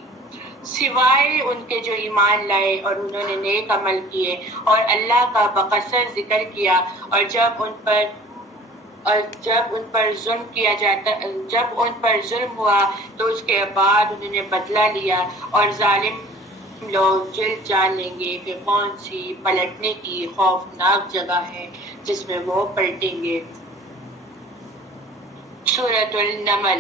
سوائے ان کے جو ایمان لائے اور انہوں نے نیک عمل کیے اور اللہ کا بقصر ذکر کیا، اور جب ان پر ظلم ہوا تو اس کے بعد انہوں نے بدلہ لیا، اور ظالم لوگ جلد جان لیں گے کہ کون سی پلٹنے کی خوفناک جگہ ہے جس میں وہ پلٹیں گے۔ سورۃ النمل،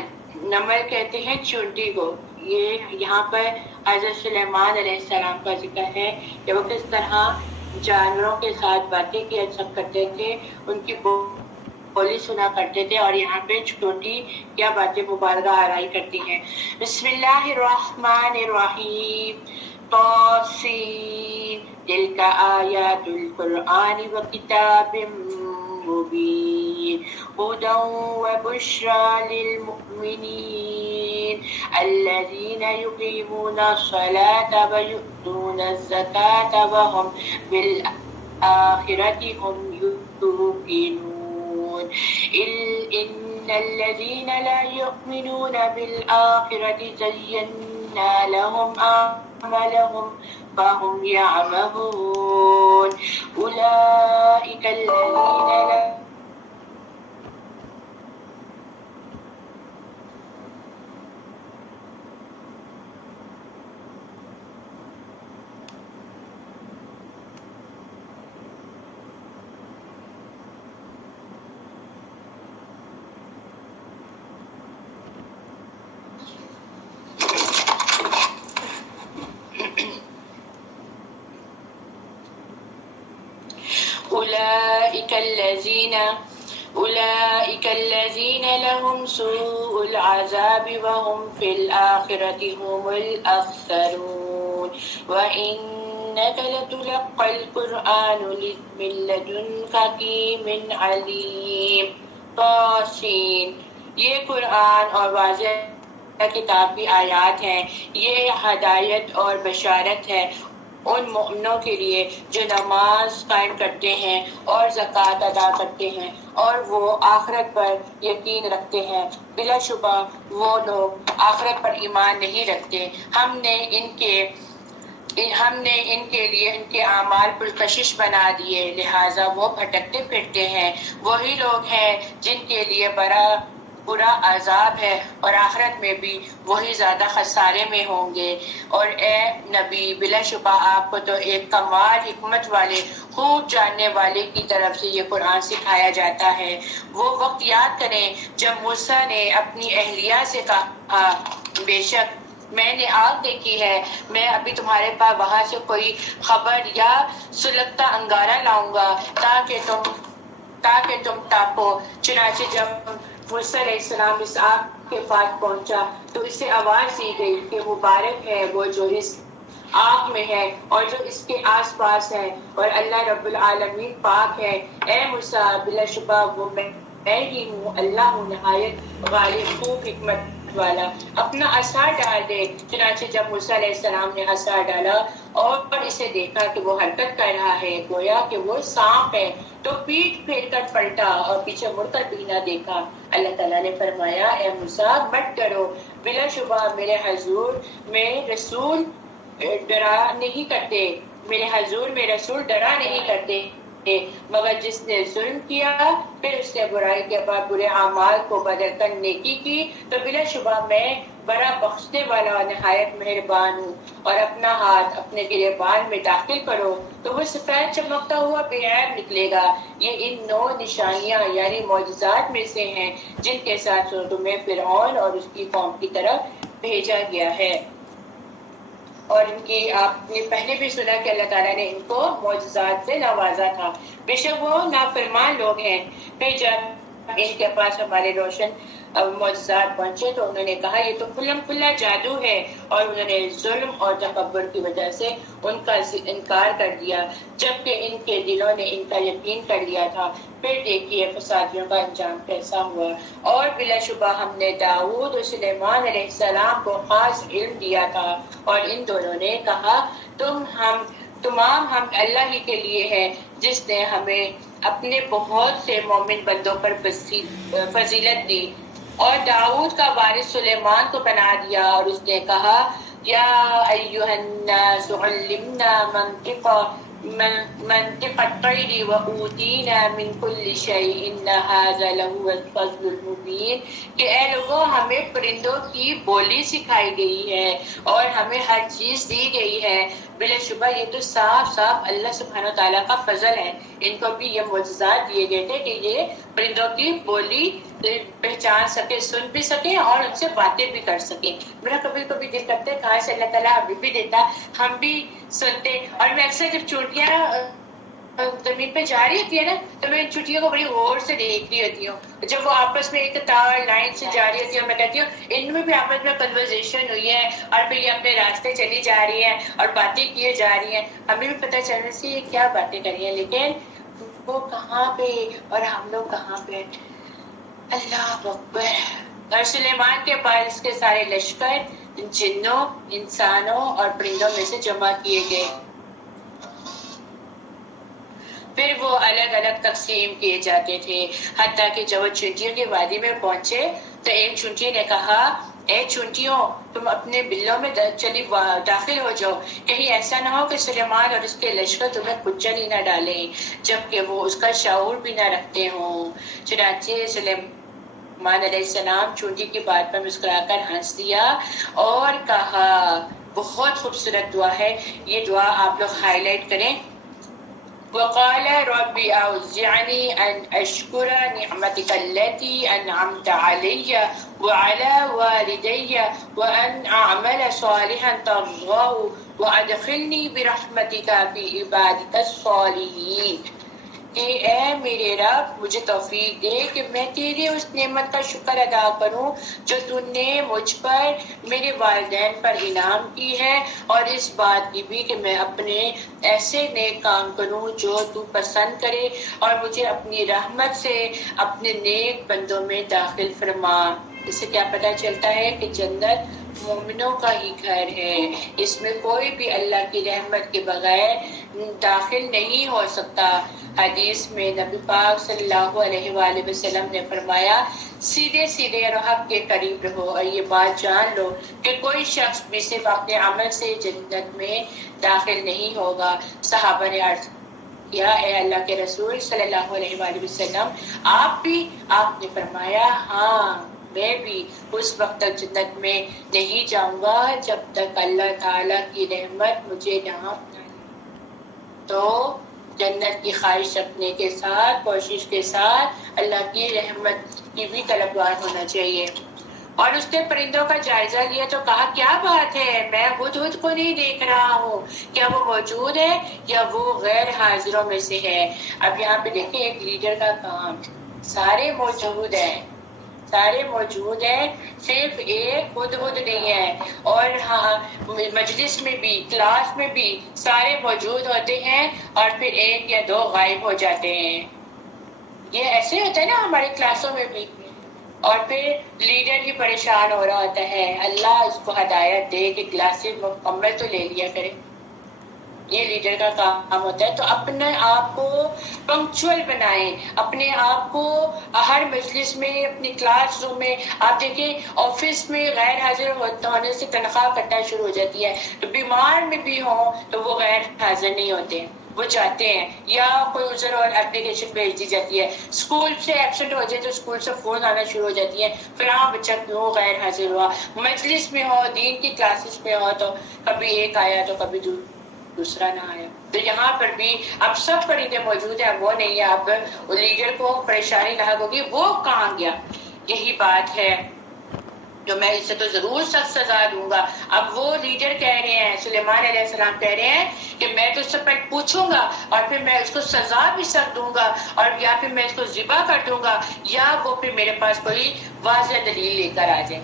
نمل کہتے ہیں چونٹی کو۔ یہ یہاں پر حضرت سلیمان علیہ السلام کا ذکر ہے کہ وہ کس طرح جانوروں کے ساتھ باتیں کیا کرتے تھے، ان کی بولی سنا کرتے تھے، اور یہاں پہ چونٹی کیا باتیں مبارکہ آرائی کرتی ہیں۔ بسم اللہ الرحمن الرحیم، طاسین، تلک آیات القرآن وکتاب مبین، هدى وبشرى للمؤمنين الذين يقيمون الصلاة ويؤتون الزكاة وهم بالآخرة هم يوقنون إن الذين لا يؤمنون بالآخرة زينا لهم أعمالهم فهم يعمهون أولئك الذين لا أولئك الذين لهم سوء العذاب وهم في الآخرة هم الأخسرون وإنك لتلقى القرآن من لدن حكيم عليم۔ طاسین، یہ قرآن اور واضح کتاب کی آیات ہیں، یہ ہدایت اور بشارت ہے ان مومنوں کے لیے جو نماز قائم کرتے ہیں اور زکوٰۃ ادا کرتے ہیں اور وہ آخرت پر یقین رکھتے ہیں۔ بلا شبہ وہ لوگ آخرت پر ایمان نہیں رکھتے، ہم نے ان کے لیے ان کے اعمال پرکشش بنا دیے، لہٰذا وہ بھٹکتے پھرتے ہیں۔ وہی لوگ ہیں جن کے لیے برا عذاب ہے اور آخرت میں بھی وہی زیادہ خسارے میں ہوں گے۔ اور اے نبی، بلا شبہ آپ کو تو ایک کمال حکمت والے، خوب جاننے والے کی طرف سے یہ قرآن سکھایا جاتا ہے۔ وہ وقت یاد کریں جب موسیٰ نے اپنی اہلیہ سے کہا، بے شک میں نے آگ دیکھی ہے، میں ابھی تمہارے پاس وہاں سے کوئی خبر یا سلگتا انگارہ لاؤں گا تاکہ تم تاپو۔ چنانچہ جب موسیٰ علیہ السلام اس آگ کے پاس پہنچا تو اس سے آواز دی گئی کہ مبارک ہے وہ جو اس آگ میں ہے اور جو اس کے آس پاس ہے، اور اللہ رب العالمین پاک ہے۔ اے موسیٰ، بلا شبہ وہ میں ہی ہوں، اللہ ہوں نہایت غالب خوب حکمت والا۔ اپنا عصا ڈال دے۔ چنانچہ جب موسیٰ علیہ السلام نے عصا ڈالا اور اسے دیکھا کہ وہ حرکت کر رہا ہے گویا کہ وہ سانپ ہے، تو پیٹھ پھیر کر پلٹا اور پیچھے مڑ کر بھی نہ دیکھا۔ اللہ تعالیٰ نے فرمایا، اے موسیٰ مت ڈرو، بلا شبہ میرے حضور میں رسول ڈرا نہیں کرتے مگر جس نے ظلم کیا پھر اس نے برائی کے بعد برے اعمال کو بدل کر نیکی کی تو بلا شبہ میں بڑا بخشنے والا نہایت مہربان ہوں۔ اور اپنا ہاتھ اپنے گریبان میں داخل کرو تو وہ سفید چمکتا ہوا بے عیب نکلے گا۔ یہ ان 9 نشانیاں یعنی معجزات میں سے ہیں جن کے ساتھ تمہیں فرعون اور اس کی قوم کی طرف بھیجا گیا ہے۔ اور ان کی آپ نے پہلے بھی سنا کہ اللہ تعالیٰ نے ان کو معجزات سے نوازا تھا، بے شک وہ نافرمان لوگ ہیں۔ پھر جب ان کے پاس ہمارے روشن معجزات پہنچے تو انہوں نے کہا یہ تو کھلا جادو ہے، اور انہوں نے ظلم اور تکبر کی وجہ سے ان کا انکار کر دیا، جبکہ ان کے دلوں نے ان کا یقین کر لیا تھا۔ پھر دیکھیے فسادیوں کا انجام کیسا ہوا۔ اور بلا شبہ ہم نے داؤد اور سلیمان علیہ السلام کو خاص علم دیا تھا، اور ان دونوں نے کہا تمام ہم اللہ ہی کے لیے ہیں جس نے ہمیں اپنے بہت سے مومن بندوں پر فضیلت دی، اور داؤد کا وارث سلیمان کو بنا دیا، اور اس نے کہا یا ایھا الناس علمنا منطق الطیر وأوتینا من کل شیء ان ھذا لہو الفضل المبین، کہ اے لوگوں ہمیں پرندوں کی بولی سکھائی گئی ہے اور ہمیں ہر چیز دی گئی ہے، بلا شبہ یہ تو صاف صاف اللہ سبحانہ و تعالیٰ کا فضل ہے۔ ان کو بھی یہ معجزات دیے گئے تھے کہ یہ پرندوں کی بولی پہچان سکے، سن بھی سکیں اور ان سے باتیں بھی کر سکیں۔ میرا کبھی کبھی دل کرتا ہے کاش اللہ تعالیٰ ہمیں بھی دیتا، ہم بھی سنتے۔ اور میں اکثر جب چونٹیاں زمین پہ جا رہی ہوتی ہے نا تو میں ان چونٹیوں کو بڑی غور سے دیکھ رہی ہوتی ہوں، جب وہ آپس میں ایک تار لائن سے جا رہی ہوتی ہے، میں کہتی ہوں ان میں بھی آپس میں کنورزیشن ہوئی ہے اور پھر یہ اپنے راستے چلی جا رہی ہیں اور باتیں کیے جا رہی ہیں، ہمیں بھی پتہ چلنا سے یہ کیا باتیں کر رہی ہیں، لیکن وہ کہاں پہ اور ہم لوگ کہاں پہ۔ اللہ اکبر۔ اور سلیمان کے پاس اس کے سارے لشکر جنوں، انسانوں اور پرندوں میں سے جمع کیے گئے، پھر وہ الگ الگ تقسیم کیے جاتے تھے، حتیٰ کہ جب وہ چونٹیوں کی وادی میں پہنچے تو ایک چونٹی نے کہا اے چونٹیوں تم اپنے بلوں میں چلی داخل ہو جاؤ، کہیں ایسا نہ ہو کہ سلیمان اور اس کے لشکر تمہیں کچل ہی نہ ڈالیں جبکہ وہ اس کا شعور بھی نہ رکھتے ہوں۔ چنانچہ سلیمان علیہ السلام چونٹی کی بات پر مسکرا کر ہنس دیا اور کہا، بہت خوبصورت دعا ہے، یہ دعا آپ لوگ ہائی لائٹ کریں۔ وقال رب أوزعني أن أشكر نعمتك التي أنعمت علي وعلى والدي وأن أعمل صالحا ترضاه وأدخلني برحمتك في عبادك الصالحين، کہ اے میرے رب مجھے توفیق دے کہ میں تیری اس نعمت کا شکر ادا کروں جو تو نے مجھ پر، میرے والدین پر انعام کی ہے، اور اس بات کی بھی کہ میں اپنے ایسے نیک کام کروں جو تو پسند کرے، اور مجھے اپنی رحمت سے اپنے نیک بندوں میں داخل فرما۔ اس سے کیا پتہ چلتا ہے کہ جنت مومنوں کا ہی گھر ہے، اس میں کوئی بھی اللہ کی رحمت کے بغیر داخل نہیں ہو سکتا۔ حدیث میں نبی پاک صلی اللہ علیہ وآلہ وسلم نے فرمایا، سیدھے سیدھے اور حق کے قریب رہو، اور یہ بات جان لو کہ کوئی شخص بھی صرف اپنے عمل سے جنت میں داخل نہیں ہوگا۔ صحابہ نے عرض کیا، اے اللہ کے رسول صلی اللہ علیہ وآلہ وسلم آپ بھی؟ آپ نے فرمایا، ہاں میں بھی اس وقت تک جنت میں نہیں جاؤں گا جب تک اللہ تعالیٰ کی رحمت مجھے نہ اپنا لے۔ تو جنت کی خواہش رکھنے کے ساتھ، کوشش کے ساتھ اللہ کی رحمت کی بھی طلبگار ہونا چاہیے۔ اور اس نے پرندوں کا جائزہ لیا تو کہا، کیا بات ہے، میں ہدہد کو نہیں دیکھ رہا ہوں، کیا وہ موجود ہے یا وہ غیر حاضروں میں سے ہے؟ اب یہاں پہ دیکھیں ایک لیڈر کا کام، سارے موجود ہیں، سارے موجود ہیں، صرف ایک ہدہد نہیں ہے۔ اور ہاں مجلس میں بھی، کلاس میں بھی سارے موجود ہوتے ہیں اور پھر ایک یا دو غائب ہو جاتے ہیں۔ یہ ایسے ہوتا ہے نا ہماری کلاسوں میں بھی، اور پھر لیڈر بھی پریشان ہو رہا ہوتا ہے، اللہ اس کو ہدایت دے کہ کلاسیں مکمل تو لے لیا کرے۔ یہ لیڈر کا کام ہوتا ہے۔ تو اپنے آپ کو پنکچوئل بنائیں، اپنے آپ کو ہر مجلس میں، اپنی کلاس روم میں۔ آپ دیکھیں آفس میں غیر حاضر ہونے سے تنخواہ کٹنا شروع ہو جاتی ہے، تو بیمار میں بھی ہوں تو وہ غیر حاضر نہیں ہوتے، وہ جاتے ہیں، یا کوئی عذر اور اپلیکیشن بھیج دی جاتی ہے، اسکول سے ایبسنٹ ہو جائے تو اسکول سے فون آنا شروع ہو جاتی ہے، فلاں بچہ کیوں غیر حاضر ہوا۔ مجلس میں ہو، دین کی کلاسز میں ہو تو کبھی ایک آیا تو کبھی دوسرا نہ آیا۔ تو یہاں پر بھی اب سب پرندے موجود ہیں، وہ نہیں ہے، اب لیڈر کو پریشانی لاحق ہوگی، وہ کہاں گیا؟ یہی بات ہے جو میں اس سے تو ضرور سخت سزا دوں گا۔ اب وہ لیڈر کہہ رہے ہیں، سلیمان علیہ السلام کہہ رہے ہیں کہ میں تو اس سے پہلے پوچھوں گا اور پھر میں اس کو سزا بھی سخت دوں گا، اور یا پھر میں اس کو ذبح کر دوں گا، یا وہ پھر میرے پاس کوئی واضح دلیل لے کر آ جائے۔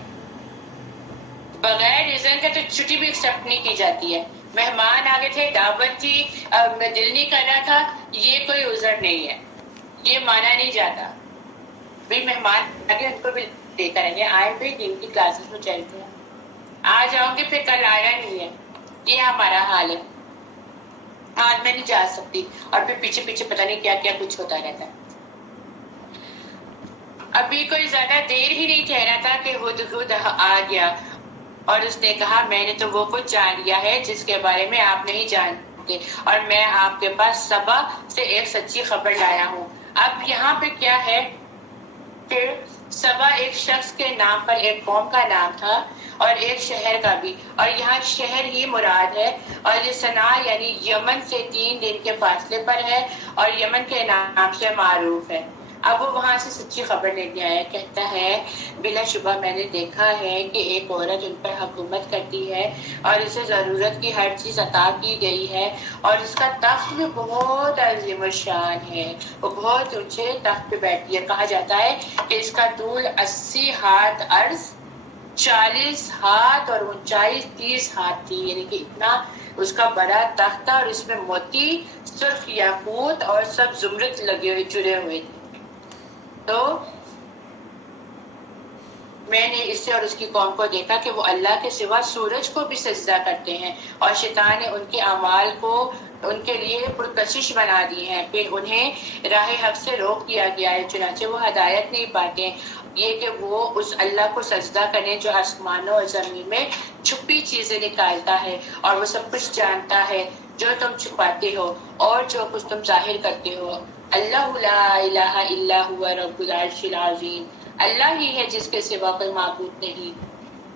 بغیر ریزن کے تو چھٹی بھی ایکسیپٹ نہیں کی جاتی ہے۔ مہمان آگے تھے، دعوت تھی، میں دل نہیں کر رہا تھا، یہ کوئی عذر نہیں ہے، یہ مانا نہیں جاتا۔ بھی مہمان آگے ان کو بھی لے کر آئیں گے، آئے بھی دن کی کلاسز میں چلتے ہیں، آ جاؤں گے پھر کل آنا نہیں ہے، یہ ہمارا حال ہے۔ آج میں نہیں جا سکتی، اور پھر پیچھے پیچھے پتہ نہیں کیا کیا کچھ ہوتا رہتا ہے۔ ابھی کوئی زیادہ دیر ہی نہیں ٹھہرا تھا کہ ہدہد آ گیا، اور اس نے کہا میں نے تو وہ کچھ جان لیا ہے جس کے بارے میں آپ نہیں جانتے، اور میں آپ کے پاس سبا سے ایک سچی خبر لایا ہوں۔ اب یہاں پہ کیا ہے کہ سبا ایک شخص کے نام پر ایک قوم کا نام تھا اور ایک شہر کا بھی، اور یہاں شہر ہی مراد ہے، اور یہ صنعا یعنی یمن سے 3 دن کے فاصلے پر ہے اور یمن کے نام سے معروف ہے۔ اب وہ وہاں سے سچی خبر لے کے آیا، کہتا ہے بلا شبہ میں نے دیکھا ہے کہ ایک عورت ان پر حکومت کرتی ہے اور اسے ضرورت کی ہر چیز عطا کی گئی ہے، اور اس کا تخت بھی بہت عظیم الشان ہے، وہ بہت اونچے تخت پہ بیٹھی ہے۔ کہا جاتا ہے کہ اس کا طول 80 ہاتھ عرض، 40 ہاتھ اور اونچائی 30 ہاتھ تھی، یعنی کہ اتنا اس کا بڑا تخت تھا، اور اس میں موتی، سرخ یاقوت اور سب زمرد لگے ہوئے جڑے ہوئے تھے۔ تو میں نے اسے اور اس کی قوم کو دیکھا کہ وہ اللہ کے سوا سورج کو بھی سجدہ کرتے ہیں، اور شیطان نے ان کے اعمال کو ان کے لیے پرکشش بنا دی ہیں، پھر انہیں راہ حق سے روک دیا گیا ہے، چنانچہ وہ ہدایت نہیں پاتے۔ یہ کہ وہ اس اللہ کو سجدہ کریں جو آسمانوں اور زمین میں چھپی چیزیں نکالتا ہے، اور وہ سب کچھ جانتا ہے جو تم چھپاتے ہو اور جو کچھ تم ظاہر کرتے ہو۔ اللہ لا الہ الا هو رب العرش العظیم، اللہ ہی ہے جس کے سوا کوئی معبود نہیں،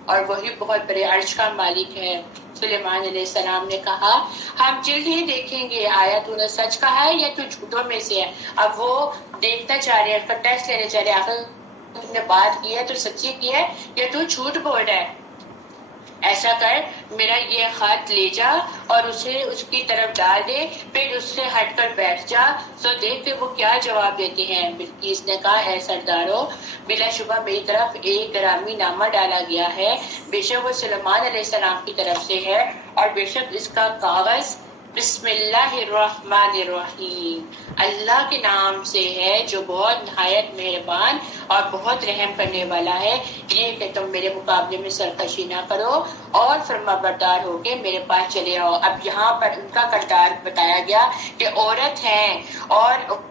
اور وہی بہت بڑے عرش کا مالک ہے۔ سلیمان علیہ السلام نے کہا ہم جلد ہی دیکھیں گے آیا تو نے سچ کہا ہے یا تو جھوٹوں میں سے ہے۔ اب وہ دیکھنا چاہ رہے ہیں، اس کا ٹیسٹ لینے چاہ رہے ہیں، آخر تم نے بات کی ہے تو سچی کی ہے یا تو جھوٹ بول رہا ہے۔ ایسا کر میرا یہ خط لے جا اور اسے اس کی طرف ڈال دے، پھر اس سے ہٹ کر بیٹھ جا، سو دیکھ کہ وہ کیا جواب دیتے ہیں۔ بلقیس نے کہا اے سردارو، بلا شبہ میری طرف ایک گرامی نامہ ڈالا گیا ہے، بے شک وہ سلیمان علیہ السلام کی طرف سے ہے، اور بے شک اس کا کاغذ بسم اللہ الرحمن الرحیم، اللہ کے نام سے ہے جو بہت نہایت مہربان اور بہت رحم کرنے والا ہے۔ یہ کہ تم میرے مقابلے میں سرکشی نہ کرو اور فرما بردار ہو کے میرے پاس چلے آؤ۔ اب یہاں پر ان کا کردار بتایا گیا کہ عورت ہیں، اور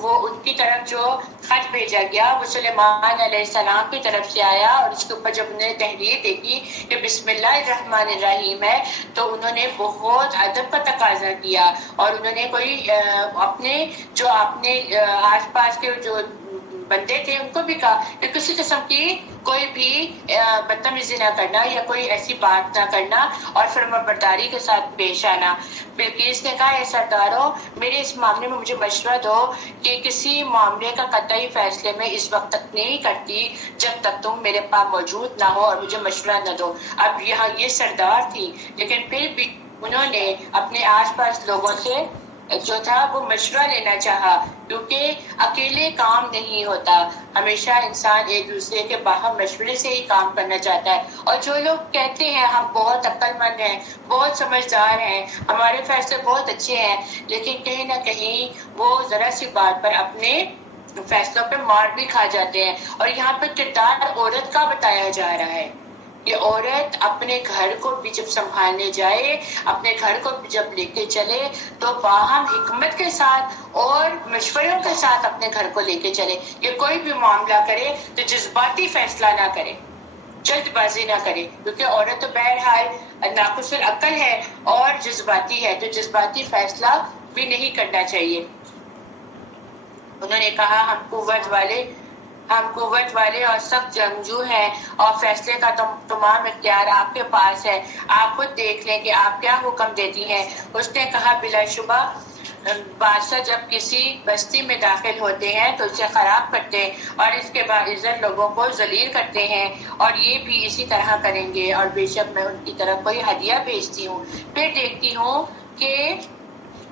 وہ ان کی طرف جو خط بھیجا گیا وہ سلیمان علیہ السلام کی طرف سے آیا، اور اس کے اوپر جب انہوں نے تحریر دیکھی کہ بسم اللہ الرحمن الرحیم ہے تو انہوں نے بہت ادب کا تقاضا کیا، اور انہوں نے کوئی اپنے آس پاس کے جو بندے تھے ان کو بھی کہا کہ کسی قسم کی کوئی بھی بدتمیزی نہ کرنا یا کوئی ایسی بات نہ کرنا اور فرما برداری کے ساتھ پیش آنا۔ بلقیس نے کہا اے سردارو، میرے اس معاملے میں مجھے مشورہ دو کہ کسی معاملے کا قطعی فیصلے میں اس وقت تک نہیں کرتی جب تک تم میرے پاس موجود نہ ہو اور مجھے مشورہ نہ دو۔ اب یہاں یہ سردار تھی، لیکن پھر بھی انہوں نے اپنے آس پاس لوگوں سے جو تھا وہ مشورہ لینا چاہا، کیونکہ اکیلے کام نہیں ہوتا، ہمیشہ انسان ایک دوسرے کے باہم مشورے سے ہی کام کرنا چاہتا ہے۔ اور جو لوگ کہتے ہیں ہم بہت عقل مند ہیں، بہت سمجھدار ہیں، ہمارے فیصلے بہت اچھے ہیں، لیکن کہیں نہ کہیں وہ ذرا سی بات پر اپنے فیصلوں پہ مار بھی کھا جاتے ہیں۔ اور یہاں پہ کردار عورت کا بتایا جا رہا ہے کہ عورت اپنے گھر کو بھی جب سنبھالنے جائے، اپنے گھر کو بھی جب لے کے چلے تو باہم حکمت کے ساتھ اور مشوروں کے ساتھ اپنے گھر کو لے کے چلے۔ یہ کوئی بھی معاملہ کرے تو جذباتی فیصلہ نہ کرے، جلد بازی نہ کرے، کیونکہ عورت تو بہرحال ناقص العقل ہے اور جذباتی ہے، تو جذباتی فیصلہ بھی نہیں کرنا چاہیے۔ انہوں نے کہا ہم قوت والے اور سخت جنگجو ہیں، اور فیصلے کا تمام اختیار آپ کے پاس ہے، آپ خود دیکھ لیں کہ آپ کیا حکم دیتی ہیں۔ اس نے کہا بلا شبہ بادشاہ جب کسی بستی میں داخل ہوتے ہیں تو اسے خراب کرتے ہیں اور اس کے باعزت لوگوں کو ذلیل کرتے ہیں، اور یہ بھی اسی طرح کریں گے، اور بے شک میں ان کی طرف کوئی ہدیہ بھیجتی ہوں، پھر دیکھتی ہوں کہ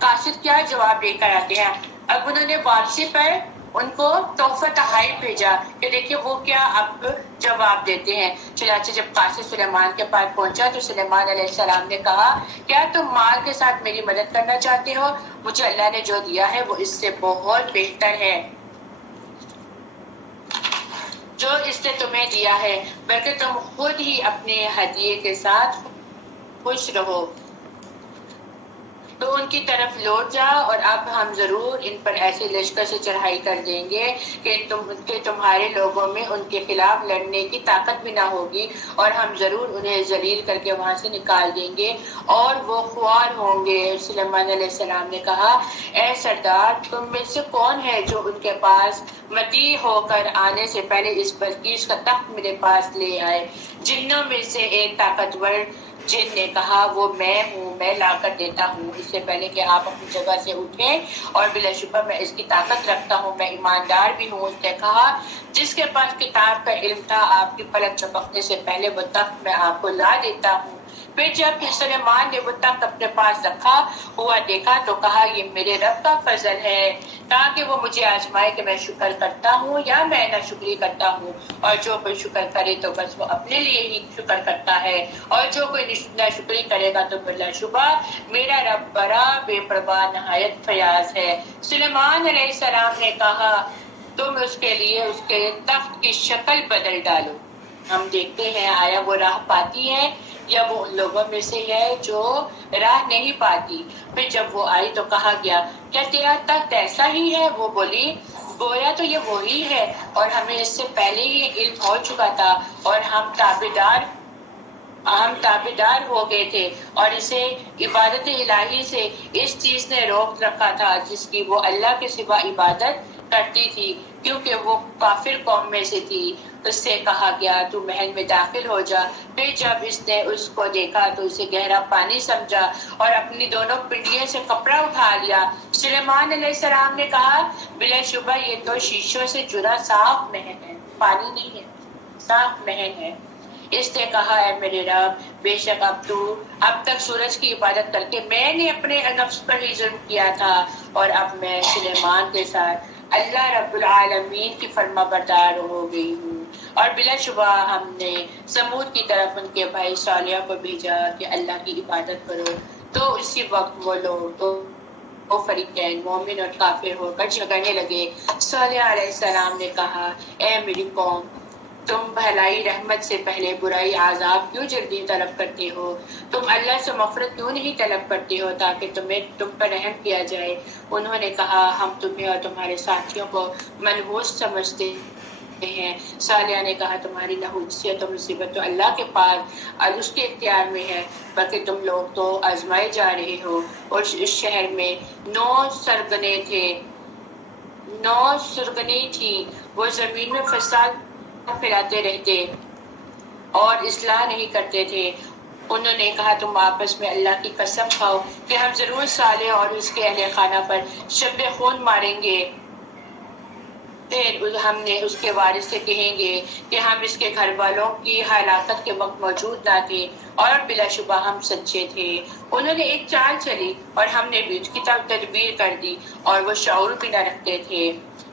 قاصد کیا جواب دے کر آتے ہیں۔ اب انہوں نے واپسی پر ان کو تحفہ تحائف بھیجا کہ دیکھیے وہ کیا اب جواب دیتے ہیں۔ چنانچہ جب قاصد سلیمان کے پاس پہنچا تو سلیمان علیہ السلام نے کہا کیا تم مال کے ساتھ میری مدد کرنا چاہتے ہو؟ مجھے اللہ نے جو دیا ہے وہ اس سے بہت بہتر ہے جو اس نے تمہیں دیا ہے، بلکہ تم خود ہی اپنے ہدیے کے ساتھ خوش رہو۔ تو ان کی طرف لوٹ جا، اور اب ہم ضرور ان پر ایسے لشکر سے چڑھائی کر دیں گے کہ تمہارے لوگوں میں ان کے خلاف لڑنے کی طاقت بھی نہ ہوگی، اور ہم ضرور انہیں ذلیل کر کے وہاں سے نکال دیں گے اور وہ خوار ہوں گے۔ سلیمان علیہ السلام نے کہا، اے سردار، تم میں سے کون ہے جو ان کے پاس مطیع ہو کر آنے سے پہلے اس بلقیس کا تخت میرے پاس لے آئے؟ جنوں میں سے ایک طاقتور جن نے کہا، وہ میں ہوں، میں لا کر دیتا ہوں، اس سے پہلے کہ آپ اپنی جگہ سے اٹھیں، اور بلا شبہ میں اس کی طاقت رکھتا ہوں، میں ایماندار بھی ہوں۔ اس نے کہا، جس کے پاس کتاب کا علم تھا، آپ کی پلک چپکنے سے پہلے وہ تخت میں آپ کو لا دیتا ہوں۔ پھر جب سلیمان نے وہ تخت اپنے پاس رکھا ہوا دیکھا تو کہا، یہ میرے رب کا فضل ہے تاکہ وہ مجھے آزمائے کہ میں شکر کرتا ہوں یا میں ناشکری کرتا ہوں، اور جو کوئی شکر کرے تو بس وہ اپنے لیے ہی شکر کرتا ہے، اور جو کوئی ناشکری کرے گا تو بلا شبہ میرا رب بڑا بے پرواہ نہایت فیاض ہے۔ سلیمان علیہ السلام نے کہا، تم اس کے لیے اس کے تخت کی شکل بدل ڈالو، ہم دیکھتے ہیں آیا وہ راہ پاتی ہے یا وہ ان لوگوں میں سے ہے جو راہ نہیں پاتی۔ پھر جب وہ آئی تو کہا گیا، کیا تیرا تخت ایسا ہی ہے؟ وہ بولی، گویا تو یہ وہی ہے، اور ہمیں اس سے پہلے ہی علم ہو چکا تھا، اور ہم تابعدار ہو گئے تھے، اور اسے عبادت الہی سے اس چیز نے روک رکھا تھا جس کی وہ اللہ کے سوا عبادت کرتی تھی، کیونکہ وہ کافر قوم میں سے تھی۔ اس سے کہا گیا، تو محل میں داخل ہو جا۔ پھر جب اس نے اس کو دیکھا تو اسے گہرا پانی سمجھا اور اپنی دونوں پنڈلیوں سے کپڑا اٹھا لیا۔ سلیمان علیہ السلام نے کہا، بلا شبہ یہ تو شیشوں سے جڑا صاف محل ہے، پانی نہیں ہے، صاف محل ہے۔ اس نے کہا، اے میرے رب، بے شک اب تک سورج کی عبادت کر کے میں نے اپنے نفس پر ہی ظلم کیا تھا، اور اب میں سلیمان کے ساتھ اللہ رب العالمین کی فرما بردار ہو گئی ہوں۔ اور بلا شبہ ہم نے سمود کی طرف ان کے بھائی صالح کو بھیجا کہ اللہ کی عبادت کرو، تو اسی وقت وہ لوگ وہ فریقین مومن اور کافر ہو کر جھگڑنے لگے۔ صالح علیہ السلام نے کہا، اے میری قوم، تم بھلائی رحمت سے پہلے برائی عذاب کیوں جلدی طلب کرتے ہو؟ تم اللہ سے مغفرت کیوں نہیں طلب کرتے ہو تاکہ تم پر رحم کیا جائے؟ انہوں نے کہا، ہم تمہیں اور تمہارے ساتھیوں کو منحوس سمجھتے ہیں۔ صالح نے کہا، تمہاری نحوست و مصیبت تو اللہ کے پاس اور اس کے اختیار میں ہے، بلکہ تم لوگ تو آزمائے جا رہے ہو۔ اور اس شہر میں 9 سرگنیں تھیں، وہ زمین میں فساد پھیلاتے رہتے اور اصلاح نہیں کرتے تھے۔ انہوں نے کہا، تم آپس میں اللہ کی قسم کھاؤ کہ ہم ضرور صالح اور اس کے اہل خانہ پر شب خون ماریں گے۔ پھر ہم نے اس کے وارث سے کہیں گے کہ ہم اس کے گھر والوں کی ہلاکت کے وقت موجود نہ تھے، اور بلا شبہ ہم سچے تھے۔ انہوں نے ایک چال چلی اور ہم نے بھی اس کی تدبیر کر دی، اور وہ شعور بھی نہ رکھتے تھے۔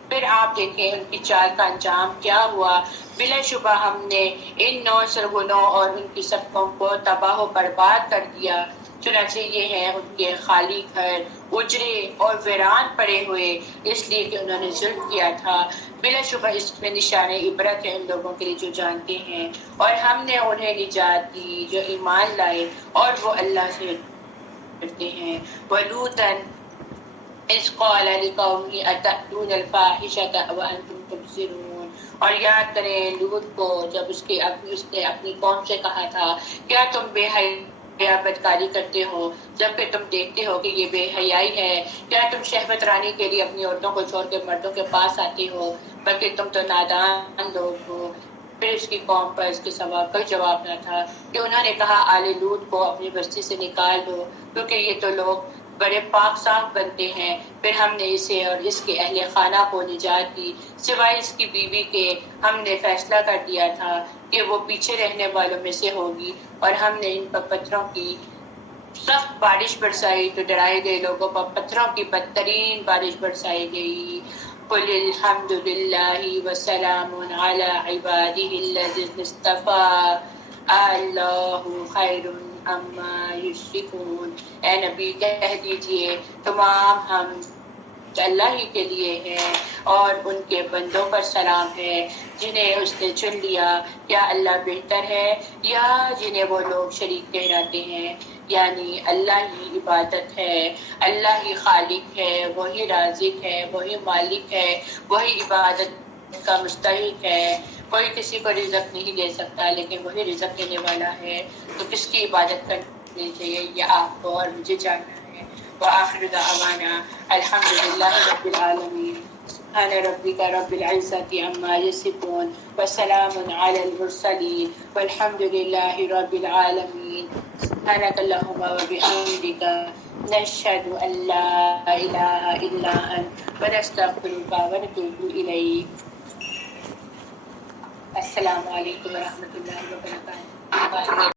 پھر آپ دیکھیں ان کی چال کا انجام کیا ہوا۔ بلا شبہ ہم نے ان 9 سرگنوں اور ان کی سبقوں کو تباہ و برباد کر دیا۔ چنانچہ یہ ہیں ان کے خالی گھر، اجڑے اور ویران پڑے ہوئے، اس لیے کہ انہوں نے ظلم کیا تھا۔ بلا شبہ اس میں نشان عبرت ہے ان لوگوں کے لیے جو جانتے ہیں، اور ہم نے انہیں نجات دی جو ایمان لائے اور وہ اللہ سے ڈرتے ہیں۔ وَلُوطًا اِذْ قَالَ لِقَوْمِهِ أَتَأْتُونَ الْفَاحِشَةَ وَأَنْتُمْ تُبْصِرُونَ۔ اور یاد کریں لوط کو جب اس نے اپنی قوم سے کہا تھا، کیا تم بے حیا بدکاری کرتے ہو جبکہ تم دیکھتے ہو کہ یہ بے حیائی ہے؟ کیا تم شہوت رانی کے لیے اپنی عورتوں کو چھوڑ کے مردوں کے پاس آتے ہو؟ بلکہ تم تو نادان لوگ ہو۔ پھر اس کی قوم پر اس کے سوا کوئی جواب نہ تھا کہ انہوں نے کہا، آل لوط کو اپنی بستی سے نکال دو، کیونکہ یہ تو لوگ بڑے پاک صاف بنتے ہیں۔ پھر ہم نے اسے اور اس کے اہل خانہ کو نجات دی، سوائے اس کی بیوی کے۔ ہم نے فیصلہ کر دیا تھا کہ وہ پیچھے رہنے والوں میں سے ہوگی، اور ہم نے ان پر پتھروں کی سخت بارش برسائی، تو ڈرائے گئے لوگوں پر پتھروں کی بدترین بارش برسائی گئی۔ قل الحمد للہ وسلام علی عبادہ الذین اصطفیٰ اللہ خیر عما یشرکون۔ اے نبی کہہ دیجئے، تمام حمد اللہ ہی کے لیے ہے اور ان کے بندوں پر سلام ہے جنہیں اس نے چن لیا۔ کیا اللہ بہتر ہے یا جنہیں وہ لوگ شریک ٹھہراتے ہیں؟ یعنی اللہ ہی عبادت ہے، اللہ ہی خالق ہے، وہی رازق ہے، وہی مالک ہے، وہی عبادت کا مستحق ہے۔ کوئی کسی کو رزق نہیں دے سکتا لیکن وہی رزق دینے والا ہے، تو کس کی عبادت کرنی چاہیے یہ آپ کو اور مجھے جاننا ہے۔ وآخر دعوانا الحمد للہ رب العالمین۔ سبحان ربک رب العزة عما یصفون وسلام علی المرسلین والحمد للہ رب العالمین۔ سبحانك اللهم وبحمدك نشهد أن لا إله إلا أنت ونستغفرك ونتوب إليك۔ السلام علیکم ورحمۃ اللہ وبرکاتہ۔